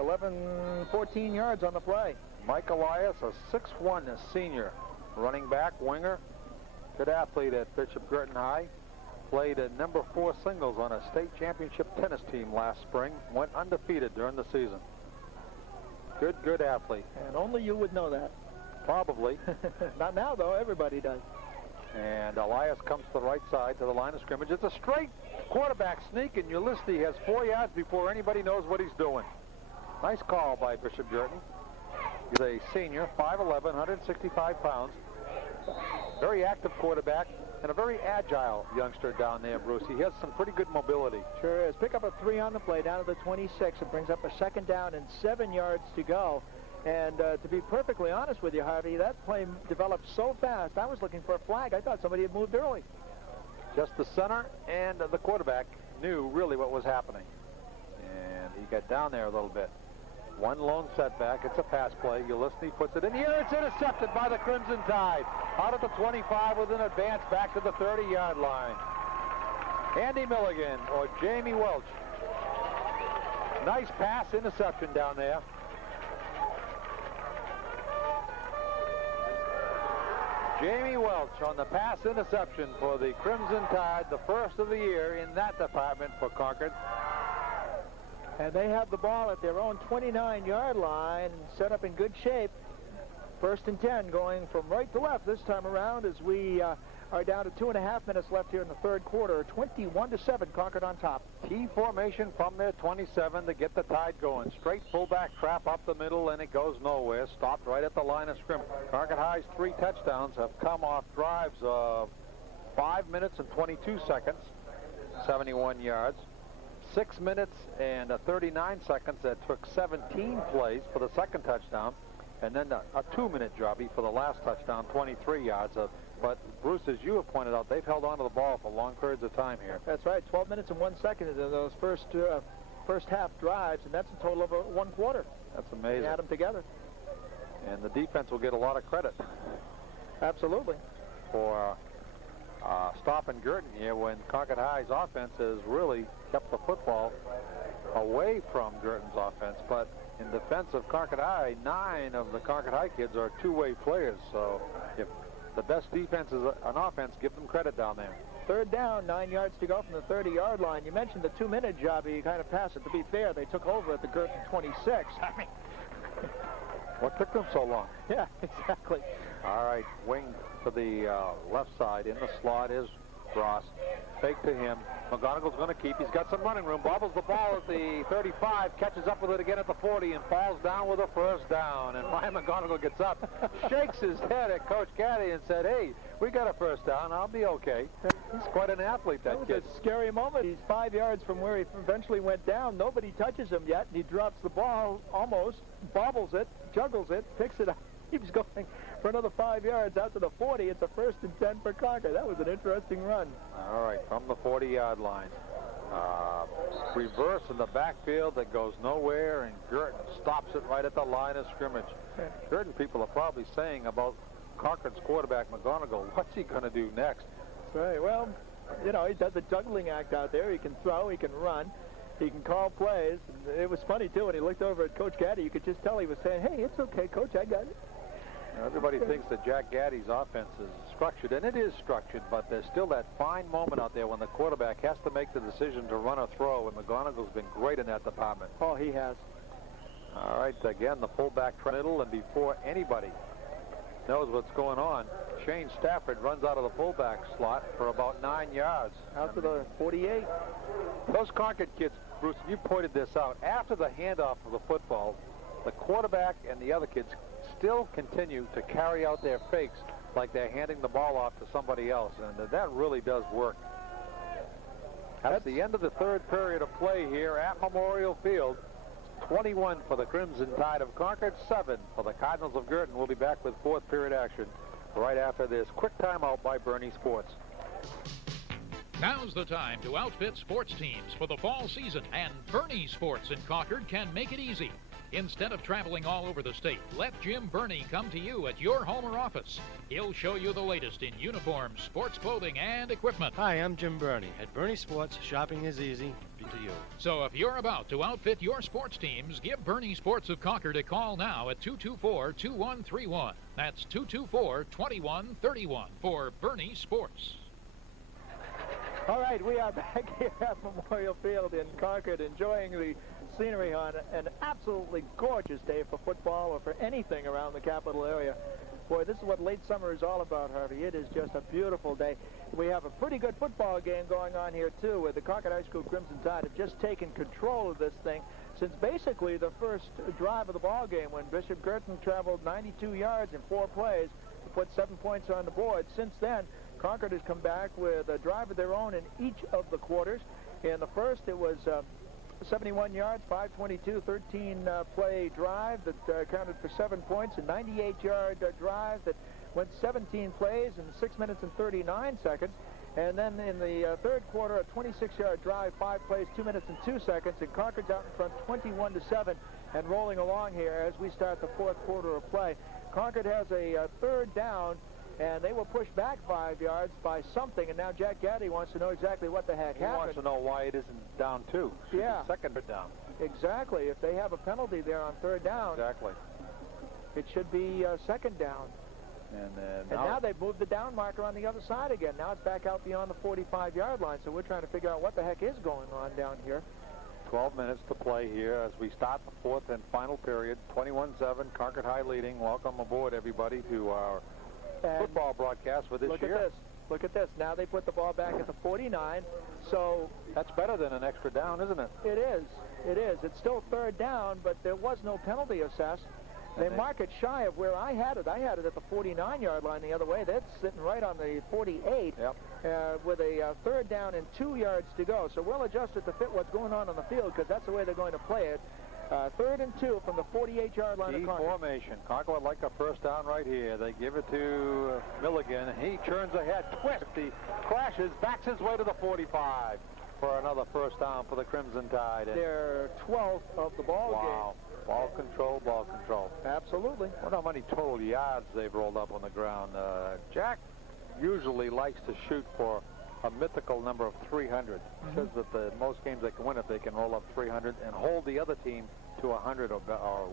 14 yards on the play. Mike Elias, a 6'1" senior, running back, winger. Good athlete at Bishop Guertin High. Played at number 4 singles on a state championship tennis team last spring. Went undefeated during the season. Good athlete. And only you would know that. Probably. Not now, though. Everybody does. And Elias comes to the right side to the line of scrimmage. It's a straight quarterback sneak, and Ulysses has 4 yards before anybody knows what he's doing. Nice call by Bishop Guertin. He's a senior, 5'11", 165 pounds. Very active quarterback and a very agile youngster down there, Bruce. He has some pretty good mobility. Sure is. Pick up a 3 on the play down to the 26. It brings up a second down and 7 yards to go. And to be perfectly honest with you, Harvey, that play developed so fast. I was looking for a flag. I thought somebody had moved early. Just the center and the quarterback knew really what was happening. And he got down there a little bit. One lone setback. It's a pass play. Ulysses puts it in the air. It's intercepted by the Crimson Tide. Out at the 25 with an advance back to the 30-yard line. Andy Milligan or Jamie Welch. Nice pass interception down there. Jamie Welch on the pass interception for the Crimson Tide, the first of the year in that department for Concord. And they have the ball at their own 29-yard line, set up in good shape. 1st and 10, going from right to left this time around as we are down to 2.5 minutes left here in the 3rd quarter. 21-7, Concord on top. T formation from their 27 to get the Tide going. Straight fullback trap up the middle, and it goes nowhere. Stopped right at the line of scrimmage. Concord High's 3 touchdowns have come off drives of 5 minutes and 22 seconds, 71 yards. 6 minutes and 39 seconds that took 17 plays for the second touchdown, and then a 2-minute jobby for the last touchdown, 23 yards. But, Bruce, as you have pointed out, they've held on to the ball for long periods of time here. That's right. 12 minutes and 1 second in those first half drives, and that's a total of 1 quarter. That's amazing. They add them together. And the defense will get a lot of credit. Absolutely. For stopping Guertin here when Concord High's offense has really kept the football away from Guertin's offense. But in defense of Concord High, 9 of the Concord High kids are two-way players. So if the best defense is an offense, give them credit down there. 3rd down, 9 yards to go from the 30-yard line. You mentioned the 2-minute job. You kind of passed it. To be fair, they took over at the Guertin 26. I mean, what took them so long? Yeah, exactly. All right, wing to the left side. In the slot is Ross. Fake to him. McGonagall's going to keep. He's got some running room. Bobbles the ball at the 35, catches up with it again at the 40, and falls down with a first down. And Ryan McGonigal gets up, shakes his head at Coach Caddy and said, hey, we got a first down. I'll be okay. He's quite an athlete, that kid. It's a scary moment. He's 5 yards from where he eventually went down. Nobody touches him yet, and he drops the ball almost, bobbles it, juggles it, picks it up. Keeps going for another 5 yards out to the 40. It's a 1st and 10 for Concord. That was an interesting run. All right, from the 40-yard line. Reverse in the backfield that goes nowhere, and Guertin stops it right at the line of scrimmage. Guertin people are probably saying about Concord's quarterback, McGonigal, what's he going to do next? Right, well, you know, he does a juggling act out there. He can throw, he can run, he can call plays. And it was funny, too, when he looked over at Coach Gaddy, you could just tell he was saying, hey, it's okay, Coach, I got it. Everybody thinks that Jack Gaddy's offense is structured, and it is structured, but there's still that fine moment out there when the quarterback has to make the decision to run or throw, and McGonigal's been great in that department. Oh, he has. All right, again, the fullback middle, and before anybody knows what's going on, Shane Stafford runs out of the fullback slot for about 9 yards. Out to the 48. Those Concord kids, Bruce, you pointed this out. After the handoff of the football, the quarterback and the other kids still continue to carry out their fakes like they're handing the ball off to somebody else, and that really does work. That's the end of the third period of play here at Memorial Field. 21 for the Crimson Tide of Concord, 7 for the Cardinals of Guertin. We'll be back with fourth period action right after this quick timeout by Bernie Sports. Now's the time to outfit sports teams for the fall season, and Bernie Sports in Concord can make it easy. Instead of traveling all over the state, let Jim Burney come to you at your home or office. He'll show you the latest in uniforms, sports clothing, and equipment. Hi, I'm Jim Burney. At Burney Sports, shopping is easy to you. So if you're about to outfit your sports teams, give Burney Sports of Concord a call now at 224-2131. That's 224-2131 for Burney Sports. All right, we are back here at Memorial Field in Concord, enjoying the scenery on an absolutely gorgeous day for football or for anything around the capital area. Boy, this is what late summer is all about, Harvey. It is just a beautiful day. We have a pretty good football game going on here, too, where the Concord High School Crimson Tide have just taken control of this thing since basically the first drive of the ball game, when Bishop Guertin traveled 92 yards in 4 plays to put 7 points on the board. Since then, Concord has come back with a drive of their own in each of the quarters. In the first, it was 71 yards, 5:22, 13-play drive that counted for 7 points, a 98-yard drive that went 17 plays in 6 minutes and 39 seconds. And then in the third quarter, a 26-yard drive, 5 plays, 2 minutes and 2 seconds, and Concord's out in front 21-7 and rolling along here as we start the fourth quarter of play. Concord has a third down, and they were pushed back 5 yards by something, and now Jack Gaddy wants to know exactly what the heck happened. He wants to know why it isn't down 2. Yeah. Second down. Exactly. If they have a penalty there on third down, exactly, it should be second down. And now they've moved the down marker on the other side again. Now it's back out beyond the 45-yard line, so we're trying to figure out what the heck is going on down here. 12 minutes to play here as we start the fourth and final period. 21-7, Concord High leading. Welcome aboard, everybody, to our football broadcast for this year. Look at this. Look at this. Now they put the ball back at the 49. So that's better than an extra down, isn't it? It is. It is. It's still third down, but there was no penalty assessed. They mark it shy of where I had it. I had it at the 49-yard line the other way. That's sitting right on the 48 with a third down and 2 yards to go. So we'll adjust it to fit what's going on the field, because that's the way they're going to play it. 3rd and 2 from the 48-yard line of Concord. Formation. Concord would like a first down right here. They give it to Milligan. He turns ahead, twists, he crashes, backs his way to the 45 for another first down for the Crimson Tide. Their 12th of the ball game. Ball control, ball control. Absolutely. I wonder how many total yards they've rolled up on the ground. Jack usually likes to shoot for a mythical number of 300. Says that the most games they can win if they can roll up 300 and hold the other team to 100 or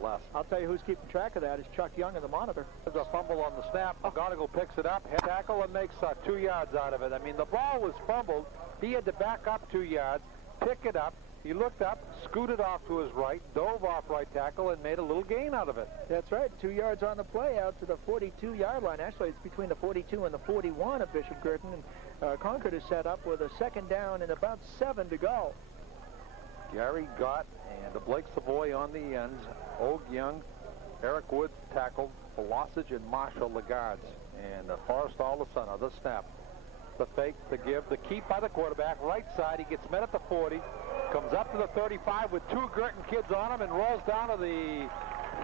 less. I'll tell you who's keeping track of that is Chuck Young in the monitor. There's a fumble on the snap. McGonigal picks it up, head tackle, and makes 2 yards out of it. I mean, the ball was fumbled. He had to back up 2 yards, pick it up. He looked up, scooted off to his right, dove off right tackle, and made a little gain out of it. That's right. 2 yards on the play out to the 42-yard line. Actually, it's between the 42 and the 41 of Bishop Guertin. And Concord is set up with a second down and about 7 to go. Gary Gott and Blake Savoy on the ends. Og Young, Eric Woods tackled, Velocich and Marshall the guards. And Forrest Alderson on the snap. The fake, the give, the keep by the quarterback. Right side, he gets met at the 40. Comes up to the 35 with 2 Guertin kids on him and rolls down to the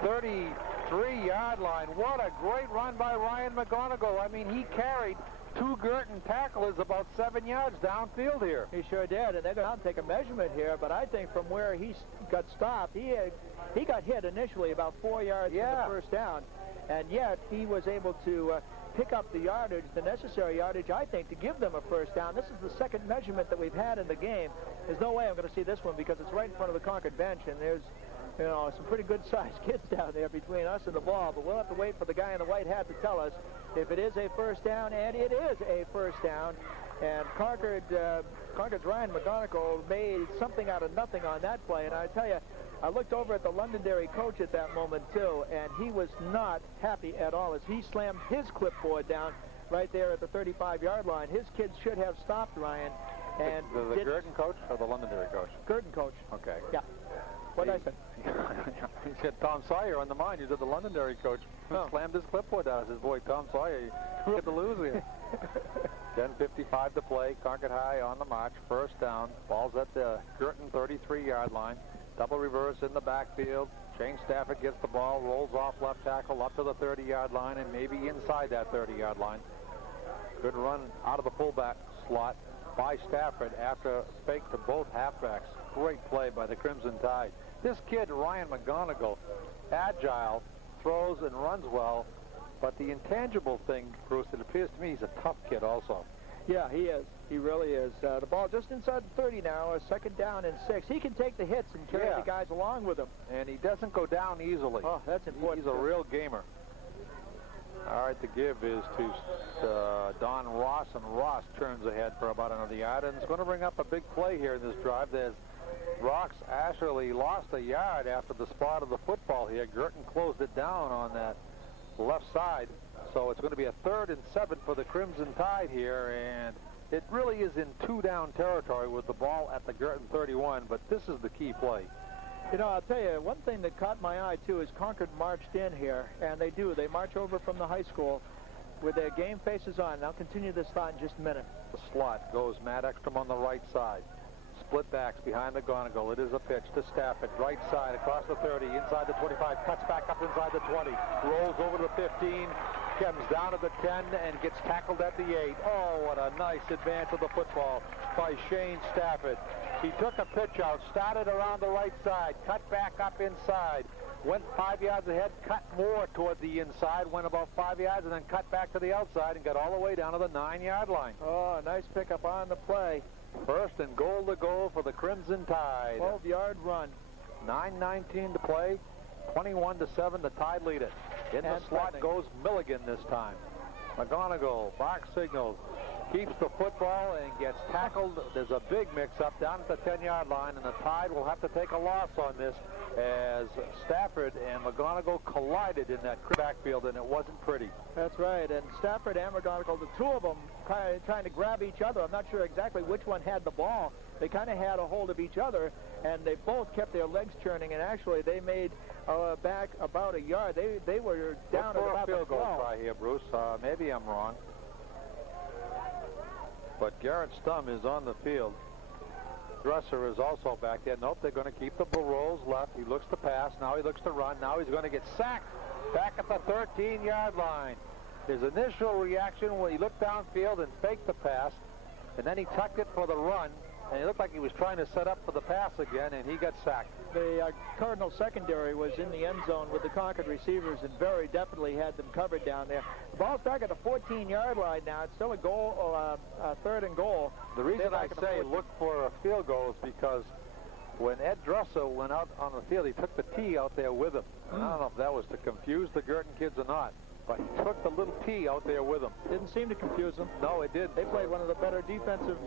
33-yard line. What a great run by Ryan McGonigal. I mean, he carried two Guertin tacklers about 7 yards downfield here. He sure did, and they're going to take a measurement here, but I think from where he got stopped, he got hit initially about 4 yards from the first down, and yet he was able to pick up the yardage, the necessary yardage, I think, to give them a first down. This is the second measurement that we've had in the game. There's no way I'm going to see this one because it's right in front of the Concord bench, and there's, you know, some pretty good-sized kids down there between us and the ball, but we'll have to wait for the guy in the white hat to tell us if it is a first down, and it is a first down. And Concord's Ryan McGonigal made something out of nothing on that play, and I tell you, I looked over at the Londonderry coach at that moment, too, and he was not happy at all as he slammed his clipboard down right there at the 35-yard line. His kids should have stopped Ryan. And the Guertin coach or the Londonderry coach? Guertin coach. Okay. Yeah. What did I say? He said Tom Sawyer on the mind. You said the Londonderry coach slammed his clipboard down. I said, boy, Tom Sawyer, you get to lose here. 10:55 to play. Concord High on the march. First down. Ball's at the Guertin 33-yard line. Double reverse in the backfield. Shane Stafford gets the ball, rolls off left tackle up to the 30-yard line and maybe inside that 30-yard line. Good run out of the fullback slot by Stafford after fake to both halfbacks. Great play by the Crimson Tide. This kid, Ryan McGonigal, agile, throws and runs well, but the intangible thing, Bruce, it appears to me he's a tough kid also. Yeah, he is. He really is. The ball just inside the 30 now, a second down and 6. He can take the hits and carry the guys along with him. And he doesn't go down easily. Oh, that's important. He's a real gamer. All right, the give is to Don Ross, and Ross turns ahead for about another yard, and it's going to bring up a big play here in this drive. There's Ross actually lost a yard after the spot of the football here. Guertin closed it down on that left side. So it's going to be a 3rd and 7 for the Crimson Tide here, and it really is in 2-down territory with the ball at the Guertin 31, but this is the key play. You know, I'll tell you, one thing that caught my eye, too, is Concord marched in here, and they do. They march over from the high school with their game faces on. I'll continue this thought in just a minute. The slot goes Matt Ekstrom on the right side. Split backs behind McGonigal. It is a pitch to Stafford, right side, across the 30, inside the 25, cuts back up inside the 20, rolls over to the 15, comes down to the 10, and gets tackled at the 8. Oh, what a nice advance of the football by Shane Stafford. He took a pitch out, started around the right side, cut back up inside, went 5 yards ahead, cut more toward the inside, went about 5 yards, and then cut back to the outside and got all the way down to the 9-yard line. Oh, nice pickup on the play. First and goal to go for the Crimson Tide. 12-yard run. 9:19 to play. 21-7, the Tide lead it. In the slot goes Milligan this time. McGonigal, box signals, keeps the football and gets tackled. There's a big mix-up down at the 10-yard line, and the Tide will have to take a loss on this as Stafford and McGonigal collided in that backfield, and it wasn't pretty. That's right, and Stafford and McGonigal, the two of them trying to grab each other. I'm not sure exactly which one had the ball. They kind of had a hold of each other, and they both kept their legs churning, and actually they made back about a yard. They were down at about the 12. Field goal try here, Bruce. Maybe I'm wrong. But Garrett Stum is on the field. Dresser is also back there. Nope, they're going to keep the rolls left. He looks to pass. Now he looks to run. Now he's going to get sacked back at the 13-yard line. His initial reaction when he looked downfield and faked the pass, and then he tucked it for the run, and it looked like he was trying to set up for the pass again, and he got sacked. The Cardinal secondary was in the end zone with the Concord receivers and very definitely had them covered down there. The ball's back at the 14-yard line now. It's still a goal, a 3rd and goal. The reason I say look for a field goal is because when Ed Dresser went out on the field, he took the tee out there with him. I don't know if that was to confuse the Guertin kids or not, but he took the little tee out there with him. Didn't seem to confuse them. No, it didn't. They played one of the better defensive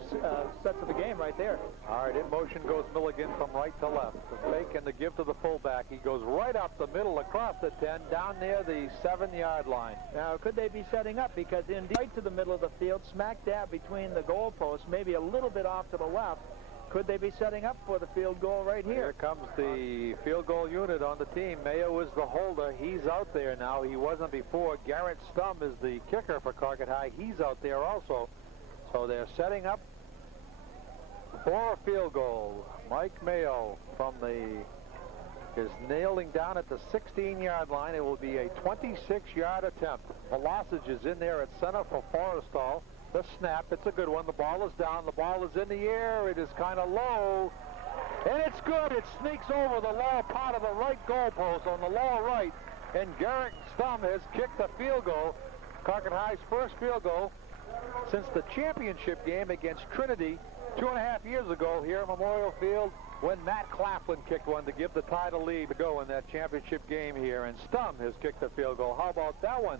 sets of the game right there. All right, in motion goes Milligan from right to left. The fake and the give to the fullback. He goes right up the middle across the 10, down near the 7-yard line. Now, could they be setting up? Because indeed, right to the middle of the field, smack dab between the goalposts, maybe a little bit off to the left. Could they be setting up for the field goal right here? Here comes the field goal unit on the team. Mayo is the holder. He's out there now. He wasn't before. Garrett Stum is the kicker for Concord High. He's out there also. So they're setting up for a field goal. Mike Mayo is nailing down at the 16-yard line. It will be a 26-yard attempt. Velocity is in there at center for Forrestal. The snap, it's a good one. The ball is down, the ball is in the air, it is kind of low, and it's good. It sneaks over the lower part of the right goalpost on the lower right, and Garrett Stum has kicked a field goal, Concord High's first field goal since the championship game against Trinity 2.5 years ago here at Memorial Field, when Matt Claflin kicked one to give the Tide a lead to go in that championship game here, and Stum has kicked a field goal. How about that one?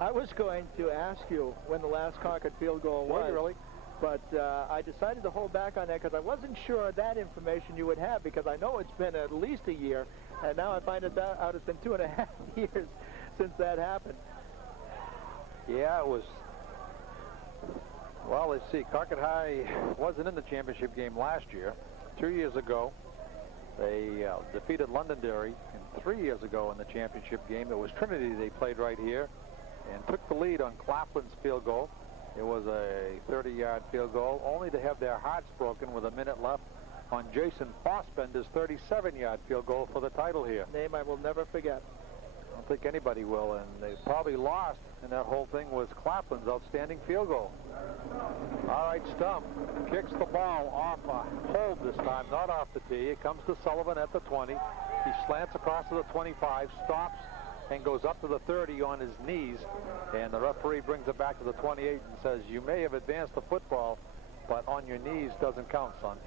I was going to ask you when the last Concord field goal was. Really? But I decided to hold back on that because I wasn't sure that information you would have, because I know it's been at least a year, and now I find it out it's been 2.5 years since that happened. Yeah, it was. Well, let's see. Concord High wasn't in the championship game last year. 2 years ago, they defeated Londonderry, and 3 years ago in the championship game, it was Trinity they played right here and took the lead on Claflin's field goal. It was a 30-yard field goal, only to have their hearts broken with a minute left on Jason Fossbender's 37-yard field goal for the title here. Name I will never forget. I don't think anybody will, and they probably lost, and that whole thing was Claflin's outstanding field goal. All right, Stum kicks the ball off a hold this time, not off the tee. It comes to Sullivan at the 20. He slants across to the 25, stops, and goes up to the 30 on his knees, and the referee brings it back to the 28 and says, you may have advanced the football, but on your knees doesn't count, son.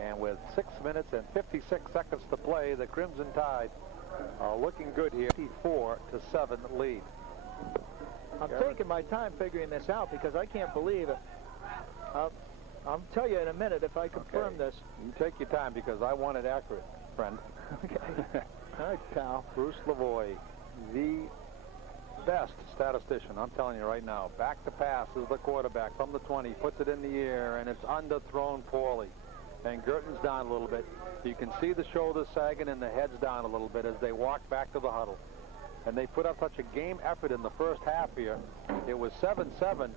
And with 6 minutes and 56 seconds to play, the Crimson Tide are looking good here. 54-7 lead. I'm taking my time figuring this out because I can't believe it. I'll tell you in a minute if I confirm this. You take your time because I want it accurate, friend. Okay. All right, pal. Bruce Lavoie, the best statistician, I'm telling you right now. Back to pass is the quarterback from the 20, puts it in the air, and it's underthrown poorly. And Guertin's down a little bit. You can see the shoulders sagging and the heads down a little bit as they walk back to the huddle. And they put up such a game effort in the first half here. It was 7-7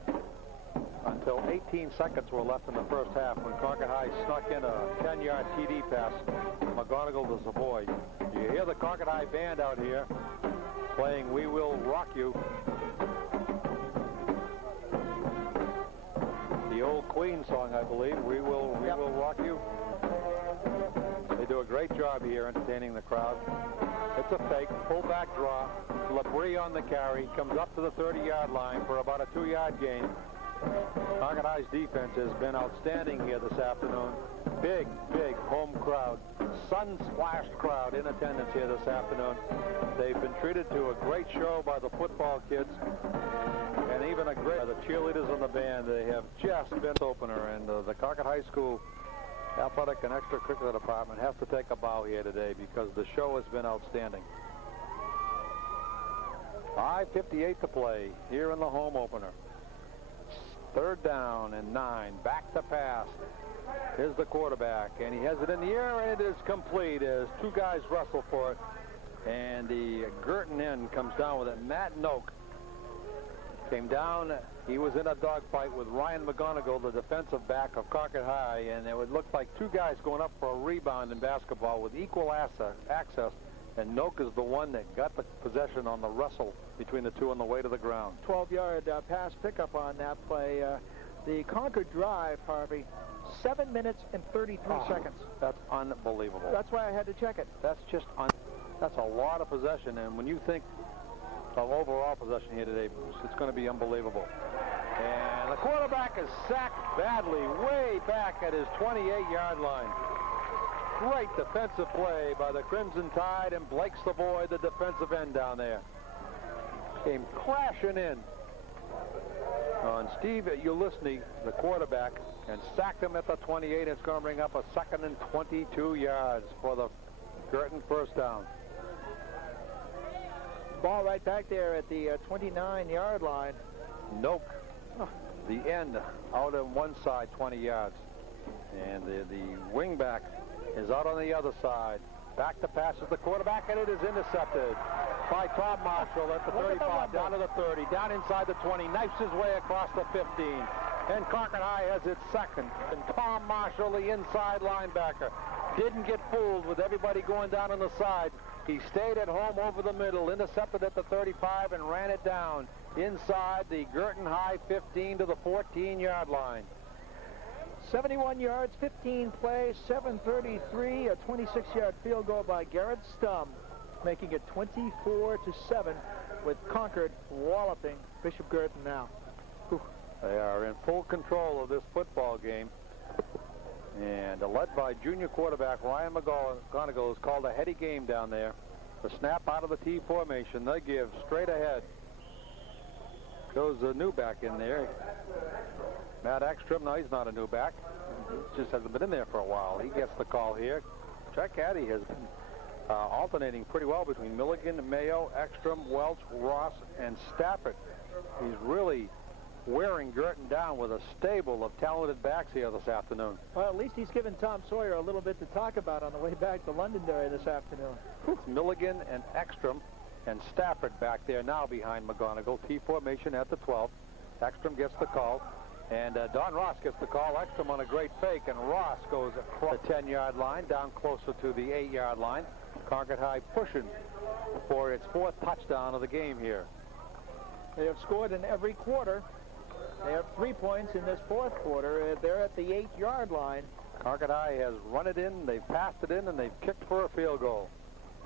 until 18 seconds were left in the first half when Concord High snuck in a 10-yard TD pass from McGonigal to Savoy. You hear the Concord High band out here playing We Will Rock You. The old Queen song, I believe. We will rock you. They do a great job here entertaining the crowd. It's a fake, fullback draw. Labrie on the carry, comes up to the 30-yard line for about a 2-yard gain. Concord High's defense has been outstanding here this afternoon. Big, big home crowd. Sun-splashed crowd in attendance here this afternoon. They've been treated to a great show by the football kids and even a great the cheerleaders and the band. They have just been opener, and the Concord High School athletic and extracurricular department has to take a bow here today because the show has been outstanding. 5:58 to play here in the home opener. 3rd down and 9. Back to pass. Here's the quarterback, and he has it in the air, and it is complete as two guys wrestle for it. And the Guertin end comes down with it. Matt Noak came down. He was in a dogfight with Ryan McGonigal, the defensive back of Concord High, and it would look like two guys going up for a rebound in basketball with equal access. And Noak is the one that got the possession on the wrestle between the two on the way to the ground. 12-yard pass pickup on that play. The Concord drive, Harvey, 7 minutes and 33 seconds. That's unbelievable. That's why I had to check it. That's just that's a lot of possession, and when you think of overall possession here today, Bruce, it's going to be unbelievable. And the quarterback is sacked badly way back at his 28-yard line. Great defensive play by the Crimson Tide, and Blake Savoy, the defensive end down there, came crashing in on Steve Ulisny, the quarterback, and sacked him at the 28. It's going to bring up a 2nd and 22 yards for the Guertin first down. Ball right back there at the 29-yard line. Noak, the end, out on one side, 20 yards. And the wingback is out on the other side. Back to pass is the quarterback, and it is intercepted by Tom Marshall at the 35, down to the 30, down inside the 20, knifes his way across the 15. And Concord High has its second. And Tom Marshall, the inside linebacker, didn't get fooled with everybody going down on the side. He stayed at home over the middle, intercepted at the 35, and ran it down inside the Guertin High 15 to the 14-yard line. 71 yards, 15 plays, 7:33, a 26-yard field goal by Garrett Stum, making it 24-7 with Concord walloping Bishop Guertin now. Whew. They are in full control of this football game. And led by junior quarterback Ryan McGonigal, is called a heady game down there. The snap out of the T formation. They give straight ahead. Goes the new back in there. Matt Ekstrom, no, he's not a new back. He just hasn't been in there for a while. He gets the call here. Jack Caddy has been alternating pretty well between Milligan, Mayo, Ekstrom, Welch, Ross, and Stafford. He's really wearing Guertin down with a stable of talented backs here this afternoon. Well, at least he's given Tom Sawyer a little bit to talk about on the way back to Londonderry this afternoon. It's Milligan and Ekstrom and Stafford back there now behind McGonigal. T formation at the 12. Ekstrom gets the call. And Don Ross gets the call. Ekstrom on a great fake, and Ross goes across the 10-yard line, down closer to the 8-yard line. Concord High pushing for its 4th touchdown of the game here. They have scored in every quarter. They have 3 points in this 4th quarter. They're at the 8-yard line. Concord High has run it in, they've passed it in, and they've kicked for a field goal.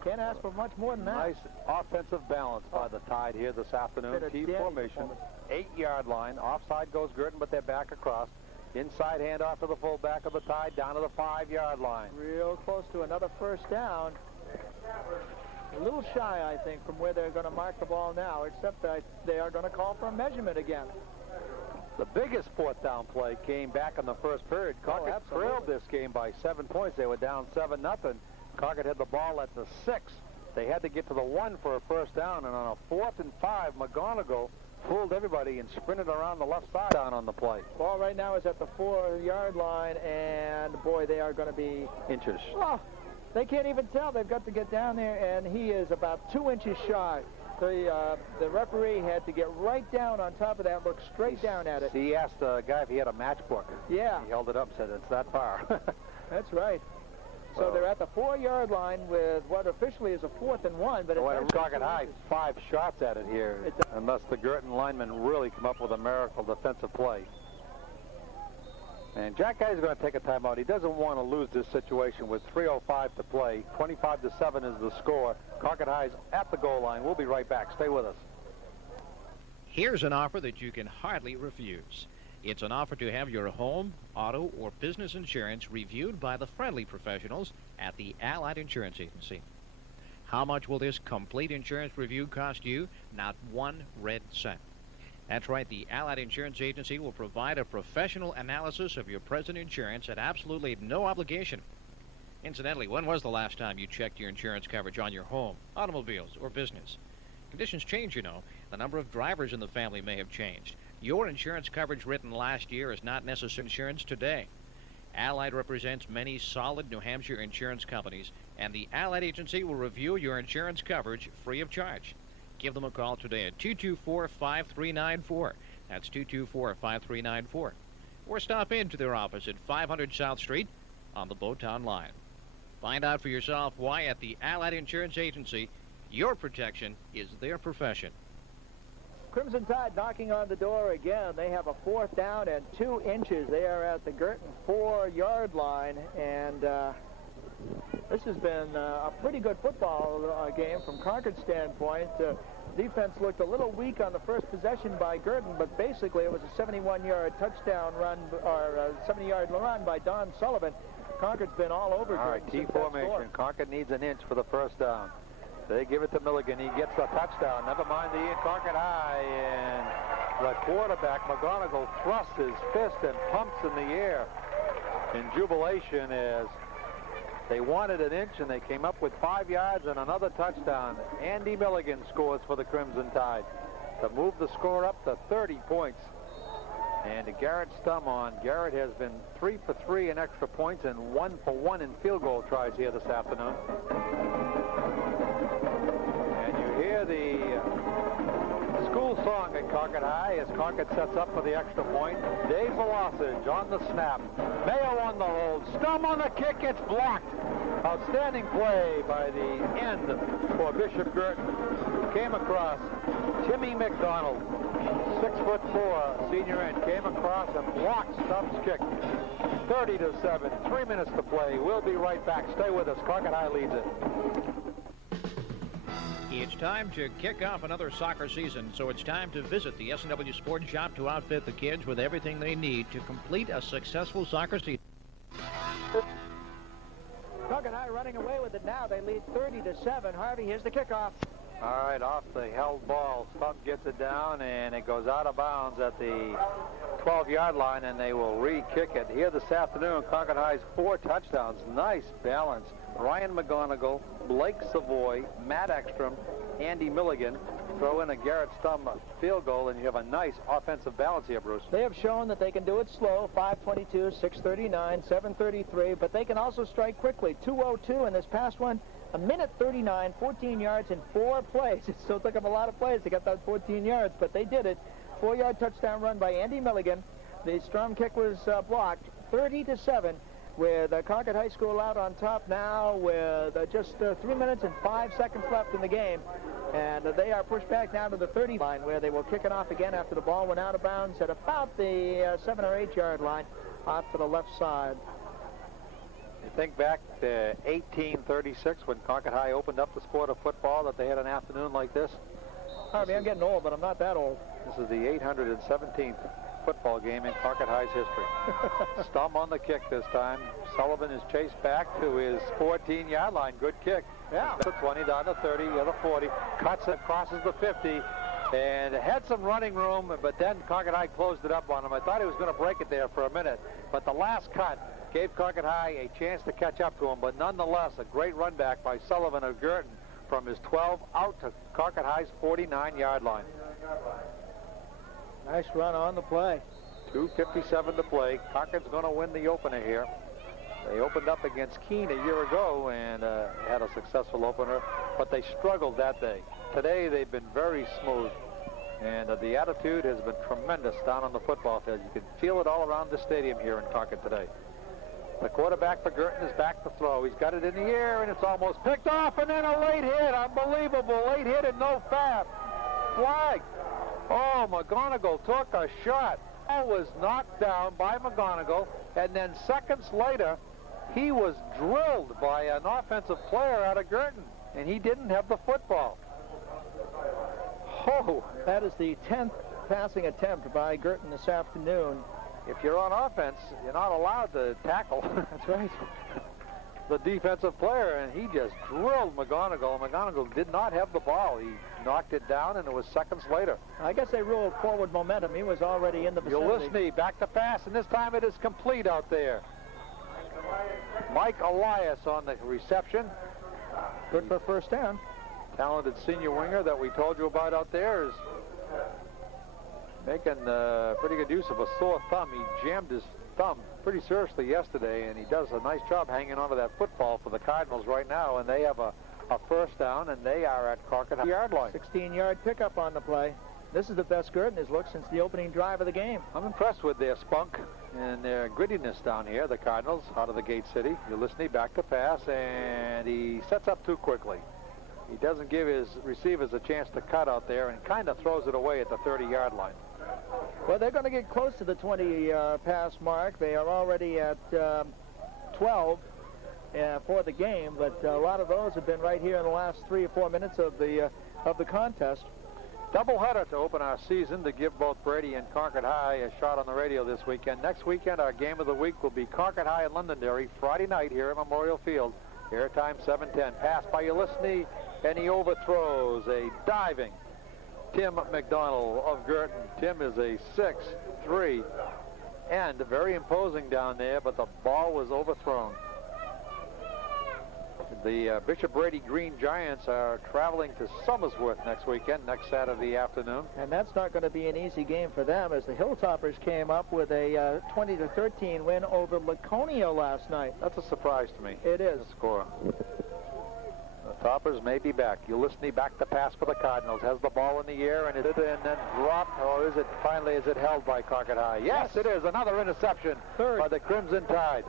Can't ask for much more than that. Nice offensive balance by the Tide here this afternoon. T formation, 8-yard line. Offside goes Guertin, but they're back across. Inside handoff to the fullback of the Tide down to the 5-yard line. Real close to another first down. A little shy, I think, from where they're going to mark the ball now, except that they are going to call for a measurement again. The biggest 4th down play came back in the first period. Concord trailed this game by 7 points. They were down 7-0. Concord had the ball at the 6. They had to get to the 1 for a first down, and on a 4th and 5, McGonigal fooled everybody and sprinted around the left side down on the play. Ball right now is at the 4-yard line, and boy, they are going to be inches. Oh, they can't even tell. They've got to get down there, and he is about 2 inches shy. The referee had to get right down on top of that, look straight down at it. He asked the guy if he had a matchbook. Yeah. He held it up, said it's that far. That's right. So they're at the 4-yard line with what officially is a 4th and 1, but it's Concord High 5 shots at it here, unless the Guertin linemen really come up with a miracle defensive play. And Jack Guy's going to take a timeout. He doesn't want to lose this situation with 3:05 to play. 25-7 is the score. Concord High's at the goal line. We'll be right back. Stay with us. Here's an offer that you can hardly refuse. It's an offer to have your home, auto, or business insurance reviewed by the friendly professionals at the Allied Insurance Agency. How much will this complete insurance review cost you? Not 1 red cent. That's right, the Allied Insurance Agency will provide a professional analysis of your present insurance at absolutely no obligation. Incidentally, when was the last time you checked your insurance coverage on your home, automobiles, or business? Conditions change, you know. The number of drivers in the family may have changed. Your insurance coverage written last year is not necessary insurance today. Allied represents many solid New Hampshire insurance companies, and the Allied Agency will review your insurance coverage free of charge. Give them a call today at 224-5394. That's 224-5394. Or stop into their office at 500 South Street on the Bowtown line. Find out for yourself why at the Allied Insurance Agency, your protection is their profession. Crimson Tide knocking on the door again. They have a 4th down and 2 inches. They are at the Guertin 4-yard line, and this has been a pretty good football game from Concord's standpoint. Defense looked a little weak on the first possession by Guertin, but basically it was a 71-yard touchdown run, or a 70-yard run by Don Sullivan. Concord's been all over. All right, T formation. Concord needs an inch for the first down. They give it to Milligan. He gets a touchdown. Never mind the Concord High. And the quarterback, McGonigal, thrusts his fist and pumps in the air in jubilation as they wanted an inch, and they came up with 5 yards and another touchdown. Andy Milligan scores for the Crimson Tide to move the score up to 30 points. And Garrett Stum on. Garrett has been 3 for 3 in extra points and 1 for 1 in field goal tries here this afternoon. And you hear the school song at Concord High as Concord sets up for the extra point. Dave Velocich on the snap. Mayo on the hold. Stum on the kick. It's blocked. Outstanding play by the end for Bishop Guertin. Came across Timmy McDonald, 6'4", senior end, came across and blocked Stum's kick. 30-7, 3 minutes to play. We'll be right back. Stay with us. Concord High leads it. It's time to kick off another soccer season, so it's time to visit the S&W Sports Shop to outfit the kids with everything they need to complete a successful soccer season. Concord High running away with it now. They lead 30-7. Harvey, here's the kickoff. All right, off the held ball. Stump gets it down, and it goes out of bounds at the 12-yard line, and they will re-kick it. Here this afternoon, Concord High's 4 touchdowns. Nice balance. Ryan McGonigal, Blake Savoy, Matt Ekstrom, Andy Milligan. Throw in a Garrett Stum field goal, and you have a nice offensive balance here, Bruce. They have shown that they can do it slow, 5:22, 6:39, 7:33, but they can also strike quickly. 2:02 in this past one. A minute 39, 14 yards in 4 plays. It still took them a lot of plays to get that 14 yards, but they did it. 4-yard touchdown run by Andy Milligan. The Strum kick was blocked. 30-7 with Concord High School out on top now with just 3 minutes and 5 seconds left in the game. And they are pushed back down to the 30 line where they will kick it off again after the ball went out of bounds at about the 7 or 8 yard line off to the left side. You think back to 1836 when Concord High opened up the sport of football, that they had an afternoon like this? Harvey, I'm getting old, but I'm not that old. This is the 817th football game in Concord High's history. Stum on the kick this time. Sullivan is chased back to his 14-yard line. Good kick. Yeah. The 20 down to 30, the other 40. Cuts it, crosses the 50. And had some running room, but then Concord High closed it up on him. I thought he was going to break it there for a minute, but the last cut gave Concord High a chance to catch up to him, but nonetheless, a great run back by Sullivan of Guertin from his 12 out to Concord High's 49-yard line. Nice run on the play. 2:57 to play. Concord's going to win the opener here. They opened up against Keene a year ago and had a successful opener, but they struggled that day. Today, they've been very smooth, and the attitude has been tremendous down on the football field. You can feel it all around the stadium here in Concord today. The quarterback for Guertin is back to throw. He's got it in the air, and it's almost picked off, and then a late hit. Unbelievable. Late hit and no fab. Flag. Oh, McGonigal took a shot. Ball was knocked down by McGonigal, and then seconds later, he was drilled by an offensive player out of Guertin, and he didn't have the football. Oh, that is the 10th passing attempt by Guertin this afternoon. If you're on offense, you're not allowed to tackle. That's right. The defensive player, and he just drilled McGonigal. McGonigal did not have the ball. He knocked it down, and it was seconds later. I guess they ruled forward momentum. He was already in the vicinity. Ulysny back to pass, and this time it is complete out there. Mike Elias on the reception. Good for first down. Talented senior winger that we told you about out there is making pretty good use of a sore thumb. He jammed his thumb pretty seriously yesterday, and he does a nice job hanging onto that football for the Cardinals right now, and they have a first down, and they are at Concord yard line. 16-yard pickup on the play. This is the best Guertin has looked since the opening drive of the game. I'm impressed with their spunk and their grittiness down here, the Cardinals, out of the Gate City. Ulysny back to pass, and he sets up too quickly. He doesn't give his receivers a chance to cut out there and kind of throws it away at the 30-yard line. Well, they're going to get close to the 20 pass mark. They are already at 12 for the game, but a lot of those have been right here in the last 3 or 4 minutes of the contest. Doubleheader to open our season to give both Brady and Concord High a shot on the radio this weekend. Next weekend, our game of the week will be Concord High and Londonderry Friday night here at Memorial Field. Airtime 7:10. Pass by Ulysny, and he overthrows a diving Tim McDonald of Guertin. Tim is a 6'3" and very imposing down there, but the ball was overthrown. The Bishop Brady Green Giants are traveling to Somersworth next weekend, next Saturday afternoon. And that's not going to be an easy game for them, as the Hilltoppers came up with a 20-13 win over Laconia last night. That's a surprise to me. It is. The score. Toppers may be back. Ulysses back to pass for the Cardinals. Has the ball in the air, and is it and then dropped, or is it held by Concord High? Yes, it is. Another interception by the Crimson Tide.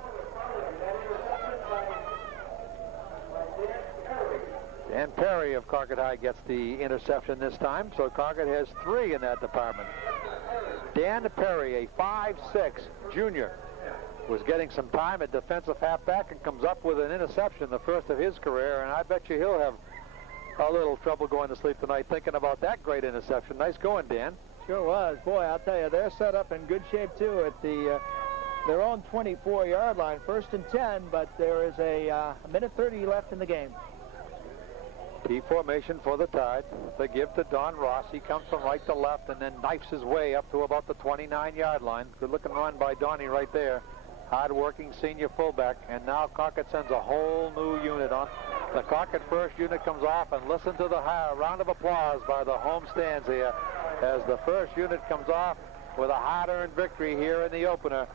And Perry of Concord High gets the interception this time, so Concord has 3 in that department. Dan Perry, a 5'6" junior, was getting some time at defensive halfback and comes up with an interception, the first of his career, and I bet you he'll have a little trouble going to sleep tonight thinking about that great interception. Nice going, Dan. Sure was. Boy, I'll tell you, they're set up in good shape, too, at their own 24-yard line. 1st and 10, but there is a minute 30 left in the game. T formation for the Tide. They give to Don Ross. He comes from right to left and then knifes his way up to about the 29-yard line. Good-looking run by Donnie right there. Hard-working senior fullback, and now Concord sends a whole new unit on. The Concord first unit comes off, and listen to the round of applause by the home stands here as the first unit comes off with a hard-earned victory here in the opener.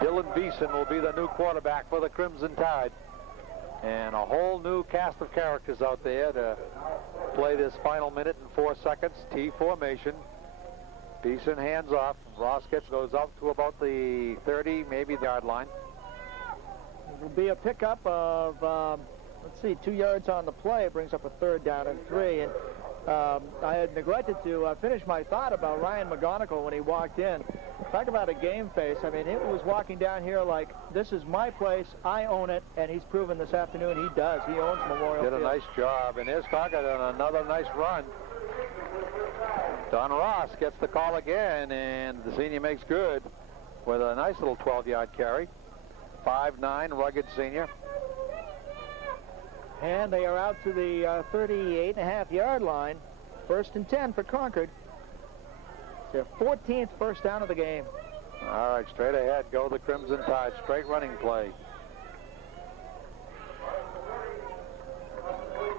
Dylan Beeson will be the new quarterback for the Crimson Tide, and a whole new cast of characters out there to play this final minute and 4 seconds. T formation. Beeson hands off. Ross goes out to about the 30, maybe the yard line. It will be a pickup of, let's see, 2 yards on the play. It brings up a 3rd down and 3. And I had neglected to finish my thought about Ryan McGonigal when he walked in. Talk about a game face. I mean, he was walking down here like, this is my place, I own it, and he's proven this afternoon he does. He owns Memorial Field. Did a nice job, and there's Concord on another nice run. Don Ross gets the call again, and the senior makes good with a nice little 12-yard carry. 5'9", rugged senior. And they are out to the 38.5-yard line. 1st and 10 for Concord. Their 14th first down of the game. All right, straight ahead go the Crimson Tide. Straight running play.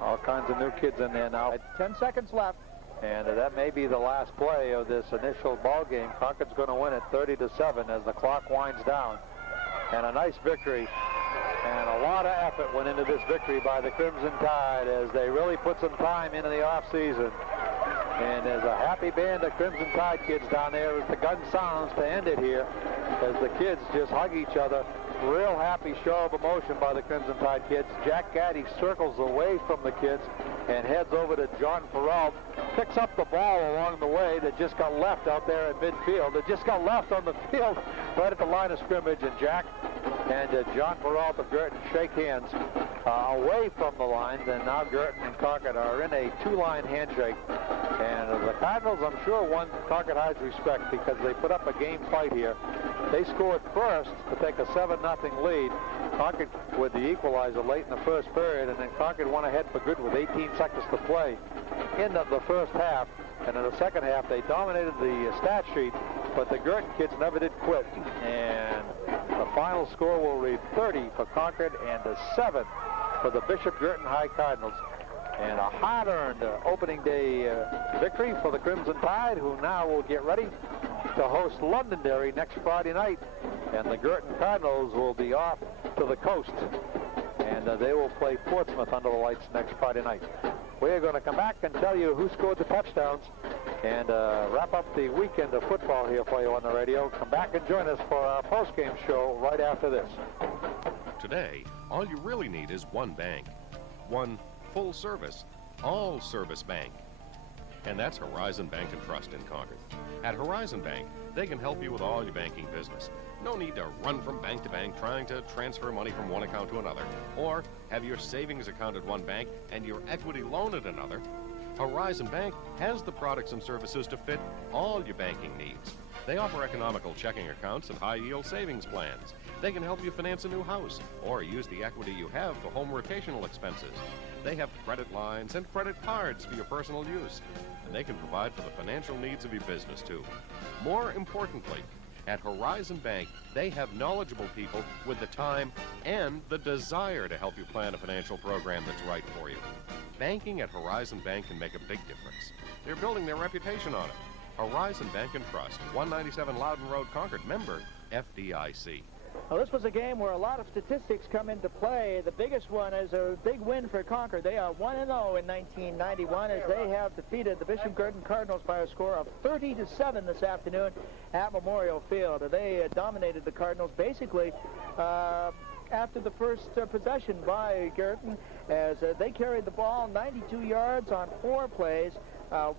All kinds of new kids in there now. 10 seconds left. And that may be the last play of this initial ball game. Concord's going to win it 30-7 as the clock winds down. And a nice victory. And a lot of effort went into this victory by the Crimson Tide as they really put some time into the offseason. And there's a happy band of Crimson Tide kids down there as the gun sounds to end it here, as the kids just hug each other. Real happy show of emotion by the Crimson Tide kids. Jack Gaddy circles away from the kids and heads over to John Farrell, picks up the ball along the way that just got left out there in midfield. It just got left on the field right at the line of scrimmage, and Jack and John Farrell of Guertin shake hands away from the lines, and now Guertin and Concord are in a 2-line handshake. And the Cardinals, I'm sure, won Concord High's respect because they put up a game fight here. They scored first to take a 7-0 lead. Concord with the equalizer late in the first period, and then Concord went ahead for good with 18 seconds to play in the first half. And in the second half, they dominated the stat sheet, but the Guertin kids never did quit. And the final score will read 30 for Concord and a 7 for the Bishop Guertin High Cardinals. And a hard-earned opening day victory for the Crimson Tide, who now will get ready to host Londonderry next Friday night. And the Guertin Cardinals will be off to the coast, and they will play Portsmouth under the lights next Friday night. We are going to come back and tell you who scored the touchdowns and wrap up the weekend of football here for you on the radio. Come back and join us for our post-game show right after this. Today, all you really need is one bank. One full-service, all-service bank. And that's Horizon Bank and Trust in Concord. At Horizon Bank, they can help you with all your banking business. No need to run from bank to bank trying to transfer money from one account to another, or have your savings account at one bank and your equity loan at another. Horizon Bank has the products and services to fit all your banking needs. They offer economical checking accounts and high-yield savings plans. They can help you finance a new house or use the equity you have for home rotational expenses. They have credit lines and credit cards for your personal use, and they can provide for the financial needs of your business, too. More importantly, at Horizon Bank, they have knowledgeable people with the time and the desire to help you plan a financial program that's right for you. Banking at Horizon Bank can make a big difference. They're building their reputation on it. Horizon Bank and Trust, 197 Loudon Road, Concord, member FDIC. Well, this was a game where a lot of statistics come into play. The biggest one is a big win for Concord. They are 1-0 in 1991 as they have defeated the Bishop Guertin Cardinals by a score of 30-7 this afternoon at Memorial Field. They dominated the Cardinals basically after the first possession by Guertin as they carried the ball 92 yards on 4 plays.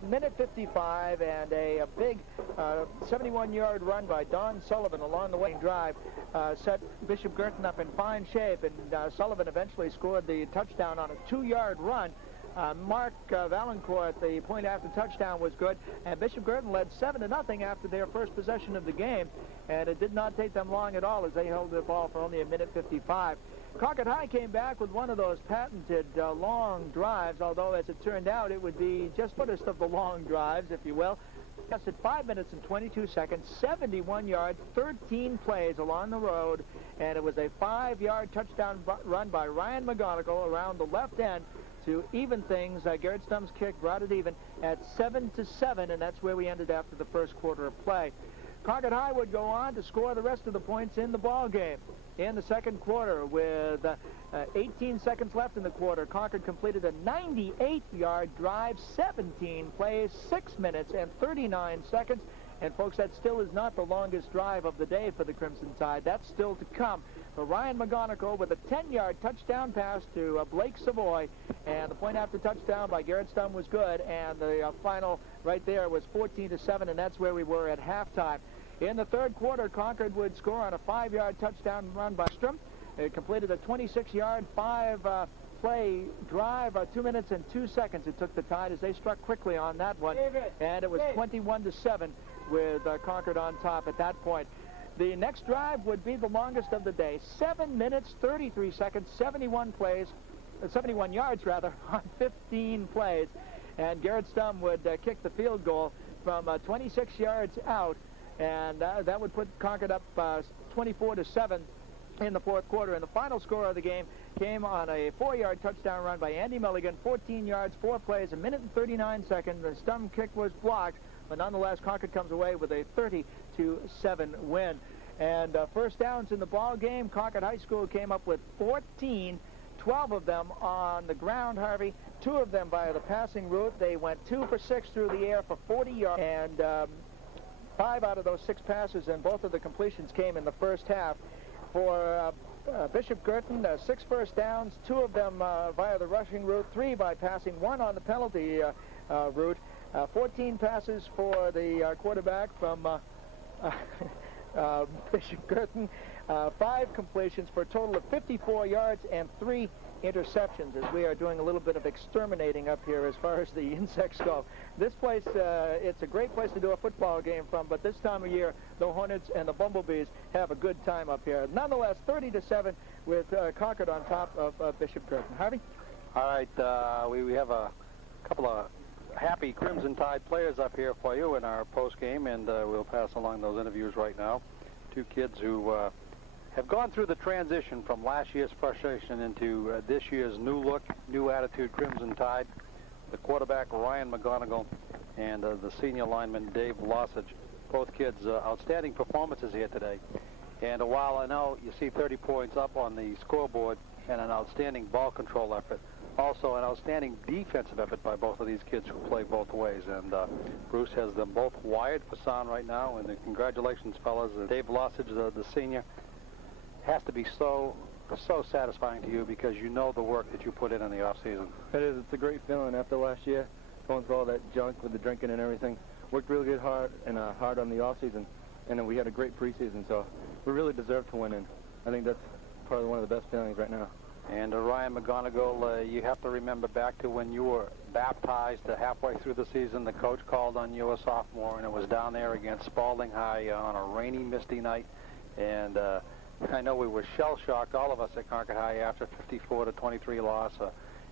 Minute 55 and a big 71-yard run by Don Sullivan along the way drive set Bishop Guertin up in fine shape, and Sullivan eventually scored the touchdown on a 2-yard run. Mark Valancourt, the point after touchdown was good, and Bishop Guertin led 7-0 after their first possession of the game, and it did not take them long at all as they held the ball for only a minute 55. Concord High came back with one of those patented long drives, although as it turned out it would be just the of the long drives, if you will. Just at 5 minutes and 22 seconds, 71 yards, 13 plays along the road, and it was a 5-yard touchdown run by Ryan McGonigal around the left end to even things. Garrett Stumm's kick brought it even at 7-7, and that's where we ended after the first quarter of play. Concord High would go on to score the rest of the points in the ball game. In the second quarter, with 18 seconds left in the quarter, Concord completed a 98-yard drive, 17 plays, 6 minutes and 39 seconds. And, folks, that still is not the longest drive of the day for the Crimson Tide. That's still to come. But Ryan McGonigal with a 10-yard touchdown pass to Blake Savoy. And the point after touchdown by Garrett Stumm was good. And the final right there was 14-7, and that's where we were at halftime. In the third quarter, Concord would score on a 5-yard touchdown run by Strum. It completed a 26-yard, 5-play drive, 2 minutes and 2 seconds it took the Tide as they struck quickly on that one. And it was 21-7 with Concord on top at that point. The next drive would be the longest of the day. 7 minutes, 33 seconds, 71 yards rather, on 15 plays. And Garrett Stumm would kick the field goal from 26 yards out. And that would put Concord up 24-7 in the fourth quarter. And the final score of the game came on a 4-yard touchdown run by Andy Milligan, 14 yards, 4 plays, a minute and 39 seconds. The Stumm kick was blocked, but nonetheless, Concord comes away with a 30-7 win. And first downs in the ball game, Concord High School came up with 14, 12 of them on the ground, Harvey, 2 of them via the passing route. They went 2 for 6 through the air for 40 yards, and 5 out of those 6 passes, and both of the completions came in the first half. For Bishop Guertin, 6 first downs, 2 of them via the rushing route, 3 by passing, 1 on the penalty route. 14 passes for the quarterback from Bishop Guertin, 5 completions for a total of 54 yards and 3 interceptions, as we are doing a little bit of exterminating up here as far as the insects go. This place, it's a great place to do a football game from, but this time of year, the Hornets and the Bumblebees have a good time up here. Nonetheless, 30-7 with Concord on top of Bishop Guertin. Harvey? All right, we have a couple of happy Crimson Tide players up here for you in our post game, and we'll pass along those interviews right now. 2 kids who have gone through the transition from last year's frustration into this year's new look, new attitude Crimson Tide. The quarterback, Ryan McGonigal, and the senior lineman, Dave Lossage. Both kids, outstanding performances here today. And while I know you see 30 points up on the scoreboard and an outstanding ball control effort, also an outstanding defensive effort by both of these kids who play both ways. And Bruce has them both wired for sound right now. And congratulations, fellas. Dave Lossage, the senior, has to be so satisfying to you because you know the work that you put in the off season. It is. It's a great feeling after last year, going through all that junk with the drinking and everything. Worked really good hard on the off season, and then we had a great preseason. So we really deserve to win, and I think that's probably one of the best feelings right now. And Ryan McGonigal, you have to remember back to when you were baptized halfway through the season. The coach called on you a sophomore, and it was down there against Spalding High on a rainy, misty night, and I know we were shell-shocked, all of us at Concord High, after 54-23 loss.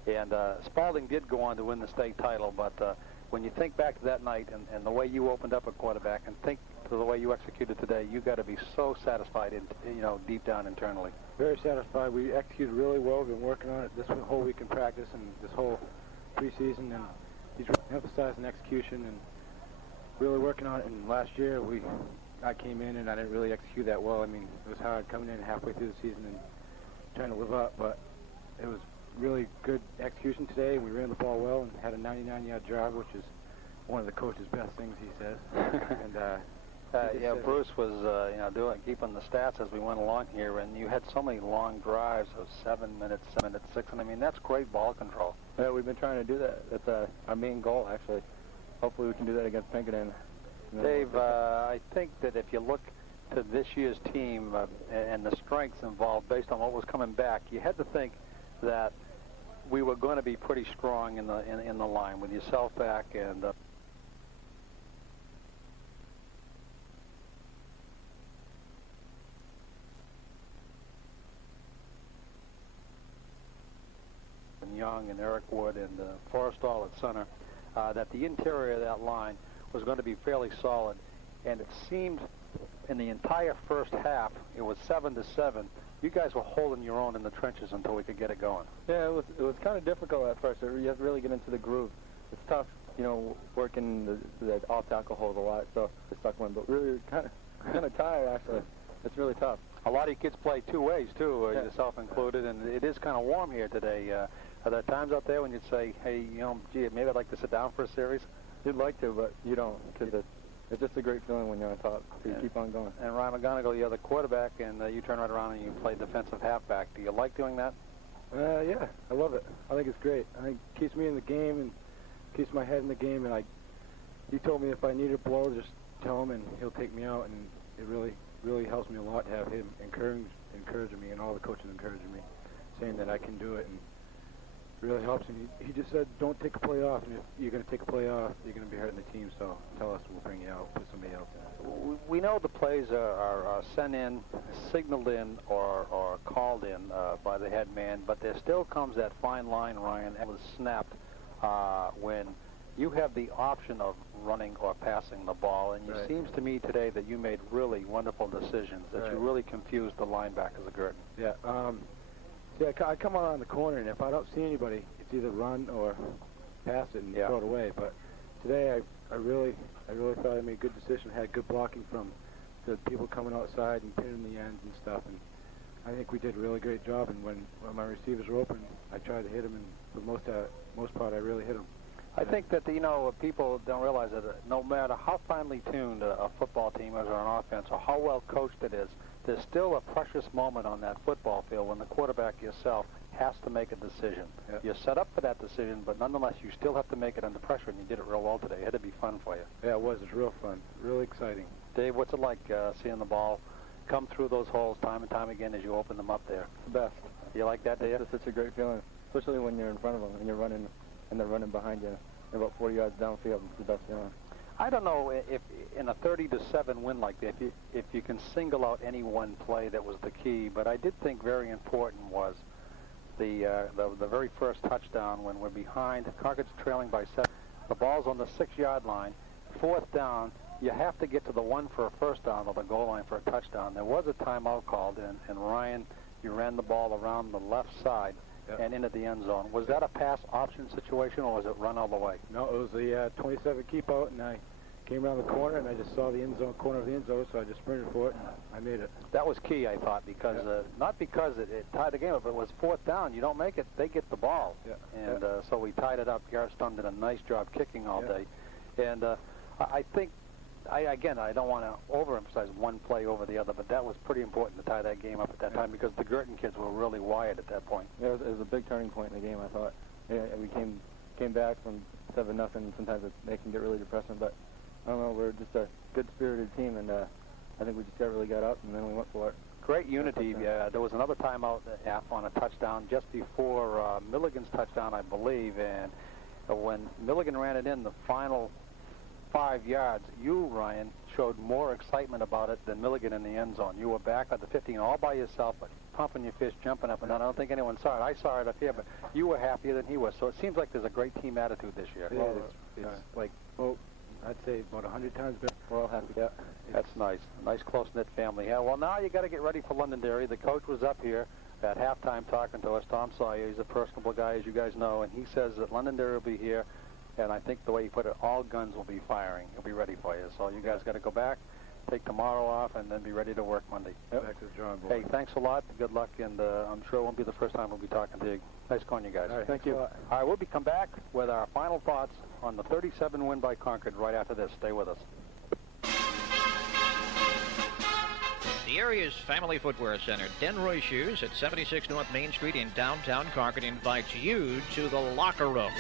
And Spalding did go on to win the state title, but when you think back to that night and the way you opened up a quarterback and think to the way you executed today, you got to be so satisfied, deep down internally. Very satisfied. We executed really well. We've been working on it this whole week in practice and this whole preseason, and he's really emphasizing execution and really working on it. And last year we I came in and I didn't really execute that well. I mean, it was hard coming in halfway through the season and trying to live up, but it was really good execution today. We ran the ball well and had a 99-yard drive, which is one of the coach's best things, he says. And yeah, Bruce was, keeping the stats as we went along here, and you had so many long drives of 7 minutes, 6, and I mean, that's great ball control. Yeah, we've been trying to do that. That's our main goal, actually. Hopefully we can do that against Pinkerton. Dave, I think that if you look to this year's team and the strengths involved based on what was coming back, you had to think that we were going to be pretty strong in the line with yourself back and Young and Eric Wood and Forrestall at center, that the interior of that line was going to be fairly solid, and it seemed in the entire first half it was 7-7. You guys were holding your own in the trenches until we could get it going. Yeah, it was kind of difficult at first. You have to really get into the groove. It's tough, working the off-tackle holes a lot, so it's stuck one. But really, kind of tired actually. It's really tough. A lot of you kids play two ways too, yourself included, and it is kind of warm here today. Are there times out there when you'd say, hey, gee, maybe I'd like to sit down for a series? You'd like to, but you don't, because it's just a great feeling when you're on top, so you keep on going. And Ryan McGonigal, you're the quarterback, and you turn right around and you play defensive halfback. Do you like doing that? Yeah, I love it. I think it's great. I think it keeps me in the game and keeps my head in the game, and he told me if I need a blow, just tell him, and he'll take me out, and it really helps me a lot to have him encouraging me, and all the coaches encouraging me, saying that I can do it, and it really helps. And he just said, don't take a play off, and if you're going to take a play off, you're going to be hurting the team, so tell us, we'll bring you out, put somebody else in. We know the plays are sent in, signaled in, or called in by the head man, but there still comes that fine line, Ryan, that was snapped when you have the option of running or passing the ball, and it seems to me today that you made really wonderful decisions, that you really confused the linebackers of Guertin. Yeah, I come around the corner, and if I don't see anybody, it's either run or pass it and throw it away. But today, I really thought I made a good decision, had good blocking from the people coming outside and pinning the ends and stuff, and I think we did a really great job, and when my receivers were open, I tried to hit them, and for the most part, I really hit them. I think that, people don't realize that no matter how finely tuned a football team is or an offense or how well coached it is, there's still a precious moment on that football field when the quarterback yourself has to make a decision. Yeah. You're set up for that decision, but nonetheless, you still have to make it under pressure, and you did it real well today. It had to be fun for you. Yeah, it was. It was real fun. Really exciting. Dave, what's it like seeing the ball come through those holes time and time again as you open them up there? The best. You like that, do you? It's just such a great feeling, especially when you're in front of them and you're running, and they're running behind you. They're about 40 yards downfield. It's the best feeling. I don't know if in a 30-7 win like that, if you can single out any one play that was the key, but I did think very important was the very first touchdown when we're behind. Concord's trailing by 7. The ball's on the 6-yard line. 4th down, you have to get to the 1 for a first down or the goal line for a touchdown. There was a timeout called, and Ryan, you ran the ball around the left side and into the end zone. Was that a pass option situation, or was it run all the way? No, it was the 27 keep out, and I came around the corner, and I just saw the end zone, corner of the end zone, so I just sprinted for it, and I made it. That was key, I thought, because not because it tied the game up, but it was 4th down. You don't make it, they get the ball. Yeah. And so we tied it up. Garrett Stone did a nice job kicking all day. And I think, I don't want to overemphasize one play over the other, but that was pretty important to tie that game up at that time because the Guertin kids were really wired at that point. Yeah, it was a big turning point in the game, I thought. Yeah, we came back from 7-0. Sometimes they can get really depressing, but I don't know, we're just a good-spirited team, and I think we just really got up, and then we went for it. Great unity. There was another timeout on a touchdown just before Milligan's touchdown, I believe, and when Milligan ran it in the final 5 yards, you, Ryan, showed more excitement about it than Milligan in the end zone. You were back at the 15 all by yourself, but pumping your fist, jumping up and down. I don't think anyone saw it. I saw it up here, but you were happier than he was. So it seems like there's a great team attitude this year. Yeah, it's like, I'd say about 100 times better. We're all happy. Yeah, that's nice. Nice close-knit family. Yeah, well, now you got to get ready for Londonderry. The coach was up here at halftime talking to us. Tom Sawyer, he's a personable guy, as you guys know, and he says that Londonderry will be here. And I think the way he put it, all guns will be firing. He'll be ready for you. So you guys got to go back take tomorrow off, and then be ready to work Monday. Back to the drawing board. Hey, thanks a lot. Good luck, and I'm sure it won't be the first time we'll be talking to you. Nice calling you guys. All right, Thank you. All right, we'll come back with our final thoughts on the 37 win by Concord right after this. Stay with us. The area's family footwear center, Denroy Shoes at 76 North Main Street in downtown Concord, invites you to the locker room.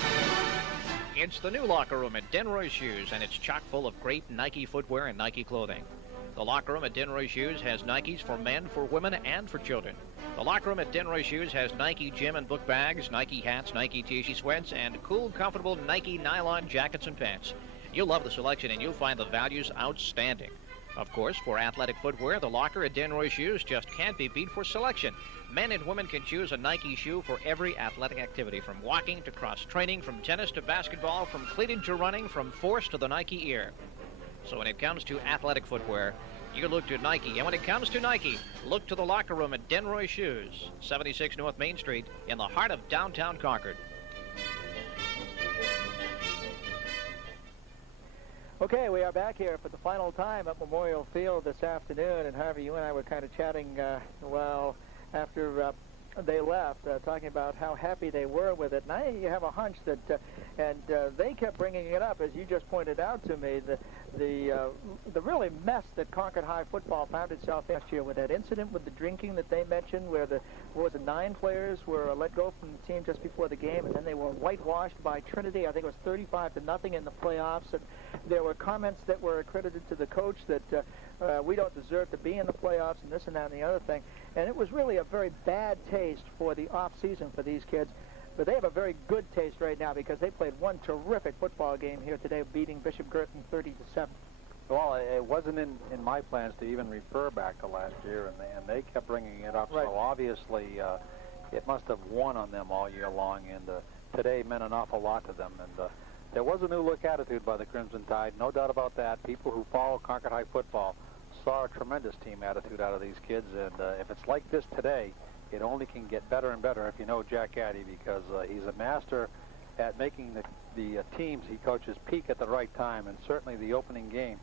It's the new locker room at Denroy Shoes, and it's chock full of great Nike footwear and Nike clothing. The locker room at Denroy Shoes has Nikes for men, for women, and for children. The locker room at Denroy Shoes has Nike gym and book bags, Nike hats, Nike t-shirt sweats, and cool, comfortable Nike nylon jackets and pants. You'll love the selection, and you'll find the values outstanding. Of course, for athletic footwear, the locker at Denroy Shoes just can't be beat for selection. Men and women can choose a Nike shoe for every athletic activity, from walking to cross-training, from tennis to basketball, from cleated to running, from force to the Nike Air. So when it comes to athletic footwear, you look to Nike. And when it comes to Nike, look to the locker room at Denroy Shoes, 76 North Main Street, in the heart of downtown Concord. Okay, we are back here for the final time at Memorial Field this afternoon, and Harvey, you and I were kind of chatting, after they left, talking about how happy they were with it. And I have a hunch that, they kept bringing it up, as you just pointed out to me, the really mess that Concord High football found itself last year with that incident with the drinking that they mentioned, where 9 players were let go from the team just before the game, and then they were whitewashed by Trinity. I think it was 35-0 in the playoffs. And there were comments that were accredited to the coach that we don't deserve to be in the playoffs, and this and that and the other thing. And it was really a very bad taste for the off season for these kids. But they have a very good taste right now because they played one terrific football game here today, beating Bishop Guertin 30-7. Well, it wasn't in my plans to even refer back to last year, and they kept bringing it up. Right. So obviously, it must have won on them all year long, and today meant an awful lot to them. And there was a new look attitude by the Crimson Tide, no doubt about that. People who follow Concord High football saw a tremendous team attitude out of these kids, and if it's like this today, it only can get better and better if you know Jack Gaddy, because he's a master at making the teams he coaches peak at the right time, and certainly the opening game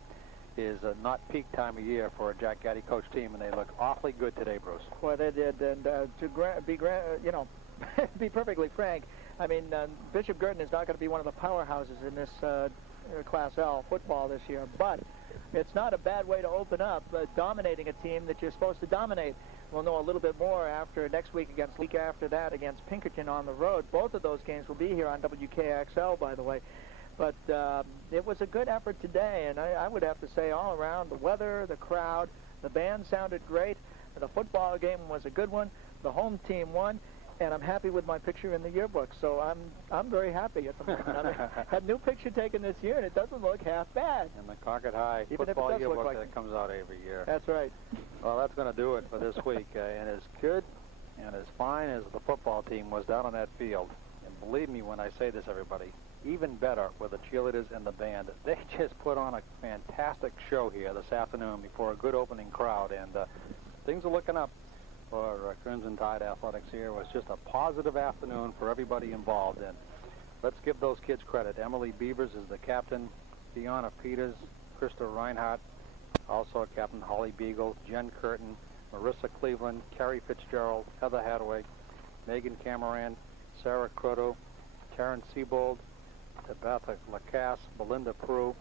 is not peak time of year for a Jack Gaddy coach team, and they look awfully good today, Bruce. Well, they did, and be perfectly frank, I mean, Bishop Guertin is not going to be one of the powerhouses in this Class L football this year, but it's not a bad way to open up dominating a team that you're supposed to dominate. We'll know a little bit more after next week week after that against Pinkerton on the road. Both of those games will be here on WKXL, by the way. But it was a good effort today, and I would have to say all around, the weather, the crowd, the band sounded great. The football game was a good one. The home team won, and I'm happy with my picture in the yearbook. So I'm very happy at the moment. I had a new picture taken this year, and it doesn't look half bad. And the Concord High football yearbook that comes out every year. That's right. Well, that's going to do it for this week. And as good and as fine as the football team was down on that field, and believe me when I say this, everybody, even better were the cheerleaders and the band. They just put on a fantastic show here this afternoon before a good opening crowd, and things are looking up for Crimson Tide Athletics here. It was just a positive afternoon for everybody involved, and let's give those kids credit. Emily Beavers is the captain, Fiona Peters, Krista Reinhardt, also Captain Holly Beagle, Jen Curtin, Marissa Cleveland, Carrie Fitzgerald, Heather Hadaway, Megan Cameron, Sarah Crotto, Karen Siebold, Tabitha Lacasse, Belinda Prue,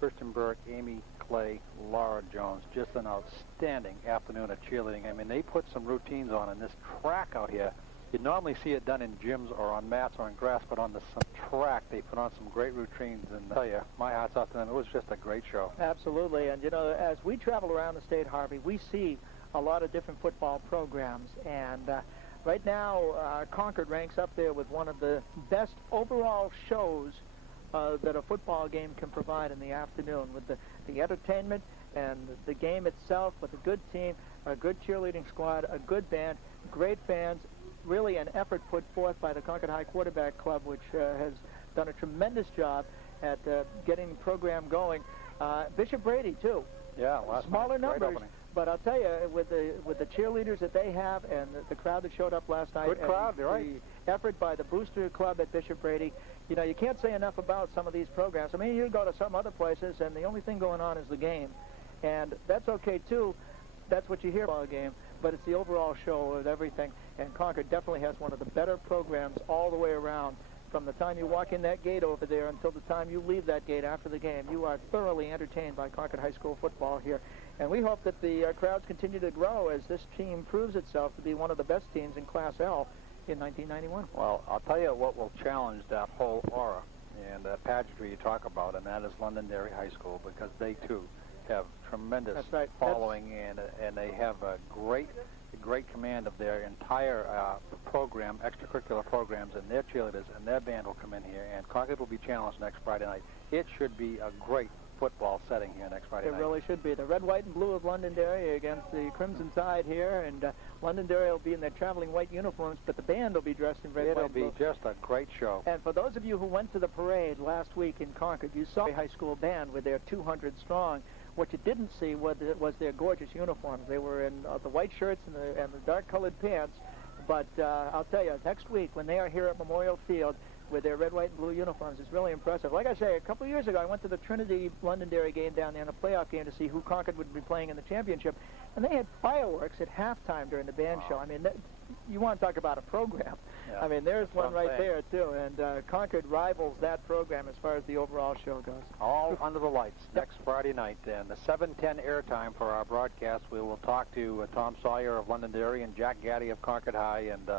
Christian Burke, Amy Clay, Laura Jones. Just an outstanding afternoon of cheerleading. I mean, they put some routines on in this track out here. You normally see it done in gyms or on mats or on grass, but on some track, they put on some great routines. And I tell you, my hat's off to them. It was just a great show. Absolutely. And, you know, as we travel around the state, Harvey, we see a lot of different football programs. And right now, Concord ranks up there with one of the best overall shows that a football game can provide in the afternoon, with the entertainment and the game itself, with a good team, a good cheerleading squad, a good band, great fans, really an effort put forth by the Concord High Quarterback Club, which has done a tremendous job at getting the program going. Bishop Brady, too. Yeah, smaller numbers, but I'll tell you, with the cheerleaders that they have and the crowd that showed up last night, good crowd, you're right. The effort by the Booster Club at Bishop Brady, you know, you can't say enough about some of these programs. I mean, you go to some other places, and the only thing going on is the game. And that's okay, too. That's what you hear about a game, but it's the overall show of everything. And Concord definitely has one of the better programs all the way around. From the time you walk in that gate over there until the time you leave that gate after the game, you are thoroughly entertained by Concord High School football here. And we hope that the crowds continue to grow as this team proves itself to be one of the best teams in Class L in 1991. Well, I'll tell you what will challenge that whole aura and pageantry you talk about, and that is Londonderry High School, because they, too, have tremendous following, and they have a great command of their entire program, extracurricular programs, and their cheerleaders and their band will come in here, and Concord will be challenged next Friday night. It should be a great football setting here next Friday night. It really should be. The red, white, and blue of Londonderry against the Crimson Tide here, and Londonderry will be in their traveling white uniforms, but the band will be dressed in red, white, and blue. It'll be just a great show. And for those of you who went to the parade last week in Concord, you saw a high school band with their 200 strong. What you didn't see was their gorgeous uniforms. They were in the white shirts and the dark-colored pants. But I'll tell you, next week when they are here at Memorial Field with their red, white, and blue uniforms, it's really impressive. Like I say, a couple of years ago, I went to the Trinity Londonderry game down there in a playoff game to see who Concord would be playing in the championship, and they had fireworks at halftime during the band show. I mean, you want to talk about a program. Yeah, I mean, there's one right there, too, and Concord rivals that program as far as the overall show goes. All under the lights next Friday night, and the 7:10 airtime for our broadcast. We will talk to Tom Sawyer of Londonderry and Jack Gaddy of Concord High, and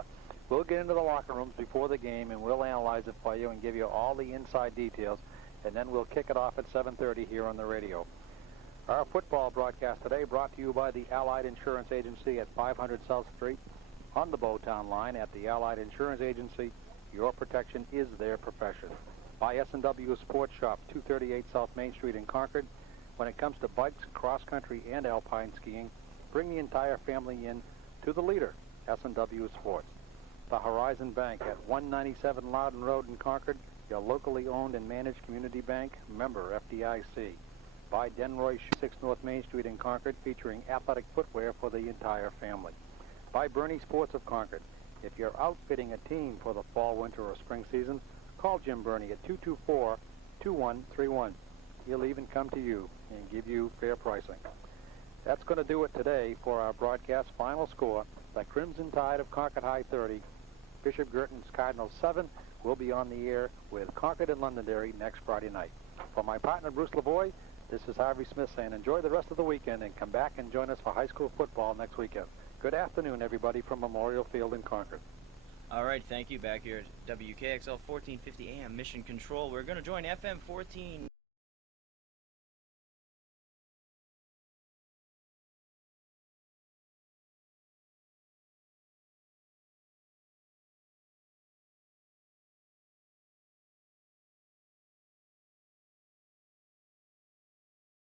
we'll get into the locker rooms before the game, and we'll analyze it for you and give you all the inside details, and then we'll kick it off at 7:30 here on the radio. Our football broadcast today brought to you by the Allied Insurance Agency at 500 South Street, on the Bowtown line at the Allied Insurance Agency. Your protection is their profession. By S&W Sports Shop, 238 South Main Street in Concord. When it comes to bikes, cross-country, and alpine skiing, bring the entire family in to the leader, S&W Sports. The Horizon Bank at 197 Loudon Road in Concord, your locally owned and managed community bank, member FDIC. By Denroy 6 North Main Street in Concord, featuring athletic footwear for the entire family. By Bernie Sports of Concord. If you're outfitting a team for the fall, winter, or spring season, call Jim Bernie at 224-2131. He'll even come to you and give you fair pricing. That's going to do it today for our broadcast final score. The Crimson Tide of Concord High 30, Bishop Guertin's Cardinals 7. We'll be on the air with Concord and Londonderry next Friday night. For my partner, Bruce Lavoie, this is Harvey Smith saying enjoy the rest of the weekend and come back and join us for high school football next weekend. Good afternoon, everybody, from Memorial Field in Concord. All right, thank you. Back here at WKXL 1450 AM Mission Control. We're going to join FM 14